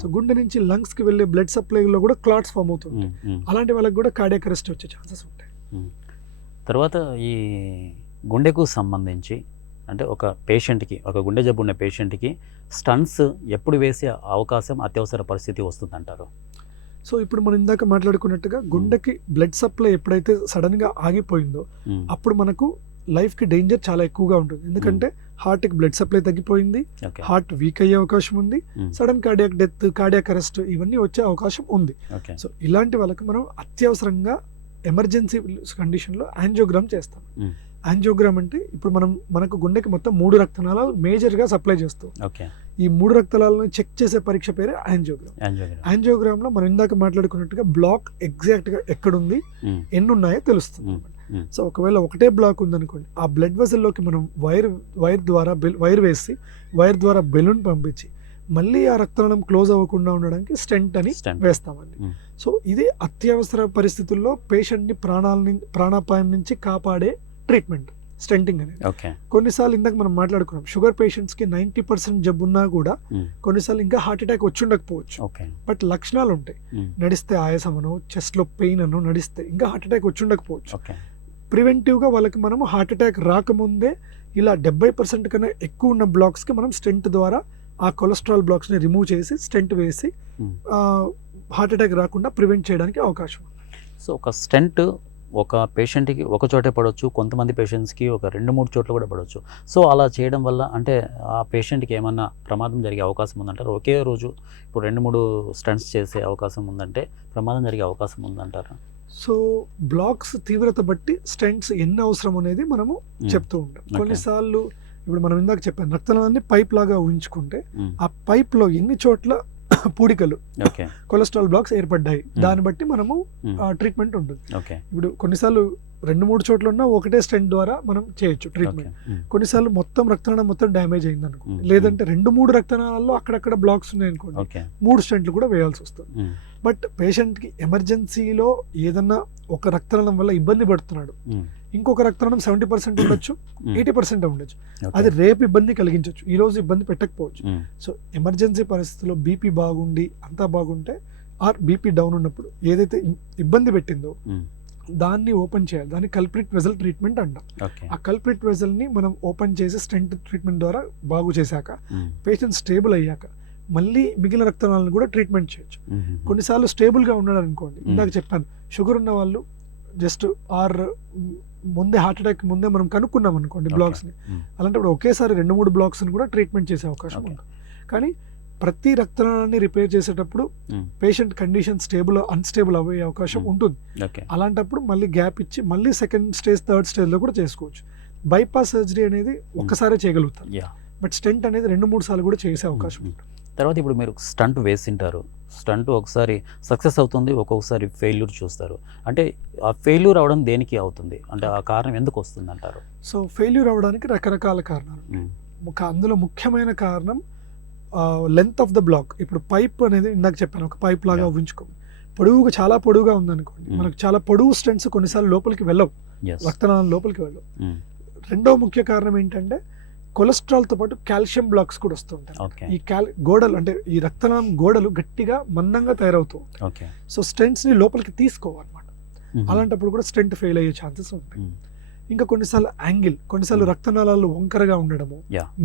సో గుండె నుంచి లంగ్స్ కి వెళ్లే బ్లడ్ సప్లై లో కూడా క్లాట్స్ ఫామ్ అవుతుంది. అలాంటి వాళ్ళకి కూడా కార్డియాక్ అరెస్ట్ వచ్చే ఛాన్సెస్ ఉంటాయి. తర్వాత ఈ గుండెకు సంబంధించి అంటే ఒక పేషెంట్కి, ఒక గుండె జబ్బు ఉన్న పేషెంట్కి స్టంట్స్ ఎప్పుడు వేసే అవకాశం, అత్యవసర పరిస్థితి వస్తుందంటారు? సో ఇప్పుడు మనం ఇందాక మాట్లాడుకున్నట్టుగా గుండెకి బ్లడ్ సప్లై ఎప్పుడైతే సడన్ గా ఆగిపోయిందో అప్పుడు మనకు లైఫ్ కి డేంజర్ చాలా ఎక్కువగా ఉంటుంది. ఎందుకంటే హార్ట్ కి బ్లడ్ సప్లై తగ్గిపోయింది, హార్ట్ వీక్ అయ్యే అవకాశం ఉంది, sudden cardiac death, cardiac arrest ఇవన్నీ వచ్చే అవకాశం ఉంది. సో ఇలాంటి వాళ్ళకి మనం అత్యవసరంగా ఎమర్జెన్సీ కండిషన్ లో యాంజియోగ్రామ్ చేస్తాం. యాంజియోగ్రామ్ అంటే ఇప్పుడు మనకు గుండెకి మొత్తం 3 రక్తనాళాలు మేజర్ గా సప్లై చేస్తాం. ఈ 3 రక్తనాళాలను చెక్ చేసే పరీక్ష పేరే యాంజియోగ్రామ్. యాంజియోగ్రామ్ లో మనం ఇందాక మాట్లాడుకున్నట్టుగా బ్లాక్ ఎగ్జాక్ట్ గా ఎక్కడుంది, ఎన్ని ఉన్నాయో తెలుస్తుంది. సో ఒకవేళ ఒకటే బ్లాక్ ఉందనుకోండి, ఆ బ్లడ్ వెసల్ లోకి మనం వైర్ ద్వారా బెలూన్ పంపించి మళ్ళీ ఆ రక్తనాళం క్లోజ్ అవ్వకుండా ఉండడానికి స్టెంట్ అని వేస్తామండి. సో ఇది అత్యవసర పరిస్థితుల్లో పేషెంట్ ని ప్రాణాపాయం నుంచి కాపాడే ట్రీట్మెంట్ స్టెంటింగ్ అనేది. కొన్నిసార్లు ఇందాక మనం మాట్లాడుకున్నాం, షుగర్ పేషెంట్స్ కి 90% జబ్బున్నా కూడా కొన్నిసార్లు ఇంకా హార్ట్ అటాక్ వచ్చి ఉండకపోవచ్చు, బట్ లక్షణాలు ఉంటాయి. నడిస్తే ఆయాసమనో, చెస్ట్ లో పెయిన్ అనో, నడిస్తే ఇంకా హార్ట్ అటాక్ వచ్చి ఉండకపోవచ్చు. ప్రివెంటివ్ గా వాళ్ళకి మనము హార్ట్ అటాక్ రాకముందే ఇలా 70% కన్నా ఎక్కువ ఉన్న బ్లాక్స్ కి మనం స్టెంట్ ద్వారా ఆ కొలెస్ట్రాల్ బ్లాక్స్ ని రిమూవ్ చేసి స్టెంట్ వేసి హార్ట్ అటాక్ రాకుండా ప్రివెంట్ చేయడానికి అవకాశం ఉంది. సో ఒక స్టెంట్ ఒక పేషెంట్కి ఒక చోటే పడవచ్చు, కొంతమంది పేషెంట్స్కి ఒక 2-3 చోట్ల కూడా పడవచ్చు. సో అలా చేయడం వల్ల అంటే ఆ పేషెంట్కి ఏమన్నా ప్రమాదం జరిగే అవకాశం ఉందంటారు? ఒకే రోజు ఇప్పుడు 2-3 స్టంట్స్ చేసే అవకాశం ఉందంటే ప్రమాదం జరిగే అవకాశం ఉందంటారా? సో బ్లాక్స్ తీవ్రత బట్టి స్టెంట్స్ ఎన్ని అవసరం అనేది మనము చెప్తూ ఉంటాం. కొన్నిసార్లు ఇప్పుడు మనం ఇందాక చెప్పాను, రక్తనాళాన్ని పైప్ లాగా ఊహించుకుంటే ఆ పైప్ లో ఎన్ని చోట్ల పూడికలు, కొలెస్ట్రాల్ బ్లాక్స్ ఏర్పడ్డాయి, దాన్ని బట్టి మనము ట్రీట్మెంట్ ఉంటుంది. ఇప్పుడు కొన్నిసార్లు 2-3 చోట్ల ఉన్న ఒకటే స్టెంట్ ద్వారా మనం చేయొచ్చు ట్రీట్మెంట్. కొన్నిసార్లు మొత్తం రక్తనాళం మొత్తం డ్యామేజ్ అయింది అనుకోండి, లేదంటే 2-3 రక్తనాళాల్లో అక్కడక్కడ బ్లాక్స్ ఉన్నాయి అనుకోండి, 3 స్టెంట్లు కూడా వేయాల్సి వస్తుంది. బట్ పేషెంట్కి ఎమర్జెన్సీలో ఏదన్నా ఒక రక్తనాళం వల్ల ఇబ్బంది పడుతున్నాడు, ఇంకొక రక్తనాళం 70% ఉండొచ్చు, 80% ఉండొచ్చు, అది రేపు ఇబ్బంది కలిగించవచ్చు, ఈ రోజు ఇబ్బంది పెట్టకపోవచ్చు. సో ఎమర్జెన్సీ పరిస్థితుల్లో బీపీ బాగుండి అంతా బాగుంటే ఆర్ బీపీ డౌన్ ఉన్నప్పుడు ఏదైతే ఇబ్బంది పెట్టిందో దాన్ని ఓపెన్ చేయాలి. దాన్ని కల్ప్రిట్ వెజల్ ట్రీట్మెంట్ అంటాం. ఆ కల్ప్రిట్ వెజల్ ని మనం ఓపెన్ చేసి స్టెంట్ ట్రీట్మెంట్ ద్వారా బాగు చేశాక పేషెంట్ స్టేబుల్ అయ్యాక మళ్ళీ మిగిలిన రక్తనాళాలను కూడా ట్రీట్మెంట్ చేయొచ్చు. కొన్నిసార్లు స్టేబుల్ గా ఉన్నాడు అనుకోండి, ఇందాక చెప్పాను షుగర్ ఉన్న వాళ్ళు జస్ట్ ఆర్ ముందే హార్ట్ అటాక్ ముందే మనం కనుక్కున్నాం అనుకోండి బ్లాక్స్ ని, అలాంటప్పుడు ఒకేసారి 2-3 బ్లాక్స్ ని కూడా ట్రీట్మెంట్ చేసే అవకాశం ఉంది. కానీ ప్రతి రక్తనాళాన్ని రిపేర్ చేసేటప్పుడు పేషెంట్ కండిషన్ స్టేబుల్ అన్స్టేబుల్ అయ్యే అవకాశం ఉంటుంది. అలాంటప్పుడు మళ్ళీ గ్యాప్ ఇచ్చి మళ్ళీ సెకండ్ స్టేజ్ థర్డ్ స్టేజ్ లో కూడా చేసుకోవచ్చు. బైపాస్ సర్జరీ అనేది ఒక్కసారి చేయగలుగుతాం, బట్ స్టెంట్ అనేది 2-3 సార్లు కూడా చేసే అవకాశం ఉంటుంది. తర్వాత ఇప్పుడు మీరు స్టంట్ వేసింటారు, స్టంట్ ఒకసారి సక్సెస్ అవుతుంది, ఒక్కొక్కసారి ఫెయిల్యూర్ చూస్తారు. అంటే ఆ ఫెయిల్యూర్ అవడం దేనికి అవుతుంది, అంటే ఆ కారణం ఎందుకు వస్తుంది అంటారు? సో ఫెయిల్యూర్ అవడానికి రకరకాల కారణాలు. అందులో ముఖ్యమైన కారణం లెంత్ ఆఫ్ ద బ్లాక్. ఇప్పుడు పైప్ అనేది ఇందాక చెప్పాను, ఒక పైప్ లాగా ఊహించుకోండి, పొడవుగా చాలా పొడవుగా ఉందనుకోండి, మనకు చాలా పొడవు స్టెంట్స్ కొన్నిసార్లు లోపలికి వెళ్ళవు, రక్తనాళం లోపలికి వెళ్ళవు. రెండో ముఖ్య కారణం ఏంటంటే కొలెస్ట్రాల్ తో పాటు కాల్షియం బ్లాక్స్ కూడా వస్తుంటాయి. ఈ గోడలు అంటే ఈ రక్తనాళం గోడలు గట్టిగా మందంగా తయారవుతూ ఉంటాయి. సో స్టెంట్స్ ని లోపలికి తీసుకోవాలన్నమాట. అలాంటప్పుడు కూడా స్టెంట్ ఫెయిల్ అయ్యే ఛాన్సెస్ ఉంటాయి. ఇంకా కొన్నిసార్లు యాంగిల్, కొన్నిసార్లు రక్తనాళాలు వంకరగా ఉండడము,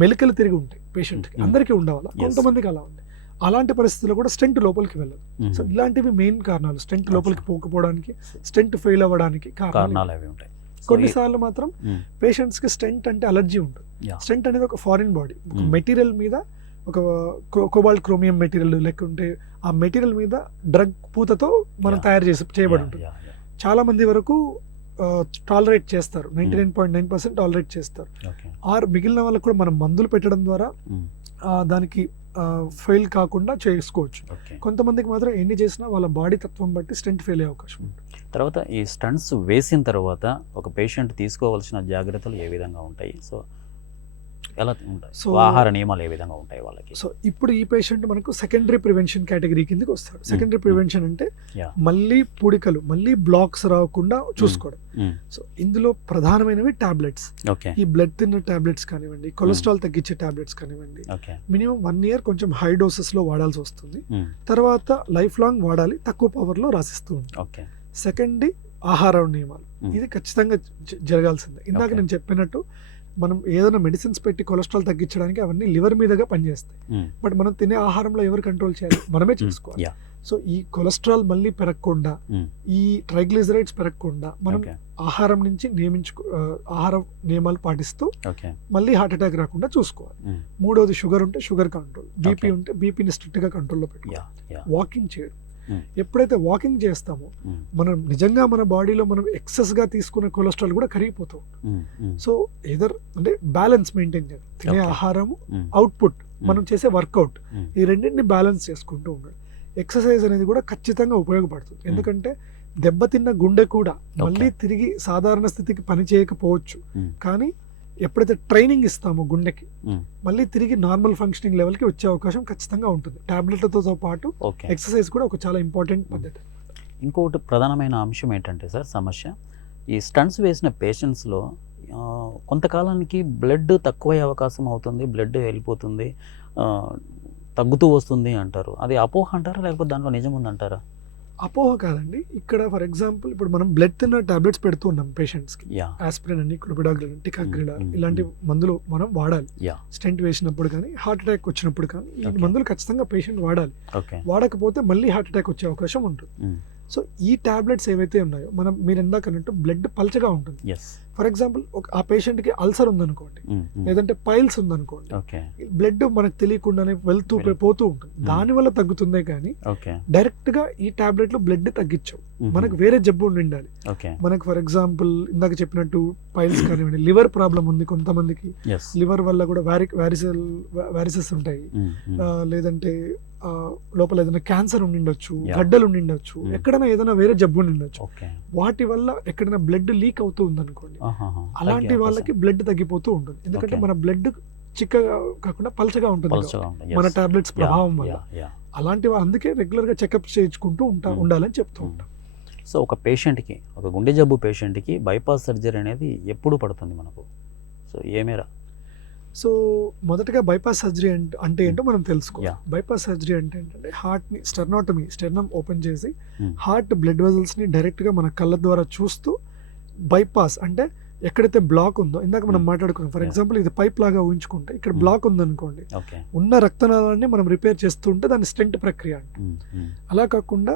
మెలికలు తిరిగి ఉంటాయి పేషెంట్ కి, అందరికీ ఉండవాలా, కొంతమందికి అలా ఉంది. అలాంటి పరిస్థితుల్లో కూడా స్టెంట్ లోపలికి వెళ్ళదు. సో ఇలాంటివి మెయిన్ కారణాలు స్టెంట్ లోపలికి పోకపోవడానికి, స్టెంట్ ఫెయిల్ అవ్వడానికి కారణాలు అవి ఉంటాయి. కొన్నిసార్లు మాత్రం పేషెంట్స్ కి స్టెంట్ అంటే అలర్జీ ఉంటుంది. స్టెంట్ అనేది ఒక ఫారిన్ బాడీ, ఒక మెటీరియల్ మీద, ఒక కోబాల్ట్ క్రోమియం మెటీరియల్ లేకుంటే ఆ మెటీరియల్ మీద డ్రగ్ పూతతో మనం తయారు చేయబడి ఉంటుంది. చాలా మంది వరకు టాలరేట్ చేస్తారు, 99.9% టాలరేట్ చేస్తారు. ఆర్ మిగిలిన వాళ్ళకు కూడా మనం మందులు పెట్టడం ద్వారా దానికి ఫెయిల్ కాకుండా చేసుకోవచ్చు. కొంతమందికి మాత్రం ఎన్ని చేసినా వాళ్ళ బాడీ తత్వం బట్టి స్టెంట్ ఫెయిల్ అయ్యే అవకాశం ఉంటుంది. తర్వాత ఈ స్టంట్స్ వేసిన తర్వాత ఒక పేషెంట్ తీసుకోవాల్సిన జాగ్రత్తలు ఏ విధంగా ఉంటాయి, సో ఎలా ఉంటాయి, సో ఆహార నియమాలు ఏ విధంగా ఉంటాయి వాళ్ళకి? సో ఇప్పుడు ఈ పేషెంట్ మనకు సెకండరీ ప్రివెన్షన్ కేటగిరీ కిందకి వస్తాడు. సెకండరీ ప్రివెన్షన్ అంటే మళ్ళీ పుడికలు, మళ్ళీ బ్లాక్స్ రాకుండా చూసుకోవడం. సో ఇందులో ప్రధానమైనవి టాబ్లెట్స్. ఈ బ్లడ్ థిన్నర్ టాబ్లెట్స్ కానివ్వండి, కొలెస్ట్రాల్ తగ్గించే టాబ్లెట్స్ కానివ్వండి, మినిమం 1 year కొంచెం హై డోసెస్ లో వాడాల్సి వస్తుంది. తర్వాత లైఫ్ లాంగ్ వాడాలి, తక్కువ పవర్ లో రాసిస్తూ ఉంటాం. సెకండ్ ఆహార నియమాలు, ఇది ఖచ్చితంగా జరగాల్సిందే. ఇందాక నేను చెప్పినట్టు మనం ఏదైనా మెడిసిన్స్ పెట్టి కొలెస్ట్రాల్ తగ్గించడానికి అవన్నీ లివర్ మీదగా పనిచేస్తాయి. బట్ మనం తినే ఆహారంలో ఎవరు కంట్రోల్ చేయాలి, మనమే చేసుకోవాలి. సో ఈ కొలెస్ట్రాల్ మళ్ళీ పెరగకుండా, ఈ ట్రైగ్లిజరైడ్స్ పెరగకుండా మనం ఆహారం నుంచి ఆహార నియమాలు పాటిస్తూ మళ్ళీ హార్ట్ అటాక్ రాకుండా చూసుకోవాలి. మూడోది షుగర్ ఉంటే షుగర్ కంట్రోల్, బీపీ ఉంటే బీపీని స్ట్రిక్ట్ గా కంట్రోల్లో పెట్టుకోవాలి. వాకింగ్ చేయడం, ఎప్పుడైతే వాకింగ్ చేస్తామో మనం నిజంగా మన బాడీలో మనం ఎక్సెస్ గా తీసుకునే కొలెస్ట్రాల్ కూడా కరిగిపోతూ ఉంటుంది. సో ఏదర్ అంటే బ్యాలెన్స్ మెయింటైన్ చేయాలి, తినే ఆహారము, అవుట్పుట్, మనం చేసే వర్కౌట్, ఈ రెండింటిని బ్యాలెన్స్ చేసుకుంటూ ఉండాలి. ఎక్సర్సైజ్ అనేది కూడా ఖచ్చితంగా ఉపయోగపడుతుంది. ఎందుకంటే దెబ్బతిన్న గుండె కూడా మళ్ళీ తిరిగి సాధారణ స్థితికి పని చేయకపోవచ్చు, కానీ ఎప్పుడైతే ట్రైనింగ్ ఇస్తామో గుండెకి మళ్ళీ తిరిగి నార్మల్ ఫంక్షనింగ్ లెవెల్కి వచ్చే అవకాశం ఖచ్చితంగా ఉంటుంది. టాబ్లెట్లతో పాటు ఎక్సర్సైజ్ కూడా ఒక చాలా ఇంపార్టెంట్ పద్ధతి. ఇంకొకటి ప్రధానమైన అంశం ఏంటంటే సార్, సమస్య ఈ స్టంట్స్ వేసిన పేషెంట్స్లో కొంతకాలానికి బ్లడ్ తక్కువయ్యే అవకాశం అవుతుంది, బ్లడ్ వెళ్ళిపోతుంది, తగ్గుతూ వస్తుంది అంటారు. అది అపోహ అంటారా, లేకపోతే దాంట్లో నిజం ఉందంటారా? అపోహ కాదండి. ఇక్కడ ఫర్ ఎగ్జాంపుల్ ఇప్పుడు మనం బ్లడ్ థిన్నర్ టాబ్లెట్స్ పెడుతూ ఉన్నాం పేషెంట్స్ కి, ఆస్పిరిన్ అని, క్లోపిడాగ్రిల్, టికాగ్రిడాల్ ఇలాంటి మందులు మనం వాడాలి. స్టెంట్ వేసినప్పుడు కానీ, హార్ట్ అటాక్ వచ్చినప్పుడు కానీ ఈ మందులు ఖచ్చితంగా పేషెంట్ వాడాలి. వాడకపోతే మళ్ళీ హార్ట్ అటాక్ వచ్చే అవకాశం ఉంటుంది. సో ఈ టాబ్లెట్స్ ఏవైతే ఉన్నాయో మీరు ఎందాక అన్నట్టు బ్లడ్ పల్చగా ఉంటుంది. ఫర్ ఎగ్జాంపుల్ ఆ పేషెంట్ కి అల్సర్ ఉందనుకోండి, లేదంటే పైల్స్ ఉందనుకోండి, బ్లడ్ మనకు తెలియకుండానే పోతూ ఉంటుంది, దాని వల్ల తగ్గుతుందే కానీ డైరెక్ట్ గా ఈ టాబ్లెట్ లో బ్లడ్ తగ్గించవు. మనకు వేరే జబ్బు ఉండాలి. మనకు ఫర్ ఎగ్జాంపుల్ ఇందాక చెప్పినట్టు పైల్స్ కానివ్వండి, లివర్ ప్రాబ్లం ఉంది కొంతమందికి, లివర్ వల్ల కూడా వ్యారిసెస్ ఉంటాయి, లేదంటే లోపల ఏదైనా క్యాన్సర్ ఉండిండొచ్చు, Yeah. గడ్డలు ఉండిండొచ్చు, ఎక్కడైనా ఏదైనా వేరే జబ్బు ఉండిండొచ్చు. ఓకే. వాటి వల్ల ఎక్కడైనా బ్లడ్ లీక్ అవుతూ ఉందనుకోండి, అలాంటి వాళ్ళకి బ్లడ్ తగ్గిపోతూ ఉంటుంది. ఎందుకంటే Okay. మన బ్లడ్ చిక్కగా కాకుండా పల్చగా ఉంటుంది కాబట్టి, మన టాబ్లెట్స్ ప్రభావం వల్ల. అలాంటి అందుకే రెగ్యులర్ గా చెకప్ చేయించుకుంటూ ఉండాలని చెప్తూ ఉంటాం. సో ఒక పేషెంట్కి, ఒక గుండె జబ్బు పేషెంట్కి బైపాస్ సర్జరీ అనేది ఎప్పుడు పడుతుంది మనకు? సో ఏ మేర? సో మొదటగా బైపాస్ సర్జరీ అంటే ఏంటో మనం తెలుసుకోవాలి. Yeah. బైపాస్ సర్జరీ అంటే ఏంటంటే హార్ట్ని స్టెర్నమ్ ఓపెన్ చేసి Hmm. హార్ట్ బ్లడ్ వెజల్స్ని డైరెక్ట్గా మన కళ్ళ ద్వారా చూస్తూ బైపాస్ అంటే ఎక్కడైతే బ్లాక్ ఉందో, ఇందాక మనం మాట్లాడుకున్నాం, ఫర్ Yeah. ఎగ్జాంపుల్ ఇది పైప్ లాగా ఊహించుకుంటే ఇక్కడ బ్లాక్ ఉందనుకోండి, ఓకే. ఉన్న రక్తనాళాన్ని మనం రిపేర్ చేస్తూ ఉంటే దాన్ని స్టెంట్ ప్రక్రియ అంటాం. అలా కాకుండా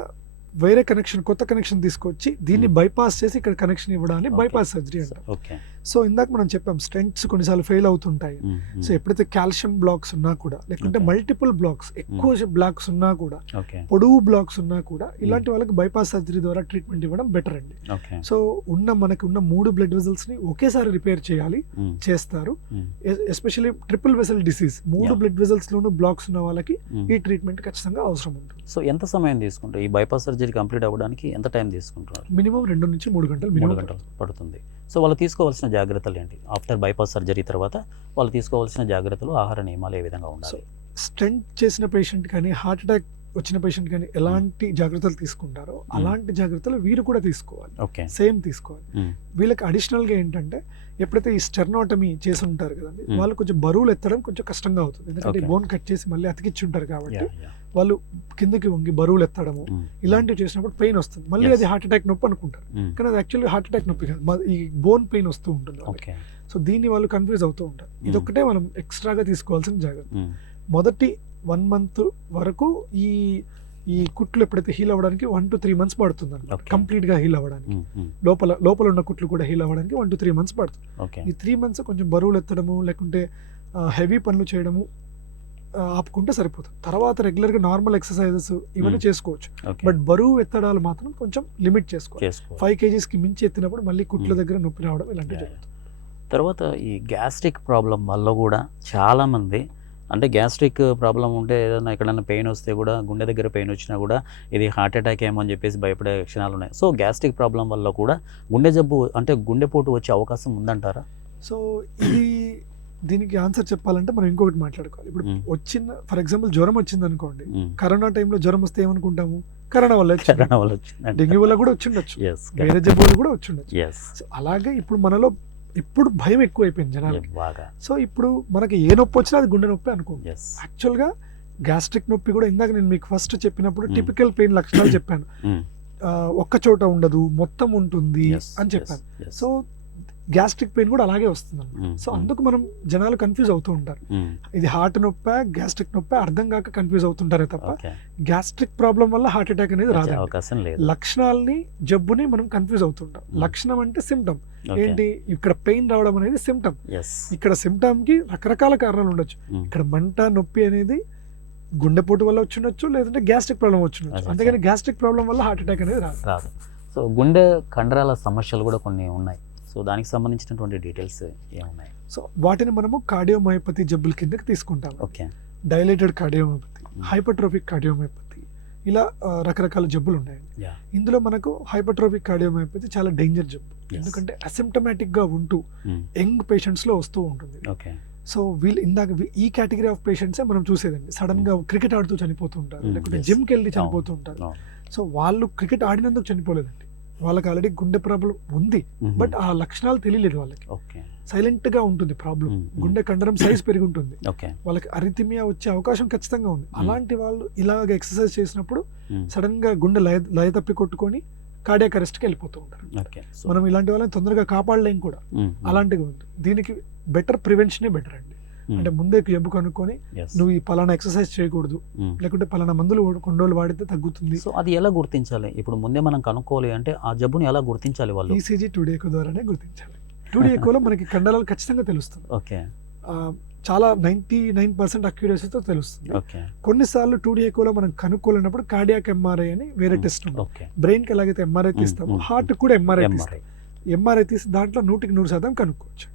వేరే కొత్త కనెక్షన్ తీసుకొచ్చి దీన్ని బైపాస్ చేసి ఇక్కడ కనెక్షన్ ఇవ్వడాన్ని Okay. బైపాస్ సర్జరీ అంటాం. ఓకే. సో ఇందాక మనం చెప్పాం స్టెంట్స్ కొన్నిసార్లు ఫెయిల్ అవుతుంటాయి. సో ఎప్పుడైతే కాల్షియం బ్లాక్స్ ఉన్నా కూడా, లేకుంటే Okay. మల్టిపుల్ బ్లాక్స్, ఎక్కువ బ్లాక్స్ ఉన్నా కూడా, ఓకే. పొడవు బ్లాక్స్ ఉన్నా కూడా, ఇలాంటి వాళ్ళకి బైపాస్ సర్జరీ ద్వారా ట్రీట్మెంట్ ఇవ్వడం బెటర్ అండి. ఓకే. సో మనకి ఉన్న 3 బ్లడ్ వెజల్స్ ని ఒకేసారి రిపేర్ చేస్తారు. Especially triple vessel disease, 3 Yeah. Blood vessels లోనూ బ్లాక్స్ ఉన్న వాళ్ళకి ఈ ట్రీట్మెంట్ ఖచ్చితంగా అవసరం ఉంటుంది. సో ఎంత సమయం తీసుకుంటారు ఈ బైపాస్ సర్జరీ కంప్లీట్ అవ్వడానికి? ఎంత టైం తీసుకుంటున్నారు? మినిమం 2 నుంచి 3 గంటలు 3 మినిమం గంటలు పడుతుంది. సో వాళ్ళు తీసుకోవాల్సిన జాగ్రత్తలు ఏంటి? ఆఫ్టర్ బైపాస్ సర్జరీ తర్వాత వాళ్ళు తీసుకోవాల్సిన జాగ్రత్తలు, ఆహార నియమాలు ఏ విధంగా ఉండాలి? స్టెంట్ చేసిన పేషెంట్ కానీ, హార్ట్ అటాక్ వచ్చిన పేషెంట్ కానీ ఎలాంటి జాగ్రత్తలు తీసుకుంటారో అలాంటి జాగ్రత్తలు వీరు కూడా తీసుకోవాలి, ఓకే. సేమ్ తీసుకోవాలి. వీళ్ళకి అడిషనల్గా ఏంటంటే ఎప్పుడైతే ఈ స్టెర్నోటమీ చేసి ఉంటారు కదండి, వాళ్ళు కొంచెం బరువులు ఎత్తడం కొంచెం కష్టంగా అవుతుంది. ఎందుకంటే Okay. బోన్ కట్ చేసి మళ్ళీ అతికిచ్చి ఉంటారు కాబట్టి వాళ్ళు కిందకి వంగి బరువులు ఎత్తడము ఇలాంటివి చేసినప్పుడు పెయిన్ వస్తుంది. మళ్ళీ Yes. అది హార్ట్ అటాక్ నొప్పి అనుకుంటారు, కానీ అది యాక్చువల్లీ హార్ట్ అటాక్ నొప్పి కాదు, ఈ బోన్ పెయిన్ వస్తూ ఉంటుంది వాళ్ళకి. ఓకే. సో దీన్ని వాళ్ళు కన్ఫ్యూజ్ అవుతూ ఉంటారు. ఇదొక్కటే మనం ఎక్స్ట్రాగా తీసుకోవాల్సిన జాగ్రత్త. మొదటి 1 month వరకు ఈ కుట్లు ఎప్పుడైతే హీల్ అవ్వడానికి 1 to 3 months పడుతుంది అనమాట, Okay. కంప్లీట్ గా హీల్ అవ్వడానికి. లోపల ఉన్న కుట్లు కూడా హీల్ అవ్వడానికి 1 to 3 months పడుతుంది. ఓకే. ఈ 3 months కొంచెం బరువులు ఎత్తడము లేకుంటే హెవీ పనులు చేయడము ఆపుకుంటే సరిపోతుంది. తర్వాత రెగ్యులర్ గా నార్మల్ ఎక్సర్సైజెస్ ఇవన్నీ చేసుకోవచ్చు, ఓకే. బట్ బరువు ఎత్తడాలు మాత్రం కొంచెం లిమిట్ చేసుకోవాలి. 5 kgs కి మించి ఎత్తినప్పుడు మళ్ళీ కుట్ల దగ్గర నొప్పి రావడం ఇలాంటివి జరుగుతుంది. తర్వాత ఈ గ్యాస్ట్రిక్ ప్రాబ్లం వల్ల కూడా చాలామంది, అంటే గ్యాస్ట్రిక్ ప్రాబ్లం ఉంటే ఏదైనా ఎక్కడైనా పెయిన్ వస్తే కూడా, గుండె దగ్గర పెయిన్ వచ్చినా కూడా ఇది హార్ట్ అటాక్ ఏమో అని చెప్పేసి భయపడే లక్షణాలు ఉన్నాయి. సో గ్యాస్ట్రిక్ ప్రాబ్లం వల్ల కూడా గుండె జబ్బు అంటే గుండెపోటు వచ్చే అవకాశం ఉందంటారా? సో దీనికి ఆన్సర్ చెప్పాలంటే మనం ఇంకొకటి మాట్లాడుకోవాలి. ఇప్పుడు వచ్చిన ఫర్ ఎగ్జాంపుల్ జ్వరం వచ్చింది అనుకోండి, కరోనా టైంలో జ్వరం వస్తే ఏమనుకుంటాము, కరోనా వల్ల డెంగ్యూ వల్ల కూడా వచ్చిండొచ్చు, వేరే జబ్బు వల్ల కూడా వచ్చిండొచ్చు. సో అలాగే ఇప్పుడు మనలో ఇప్పుడు భయం ఎక్కువ అయిపోయింది జనాలకి. సో ఇప్పుడు మనకి ఏ నొప్పి వచ్చినా అది గుండె నొప్పి అనుకోండి. యాక్చువల్గా గ్యాస్ట్రిక్ నొప్పి కూడా ఇందాక నేను మీకు ఫస్ట్ చెప్పినప్పుడు టిపికల్ పెయిన్ లక్షణాలు చెప్పాను. ఒక్క చోట ఉండదు, మొత్తం ఉంటుంది అని చెప్పాను. సో గ్యాస్ట్రిక్ పెయిన్ కూడా అలాగే వస్తుంది అన్నమాట. సో అందుకు మనం జనాలు కన్ఫ్యూజ్ అవుతూ ఉంటారు, ఇది హార్ట్ నొప్పి గ్యాస్ట్రిక్ నొప్పి అర్థం కాక కన్ఫ్యూజ్ అవుతుంటారే తప్ప గ్యాస్ట్రిక్ ప్రాబ్లం వల్ల హార్ట్ అటాక్ అనేది రాదు. అవకాశం లేదు. లక్షణాలని జబ్బుని మనం కన్ఫ్యూజ్ అవుతుంటాం. లక్షణం అంటే సిమ్టమ్ ఏంటి, ఇక్కడ పెయిన్ రావడం అనేది సిమ్టమ్. ఇక్కడ సిమ్టమ్ కి రకరకాల కారణాలు ఉండొచ్చు. ఇక్కడ మంట నొప్పి అనేది గుండెపోటు వల్ల వచ్చిండొచ్చు, లేదంటే గ్యాస్ట్రిక్ ప్రాబ్లం వచ్చిండొచ్చు. అంతేగాని గ్యాస్ట్రిక్ ప్రాబ్లం వల్ల హార్ట్ అటాక్ అనేది రాదు. సో గుండె కండరాల సమస్యలు కూడా కొన్ని ఉన్నాయి. సో దానికి సంబంధించినటువంటి డీటెయిల్స్ ఏమున్నాయి? సో వాటిని మనము కార్డియోమయోపతి జబ్బుల కిందకి తీసుకుంటాం. Okay. Dilated cardiomyopathy, hypertrophic cardiomyopathy, ఇలా రకరకాల జబ్బులు ఉన్నాయండి. ఇందులో మనకు హైపర్ట్రోఫిక్ కార్డియోమయోపతి చాలా డేంజర్ జబ్బు, ఎందుకంటే అసిమ్టమాటిక్ గా ఉంటూ యంగ్ పేషెంట్స్ లో వస్తూ ఉంటుంది. సో వీళ్ళు ఇందాక ఈ కేటగిరీ ఆఫ్ పేషెంట్సే మనం చూసేదండి. సడన్ గా క్రికెట్ ఆడుతూ చనిపోతూ ఉంటారు, లేకుంటే జిమ్కి వెళ్ళి చనిపోతూ ఉంటారు. సో వాళ్ళు క్రికెట్ ఆడినందుకు చనిపోలేదండి, వాళ్ళకి ఆల్రెడీ గుండె ప్రాబ్లం ఉంది, బట్ ఆ లక్షణాలు తెలియలేదు వాళ్ళకి. సైలెంట్ గా ఉంటుంది ప్రాబ్లం, గుండె కండరం సైజ్ పెరిగి ఉంటుంది, వాళ్ళకి అరిథిమియా వచ్చే అవకాశం ఖచ్చితంగా ఉంది. అలాంటి వాళ్ళు ఇలాగ ఎక్సర్సైజ్ చేసినప్పుడు సడన్ గా గుండె లయ తప్పి కొట్టుకొని కార్డియాక్ అరెస్ట్ కి వెళ్ళిపోతూ ఉంటారు. మనం ఇలాంటి వాళ్ళని తొందరగా కాపాడలేం కూడా. అలాంటివి ఉంది. దీనికి బెటర్ ప్రివెన్షనే బెటర్ అండి. అంటే ముందే జబ్బు కనుక్కొని నువ్వు ఈ పలానా ఎక్సర్సైజ్ చేయకూడదు, లేకుంటే పలానా మందులు కొన్ని రోజులు వాడితే తగ్గుతుంది. సో అది ఎలా గుర్తించాలి? ఇప్పుడు ముందే మనం కనుక్కోవాలి అంటే ఆ జబ్బుని ఎలా గుర్తించాలి? వాళ్ళు ఈసీజీ 2D ఎకో ద్వారానే గుర్తించాలి. 2D ఎకోలో మనకి కండరాలు ఖచ్చితంగా తెలుస్తుంది. ఓకే. చాలా 99% అక్యురసీతో తెలుస్తుంది. కొన్నిసార్లు 2D ఎకోలో మనం కనుక్కోలేనప్పుడు కార్డియాక్ ఎంఆర్ఐ అని వేరే టెస్ట్ ఉంది. బ్రెయిన్ కి ఎలాగైతే ఎంఆర్ఐ తీస్తామో హార్ట్ కూడా ఎంఆర్ఐ తీస్తాం. ఎంఆర్ఐ తీసి దాంట్లో 100% కనుక్కోవచ్చు.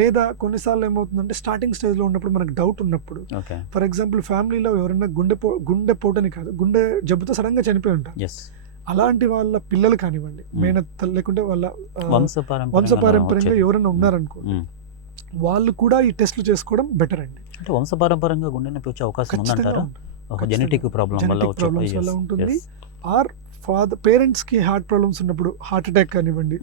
లేదా కొన్నిసార్లు ఏమవుతుందంటే స్టార్టింగ్ స్టేజ్లో ఉన్నప్పుడు మనకు డౌట్ ఉన్నప్పుడు, ఓకే ఫర్ ఎగ్జాంపుల్ ఫ్యామిలీలో ఎవరైనా గుండె పోటని కాదు, గుండె జబ్బుతో సడన్గా చనిపోయి ఉంటారు. ఎస్ అలాంటి వాళ్ళ పిల్లలు కానివ్వండి, మేనత్త లేకుంటే వాళ్ళ వంశపారంపర్యంగా ఎవరైనా ఉన్నారనుకో, వాళ్ళు కూడా ఈ టెస్ట్లు చేసుకోవడం బెటర్ అండి. అంటే వంశపారంపర్యంగా గుండె నొప్పి వచ్చే అవకాశం ఖచ్చితంగా ఉందంటారా? ఉంటుంది. జెనెటిక్ ప్రాబ్లం వల్ల Genetic problems వల్ల ఉంటుంది. ఆర్ పేరెంట్స్కి హార్ట్ ప్రాబ్లమ్స్ ఉన్నప్పుడు హార్ట్ అటాక్ కానివ్వండి,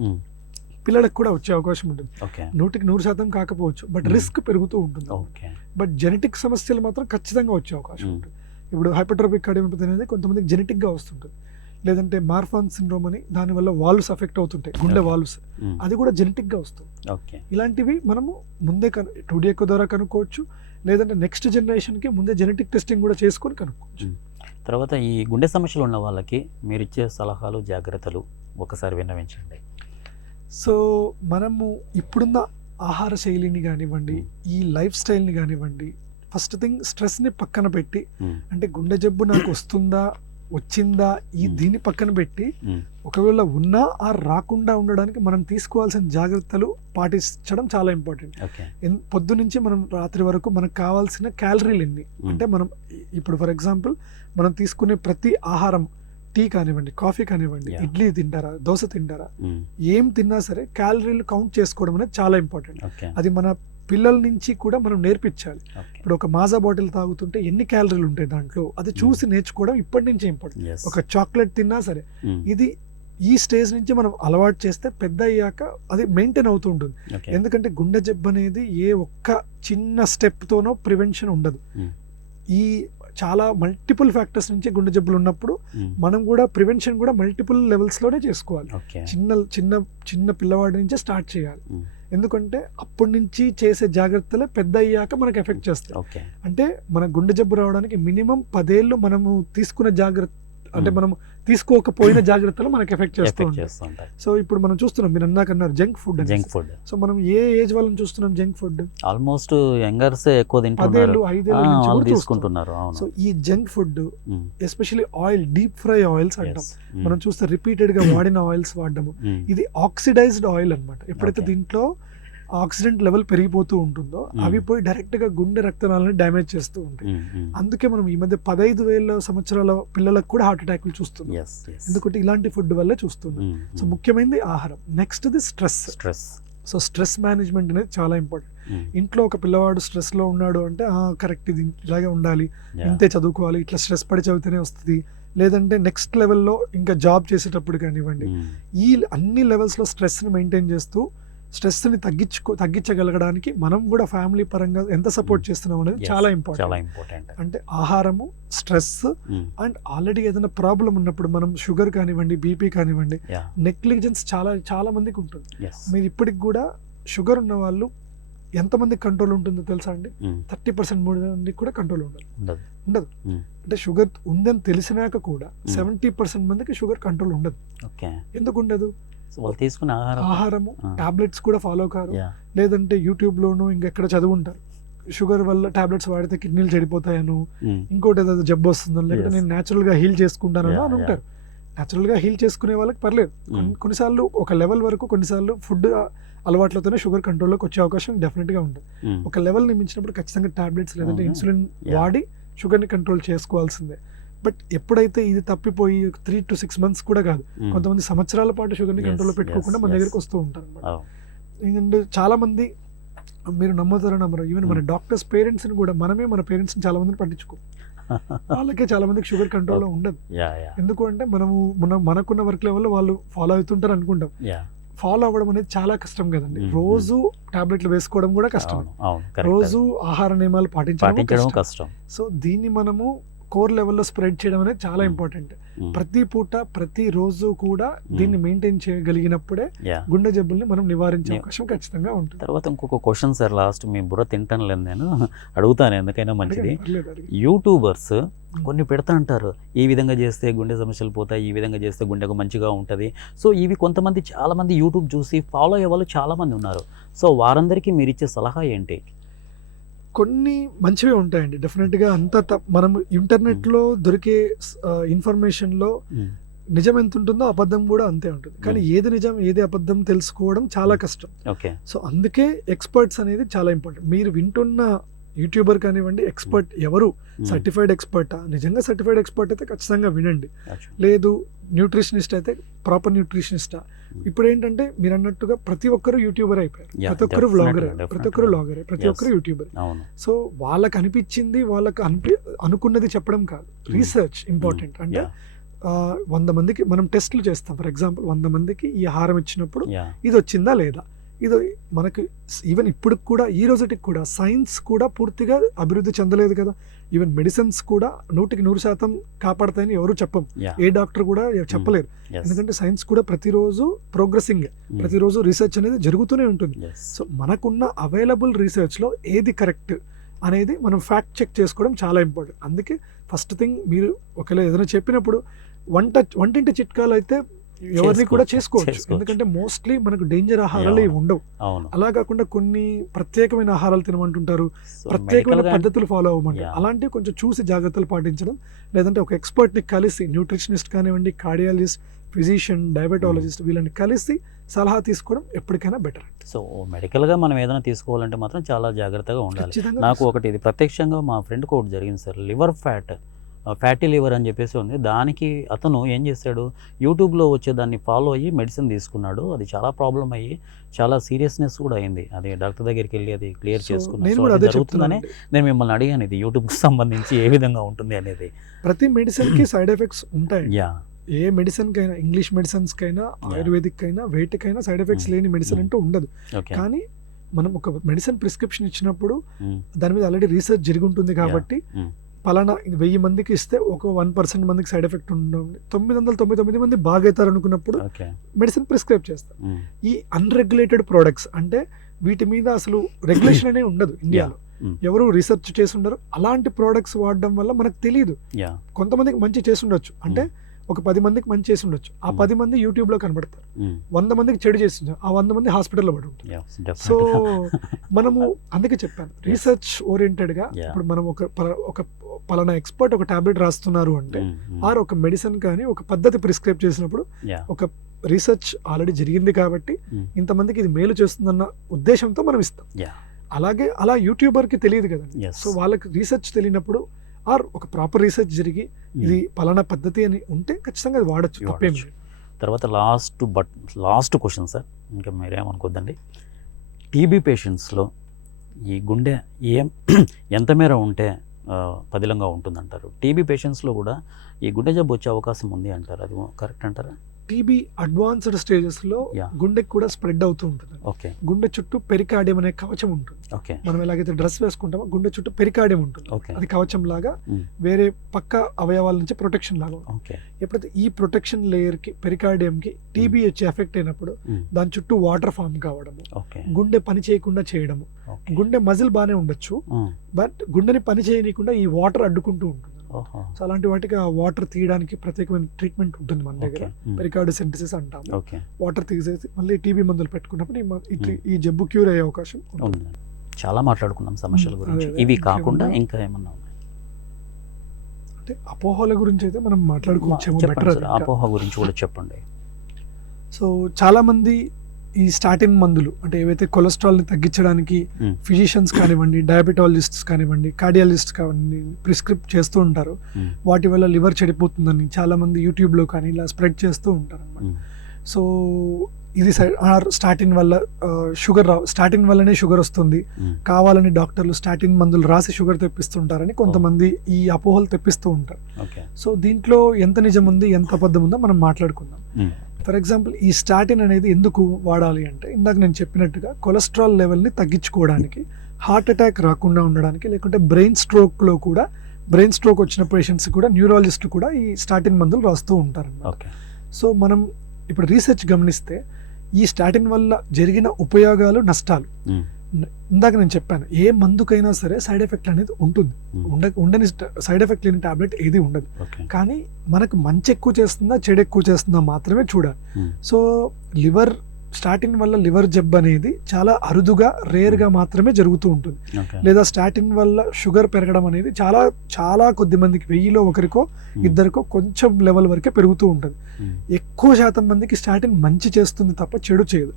పిల్లలకు కూడా వచ్చే అవకాశం ఉంటుంది. ఓకే 100% కాకపోవచ్చు, బట్ రిస్క్ పెరుగుతూ ఉంటుంది. ఓకే బట్ జెనెటిక్ సమస్యలు మాత్రం ఖచ్చితంగా వచ్చే అవకాశం ఉంటుంది. ఇప్పుడు హైపర్ట్రోపిక్ కార్డియోమియోపతి అనేది కొంతమందికి జెనెటిక్గా వస్తుంటుంది, లేదంటే మార్ఫాన్ సిండ్రోమ్ అని, దానివల్ల వాల్వ్స్ అఫెక్ట్ అవుతుంటాయి, గుండె వాల్వ్స్, అది కూడా జెనెటిక్గా వస్తుంది. ఓకే ఇలాంటివి మనము ముందే 2D ఎకో ద్వారా కనుక్కోవచ్చు, లేదంటే నెక్స్ట్ జనరేషన్కి ముందే జెనెటిక్ టెస్టింగ్ కూడా చేసుకొని కనుక్కోవచ్చు. తర్వాత ఈ గుండె సమస్యలు ఉన్న వాళ్ళకి మీరు ఇచ్చే సలహాలు జాగ్రత్తలు ఒకసారి విన్నవించండి. సో మనము ఇప్పుడున్న ఆహార శైలిని కానివ్వండి, ఈ లైఫ్ స్టైల్ని కానివ్వండి, ఫస్ట్ థింగ్ స్ట్రెస్ని పక్కన పెట్టి, అంటే గుండె జబ్బు నాకు వస్తుందా వచ్చిందా దీన్ని పక్కన పెట్టి, ఒకవేళ ఉన్నా ఆ రాకుండా ఉండడానికి మనం తీసుకోవాల్సిన జాగ్రత్తలు పాటించడం చాలా ఇంపార్టెంట్. పొద్దు నుంచి మనం రాత్రి వరకు మనకు కావాల్సిన క్యాలరీలు ఎన్ని, అంటే మనం ఇప్పుడు ఫర్ ఎగ్జాంపుల్ మనం తీసుకునే ప్రతి ఆహారం, టీ కానివ్వండి, కాఫీ కానివ్వండి, ఇడ్లీ తింటారా, దోశ తింటారా, ఏం తిన్నా సరే క్యాలరీలు కౌంట్ చేసుకోవడం అనేది చాలా ఇంపార్టెంట్. అది మన పిల్లల నుంచి కూడా మనం నేర్పించాలి. ఇప్పుడు ఒక మాజా బాటిల్ తాగుతుంటే ఎన్ని క్యాలరీలు ఉంటాయి దాంట్లో, అది చూసి నేర్చుకోవడం ఇప్పటి నుంచే ఇంపార్టెంట్. ఒక చాక్లెట్ తిన్నా సరే, ఇది ఈ స్టేజ్ నుంచి మనం అలవాటు చేస్తే పెద్ద అయ్యాక అది మెయింటైన్ అవుతూ ఉంటుంది. ఎందుకంటే గుండె జబ్బు అనేది ఏ ఒక్క చిన్న స్టెప్తోనో ప్రివెన్షన్ ఉండదు. ఈ చాలా మల్టిపుల్ ఫ్యాక్టర్స్ నుంచి గుండె జబ్బులు ఉన్నప్పుడు మనం కూడా ప్రివెన్షన్ కూడా మల్టిపుల్ లెవెల్స్లోనే చేసుకోవాలి. చిన్న పిల్లవాడి నుంచే స్టార్ట్ చేయాలి. ఎందుకంటే అప్పటి నుంచి చేసే జాగ్రత్తలే పెద్ద అయ్యాక మనకు ఎఫెక్ట్ చేస్తాయి. అంటే మన గుండె జబ్బు రావడానికి మినిమం 10 ఏళ్ళు మనము తీసుకునే జాగ్రత్త, అంటే మనం తీసుకోకపోయిన జాగ్రత్తలు మనకు ఎఫెక్ట్ చేస్తూ ఉంటాయి. సో ఇప్పుడు మనం చూస్తున్నాం, మీరు అన్నారు జంక్ ఫుడ్. సో మనం ఏ ఏజ్ వాళ్ళని చూస్తున్నాం జంక్ ఫుడ్? ఆల్మోస్ట్ యంగర్స్ ఎక్కువ 10 ఏళ్ళు 5 ఏళ్ళ నుంచి తీసుకుంటున్నారు. సో ఈ junk food, especially oil, deep fry oils అంటాం మనం, చూస్తే రిపీటెడ్ గా వాడిన ఆయిల్స్ వాడడము, ఇది ఆక్సిడైజ్డ్ ఆయిల్ అన్నమాట. ఎప్పుడైతే దీంట్లో ఆక్సిడెంట్ లెవెల్ పెరిగిపోతూ ఉంటుందో అవి పోయి డైరెక్ట్ గా గుండె రక్తనాళాలను డ్యామేజ్ చేస్తూ ఉంటాయి. అందుకే మనం ఈ మధ్య 15,000 సంవత్సరాల పిల్లలకు కూడా హార్ట్ అటాక్లు చూస్తున్నాం. ఎందుకంటే ఇలాంటి ఫుడ్ వల్లే చూస్తున్నాం. సో ముఖ్యమైనది ఆహారం. Next the stress. So stress management అనేది చాలా ఇంపార్టెంట్. ఇంట్లో ఒక పిల్లవాడు స్ట్రెస్ లో ఉన్నాడు అంటే కరెక్ట్, ఇది ఇలాగే ఉండాలి, ఇంతే చదువుకోవాలి, ఇట్లా స్ట్రెస్ పడి చదివితేనే వస్తుంది, లేదంటే నెక్స్ట్ లెవెల్లో ఇంకా జాబ్ చేసేటప్పుడు కానివ్వండి, ఈ అన్ని లెవెల్స్ లో స్ట్రెస్ ని మెయింటైన్ చేస్తూ స్ట్రెస్ని తగ్గించగలగడానికి మనం కూడా ఫ్యామిలీ పరంగా ఎంత సపోర్ట్ చేస్తున్నాం అనేది చాలా ఇంపార్టెంట్. అంటే ఆహారము, స్ట్రెస్, అండ్ ఆల్రెడీ ఏదైనా ప్రాబ్లం ఉన్నప్పుడు మనం షుగర్ కానివ్వండి, బీపీ కానివ్వండి, నెగ్లిజెన్స్ చాలా మందికి ఉంటుంది. మీరు ఇప్పటికి కూడా షుగర్ ఉన్న వాళ్ళు ఎంతమంది కంట్రోల్ ఉంటుందో తెలుసా అండి? 30% మందికి కూడా కంట్రోల్ ఉండదు. అంటే షుగర్ ఉందని తెలిసినాక కూడా 70% మందికి షుగర్ కంట్రోల్ ఉండదు. ఎందుకు ఉండదు? తీసుకున్న ఆహారము, టాబ్లెట్స్ కూడా ఫాలో కారు, లేదంటే యూట్యూబ్ లోను ఇంకెక్కడ చదువుంటారు షుగర్ వల్ల టాబ్లెట్స్ వాడితే కిడ్నీలు చెడిపోతాయను, ఇంకోటి ఏదో జబ్బు వస్తుందో, లేకపోతే నేను న్యాచురల్ గా హీల్ చేసుకుంటాను అని ఉంటారు. న్యాచురల్ గా హీల్ చేసుకునే వాళ్ళకి పర్లేదు. కొన్నిసార్లు ఒక లెవెల్ వరకు, కొన్నిసార్లు ఫుడ్ అలవాట్లతోనే షుగర్ కంట్రోల్లోకి వచ్చే అవకాశం డెఫినెట్ గా ఉంటుంది. ఒక లెవెల్ ని మించినప్పుడు ఖచ్చితంగా టాబ్లెట్స్ లేదంటే ఇన్సులిన్ వాడి షుగర్ ని కంట్రోల్ చేసుకోవాల్సిందే. బట్ ఎప్పుడైతే ఇది తప్పిపోయి 3 to 6 months కూడా కాదు, కొంతమంది సంవత్సరాల పాటు షుగర్ని కంట్రోల్లో పెట్టుకోకుండా మన దగ్గరికి వస్తూ ఉంటారు అనమాట. ఎందుకంటే చాలా మంది, మీరు నమ్మతారో నమ్మరు, ఈవెన్ మన డాక్టర్స్ పేరెంట్స్ని కూడా మనమే మన పేరెంట్స్ని చాలా మందిని పట్టించుకో, వాళ్ళకే చాలా మందికి షుగర్ కంట్రోల్లో ఉండదు. ఎందుకు అంటే మనకున్న వర్క్ లెవెల్లో వాళ్ళు ఫాలో అవుతుంటారు అనుకుంటాం. ఫాలో అవ్వడం అనేది చాలా కష్టం కదండి. రోజు టాబ్లెట్లు వేసుకోవడం కూడా కష్టం, రోజు ఆహార నియమాలు పాటించడం కష్టం. సో దీన్ని మనము కోర్ లెవెల్లో స్ప్రెడ్ చేయడం అనేది చాలా ఇంపార్టెంట్. ప్రతి పూట ప్రతి రోజు కూడా దీన్ని మెయింటైన్ చేయగలిగినప్పుడే గుండె జబ్బుల్ని మనం నివారించే అవకాశం ఖచ్చితంగా ఉంటుంది. తర్వాత ఇంకొక క్వశ్చన్ సార్, లాస్ట్ మీ బుర్ర తింటాను లేదు, నేను అడుగుతాను ఎందుకైనా మంచిది. యూట్యూబర్స్ కొన్ని పెడతా అంటారు, ఈ విధంగా చేస్తే గుండె సమస్యలు పోతాయి, ఈ విధంగా చేస్తే గుండెకు మంచిగా ఉంటుంది. సో ఇవి కొంతమంది, చాలా మంది యూట్యూబ్ చూసి ఫాలో అయ్యే వాళ్ళు చాలా మంది ఉన్నారు. సో వారందరికీ మీరు ఇచ్చే సలహా ఏంటి? కొన్ని మంచివే ఉంటాయండి డెఫినెట్గా. మనం ఇంటర్నెట్లో దొరికే ఇన్ఫర్మేషన్లో నిజం ఎంత ఉంటుందో అబద్ధం కూడా అంతే ఉంటుంది. కానీ ఏది నిజం ఏది అబద్ధం తెలుసుకోవడం చాలా కష్టం. ఓకే. సో అందుకే ఎక్స్పర్ట్స్ అనేది చాలా ఇంపార్టెంట్. మీరు వింటున్న యూట్యూబర్ కానివ్వండి, ఎక్స్పర్ట్ ఎవరు, సర్టిఫైడ్ ఎక్స్పర్టా, నిజంగా సర్టిఫైడ్ ఎక్స్పర్ట్ అయితే ఖచ్చితంగా వినండి. లేదు న్యూట్రిషనిస్ట్ అయితే ప్రాపర్ న్యూట్రిషనిస్టా. ఇప్పుడు ఏంటంటే మీరు అన్నట్టుగా ప్రతి ఒక్కరు యూట్యూబర్ అయిపోయారు, ప్రతి ఒక్కరు వ్లాగర్, ప్రతి ఒక్కరు వ్లాగర్, ప్రతి ఒక్కరు యూట్యూబర్. సో వాళ్ళకి అనిపించింది వాళ్ళకి అనుకున్నది చెప్పడం కాదు, రీసెర్చ్ ఇంపార్టెంట్. అంటే 100 మందికి మనం టెస్ట్లు చేస్తాం. ఫర్ ఎగ్జాంపుల్ 100 మందికి ఈ ఆహారం ఇచ్చినప్పుడు ఇది వచ్చిందా లేదా, ఇది మనకి ఈవెన్ ఇప్పుడు కూడా ఈ రోజుటికి కూడా సైన్స్ కూడా పూర్తిగా అభివృద్ధి చెందలేదు కదా. ఈవెన్ మెడిసిన్స్ కూడా 100% కాపాడతాయని ఎవరు చెప్పం, ఏ డాక్టర్ కూడా చెప్పలేరు. ఎందుకంటే సైన్స్ కూడా ప్రతిరోజు ప్రోగ్రెసింగ్, ప్రతిరోజు రీసెర్చ్ అనేది జరుగుతూనే ఉంటుంది. సో మనకున్న అవైలబుల్ రీసెర్చ్లో ఏది కరెక్ట్ అనేది మనం ఫ్యాక్ట్ చెక్ చేసుకోవడం చాలా ఇంపార్టెంట్. అందుకే ఫస్ట్ థింగ్ మీరు ఒకవేళ ఏదైనా చెప్పినప్పుడు వంటింటి చిట్కాలు అయితే ఎవరిని కూడా చేసుకోవచ్చు. ఎందుకంటే మోస్ట్లీ మనకు డేంజర్ ఆహారాలు ఉండవు. అలా కాకుండా కొన్ని ప్రత్యేకమైన ఆహారాలు తినమంటుంటారు, ప్రత్యేకమైన పద్ధతులు ఫాలో అవ్వమంటారు. అలాంటివి కొంచెం చూసి జాగ్రత్తలు పాటించడం, లేదంటే ఒక ఎక్స్పర్ట్ని కలిసి న్యూట్రిషనిస్ట్ కానివ్వండి, కార్డియాలజిస్ట్, ఫిజిషియన్, డయాబెటాలజిస్ట్ వీళ్ళని కలిసి సలహా తీసుకోవడం ఎప్పటికైనా బెటర్. సో మెడికల్గా మనం ఏదైనా తీసుకోవాలంటే మాత్రం చాలా జాగ్రత్తగా ఉండాలి. నాకు ఒకటి ఇది ప్రత్యక్షంగా మా ఫ్రెండ్కి ఒకటి జరిగింది సార్. లివర్ ఫ్యాటీ లివర్ అని చెప్పేసి ఉంది. దానికి అతను ఏం చేశాడు, యూట్యూబ్లో వచ్చేదాన్ని ఫాలో అయ్యి మెడిసిన్ తీసుకున్నాడు. అది చాలా ప్రాబ్లం అయ్యి చాలా సీరియస్నెస్ కూడా అయింది. అది డాక్టర్ దగ్గరికి వెళ్ళి అది క్లియర్ చేసుకున్నాను. జరుగుతుందని నేను మిమ్మల్ని అడిగాను, ఇది యూట్యూబ్కి సంబంధించి ఏ విధంగా ఉంటుంది అనేది. ప్రతి మెడిసిన్కి సైడ్ ఎఫెక్ట్స్ ఉంటాయి. ఏ మెడిసిన్కైనా, ఇంగ్లీష్ మెడిసిన్స్కైనా, ఆయుర్వేదిక్ అయినా, వేటికైనా సైడ్ ఎఫెక్ట్స్ లేని మెడిసిన్ అంటూ ఉండదు. కానీ మనం ఒక మెడిసిన్ ప్రిస్క్రిప్షన్ ఇచ్చినప్పుడు దాని మీద ఆల్రెడీ రీసెర్చ్ జరిగి ఉంటుంది కాబట్టి పలానా 1000 మందికి ఇస్తే ఒక 1% మందికి సైడ్ ఎఫెక్ట్ ఉంటుంది, 999 మంది బాగవుతారు అనుకున్నప్పుడు మెడిసిన్ ప్రిస్క్రైబ్ చేస్తారు. ఈ అన్రెగ్యులేటెడ్ ప్రోడక్ట్స్ అంటే వీటి మీద అసలు రెగ్యులేషన్ అనే ఉండదు ఇండియాలో, ఎవరు రీసెర్చ్ చేసి ఉండరు. అలాంటి ప్రోడక్ట్స్ వాడడం వల్ల మనకు తెలియదు. కొంతమందికి మంచి చేసి ఉండొచ్చు, అంటే ఒక 10 మందికి మంచి చేసి ఉండొచ్చు, ఆ 10 మంది యూట్యూబ్లో కనబడతారు. 100 మందికి చెడు చేస్తుంది, ఆ 100 మంది హాస్పిటల్లో పడి ఉంటారు. సో మనము అందుకే చెప్పాను, రీసెర్చ్ ఓరియంటెడ్గా ఇప్పుడు మనం ఒక పలానా ఎక్స్పర్ట్ ఒక టాబ్లెట్ రాస్తున్నారు అంటే, ఆర్ ఒక మెడిసిన్ కానీ ఒక పద్ధతి ప్రిస్క్రైబ్ చేసినప్పుడు ఒక రీసెర్చ్ ఆల్రెడీ జరిగింది కాబట్టి ఇంతమందికి ఇది మేలు చేస్తుందన్న ఉద్దేశంతో మనం ఇస్తాం. అలాగే అలా యూట్యూబర్కి తెలియదు కదండి. సో వాళ్ళకి రీసెర్చ్ తెలియనప్పుడు ఆర్ ఒక ప్రాపర్ రీసెర్చ్ జరిగి ఇది పలానా పద్ధతి అని ఉంటే ఖచ్చితంగా అది వాడచ్చు, తప్పేమి. తర్వాత లాస్ట్ క్వశ్చన్ సార్, ఇంకా మీరేమనుకోద్దండి. టీబీ పేషెంట్స్లో ఈ గుండె ఎంత మేర ఉంటే పదిలంగా ఉంటుందంటారు? టీబీ పేషెంట్స్లో కూడా ఈ గుండె జబ్బు వచ్చే అవకాశం ఉంది అంటారు, అది కరెక్ట్ అంటారా? టీబీ అడ్వాన్స్డ్ స్టేజెస్-లో గుండెకి కూడా స్ప్రెడ్ అవుతూ ఉంటుంది. గుండె చుట్టూ పెరికార్డియం అనే కవచం ఉంటుంది. మనం ఎలాగైతే డ్రెస్ వేసుకుంటామో గుండె చుట్టూ పెరికార్డియం ఉంటుంది, అది కవచం లాగా వేరే పక్క అవయవాల నుంచి ప్రొటెక్షన్ లాగా. ఎప్పుడైతే ఈ ప్రొటెక్షన్ లేయర్ కి, పెరికార్డియం కి టీబీ వచ్చి ఎఫెక్ట్ అయినప్పుడు దాని చుట్టూ వాటర్ ఫామ్ కావడము, గుండె పని చేయకుండా చేయడము. గుండె మజిల్ బానే ఉండొచ్చు, బట్ గుండెని పని చేయనీయకుండా ఈ వాటర్ అడ్డుకుంటూ ఉంటుంది. సో అలాంటి వాటికి ఆ వాటర్ తీయడానికి ప్రత్యేకమైన ట్రీట్మెంట్ ఉంటుంది మన దగ్గర, పెరికార్డోసెంటసిస్ అంటాం. వాటర్ తీసేసి మళ్ళీ టీబీ మందులు పెట్టుకున్నప్పుడు ఈ జబ్బు క్యూర్ అయ్యే అవకాశం ఉంటుంది. చాలా మాట్లాడుకున్నాం సమస్యల గురించి, ఇవి కాకుండా ఇంకా ఏమన్నా ఉన్నాయి అంటే అపోహల గురించి అయితే మనం మాట్లాడుకోవచ్చు. అపోహ గురించి కూడా చెప్పండి. సో చాలా మంది ఈ స్టాటిన్ మందులు అంటే ఏవైతే కొలెస్ట్రాల్ని తగ్గించడానికి ఫిజిషియన్స్ కానివ్వండి, డయాబెటాలజిస్ట్స్ కానివ్వండి, కార్డియాలజిస్ట్ కానివ్వండి ప్రిస్క్రిప్ట్ చేస్తూ ఉంటారు. వాటి వల్ల లివర్ చెడిపోతుందని చాలా మంది యూట్యూబ్లో కానీ ఇలా స్ప్రెడ్ చేస్తూ ఉంటారు అన్నమాట. సో ఇది స్టాటిన్ వల్ల స్టాటిన్ వల్లనే షుగర్ వస్తుంది, కావాలని డాక్టర్లు స్టాటిన్ మందులు రాసి షుగర్ తెప్పిస్తుంటారని కొంతమంది ఈ అపోహలు తెప్పిస్తూ ఉంటారు. సో దీంట్లో ఎంత నిజం ఉంది, ఎంత అబద్ధం ఉందో మనం మాట్లాడుకుందాం. ఫర్ ఎగ్జాంపుల్ ఈ స్టాటిన్ అనేది ఎందుకు వాడాలి అంటే, ఇందాక నేను చెప్పినట్టుగా కొలెస్ట్రాల్ లెవెల్ని తగ్గించుకోవడానికి, హార్ట్ అటాక్ రాకుండా ఉండడానికి, లేకుంటే బ్రెయిన్ స్ట్రోక్ వచ్చిన పేషెంట్స్ కూడా న్యూరాలజిస్ట్ కూడా ఈ స్టాటిన్ మందులు రాస్తూ ఉంటారు. సో మనం ఇప్పుడు రీసెర్చ్ గమనిస్తే ఈ స్టాటిన్ వల్ల జరిగిన ఉపయోగాలు, నష్టాలు ఇందాక నేను చెప్పాను, ఏ మందుకైనా సరే సైడ్ ఎఫెక్ట్ అనేది ఉంటుంది. ఉండని సైడ్ ఎఫెక్ట్ లేని టాబ్లెట్ ఏది ఉండదు. కానీ మనకు మంచి ఎక్కువ చేస్తుందా చెడు ఎక్కువ చేస్తుందా మాత్రమే చూడాలి. సో లివర్ స్టాటిన్ వల్ల లివర్ జబ్బు అనేది చాలా అరుదుగా రేర్గా మాత్రమే జరుగుతూ ఉంటుంది. ఓకే. లేదా స్టాటిన్ వల్ల షుగర్ పెరగడం అనేది చాలా చాలా కొద్ది మందికి, 1000లో ఒకరికో ఇద్దరికో కొంచెం లెవెల్ వరకే పెరుగుతూ ఉంటుంది. ఎక్కువ శాతం మందికి స్టాటిన్ మంచి చేస్తుంది తప్ప చెడు చేయదు.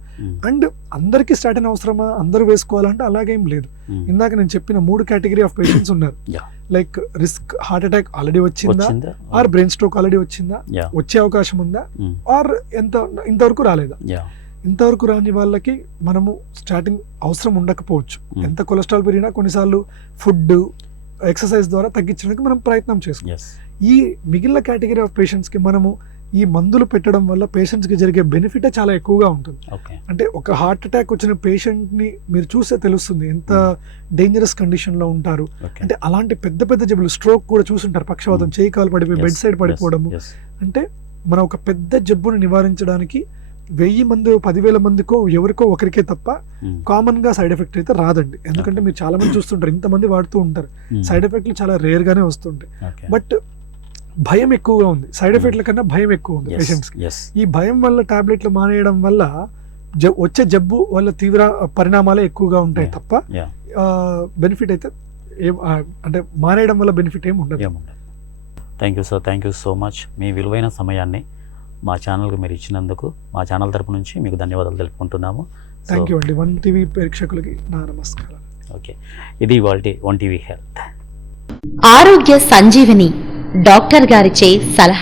అండ్ అందరికీ స్టాటిన్ అవసరమా, అందరూ వేసుకోవాలంటే అలాగేం లేదు. ఇందాక నేను చెప్పిన 3 కేటగిరీ ఆఫ్ పేషెంట్స్ ఉన్నారు. Like risk heart attack already వచ్చిందా, ఆర్ బ్రెయిన్ స్ట్రోక్ ఆల్రెడీ వచ్చిందా, వచ్చే అవకాశం ఉందా, ఆర్ ఇంతవరకు రాలేదా. ఇంతవరకు రాని వాళ్ళకి మనము స్టాటిన్ అవసరం ఉండకపోవచ్చు. ఎంత కొలెస్ట్రాల్ పెరిగినా కొన్నిసార్లు ఫుడ్, ఎక్సర్సైజ్ ద్వారా తగ్గించడానికి మనం ప్రయత్నం చేసుకోవాలి. ఈ మిగిలిన కేటగిరీ ఆఫ్ పేషెంట్స్కి మనము ఈ మందులు పెట్టడం వల్ల పేషెంట్స్కి జరిగే బెనిఫిటే చాలా ఎక్కువగా ఉంటుంది. అంటే ఒక హార్ట్ అటాక్ వచ్చిన పేషెంట్ని మీరు చూస్తే తెలుస్తుంది ఎంత డేంజరస్ కండిషన్లో ఉంటారు. అంటే అలాంటి పెద్ద పెద్ద జబ్బులు, స్ట్రోక్ కూడా చూసుంటారు, పక్షవాతం, చేయి కాలు పడిపోయి బెడ్ సైడ్ పడిపోవడము. అంటే మనం ఒక పెద్ద జబ్బును నివారించడానికి 1000 మంది 10,000 మందికో ఎవరికో ఒకరికే తప్ప కామన్ గా సైడ్ ఎఫెక్ట్ అయితే రాదండి. ఎందుకంటే మీరు చాలా మంది చూస్తుంటారు, ఇంతమంది వాడుతూ ఉంటారు, సైడ్ ఎఫెక్ట్లు చాలా రేర్ గానే వస్తుంటాయి. బట్ భయం ఎక్కువగా ఉంది, సైడ్ ఎఫెక్ట్ల కన్నా భయం ఎక్కువ ఉంది పేషెంట్స్ కి. ఈ భయం వల్ల టాబ్లెట్లు మానేయడం వల్ల వచ్చే జబ్బు వల్ల తీవ్ర పరిణామాలే ఎక్కువగా ఉంటాయి తప్ప బెనిఫిట్ అయితే అంటే మానేయడం వల్ల బెనిఫిట్ ఏమి ఉండదు. Thank you sir, thank you so much. మీ విలువైన సమయాన్ని మా ఛానల్కి మీరు ఇచ్చినందుకు మా ఛానల్ తరపు నుంచి మీకు ధన్యవాదాలు తెలుపుకుంటున్నాము. థ్యాంక్ యూ అండి. 1TV ప్రేక్షకులకి నా నమస్కారాలు. ఓకే, ఇది ఇవాల్టి 1TV హెల్త్. ఆరోగ్య సంజీవని డాక్టర్ గారిచే సలహా.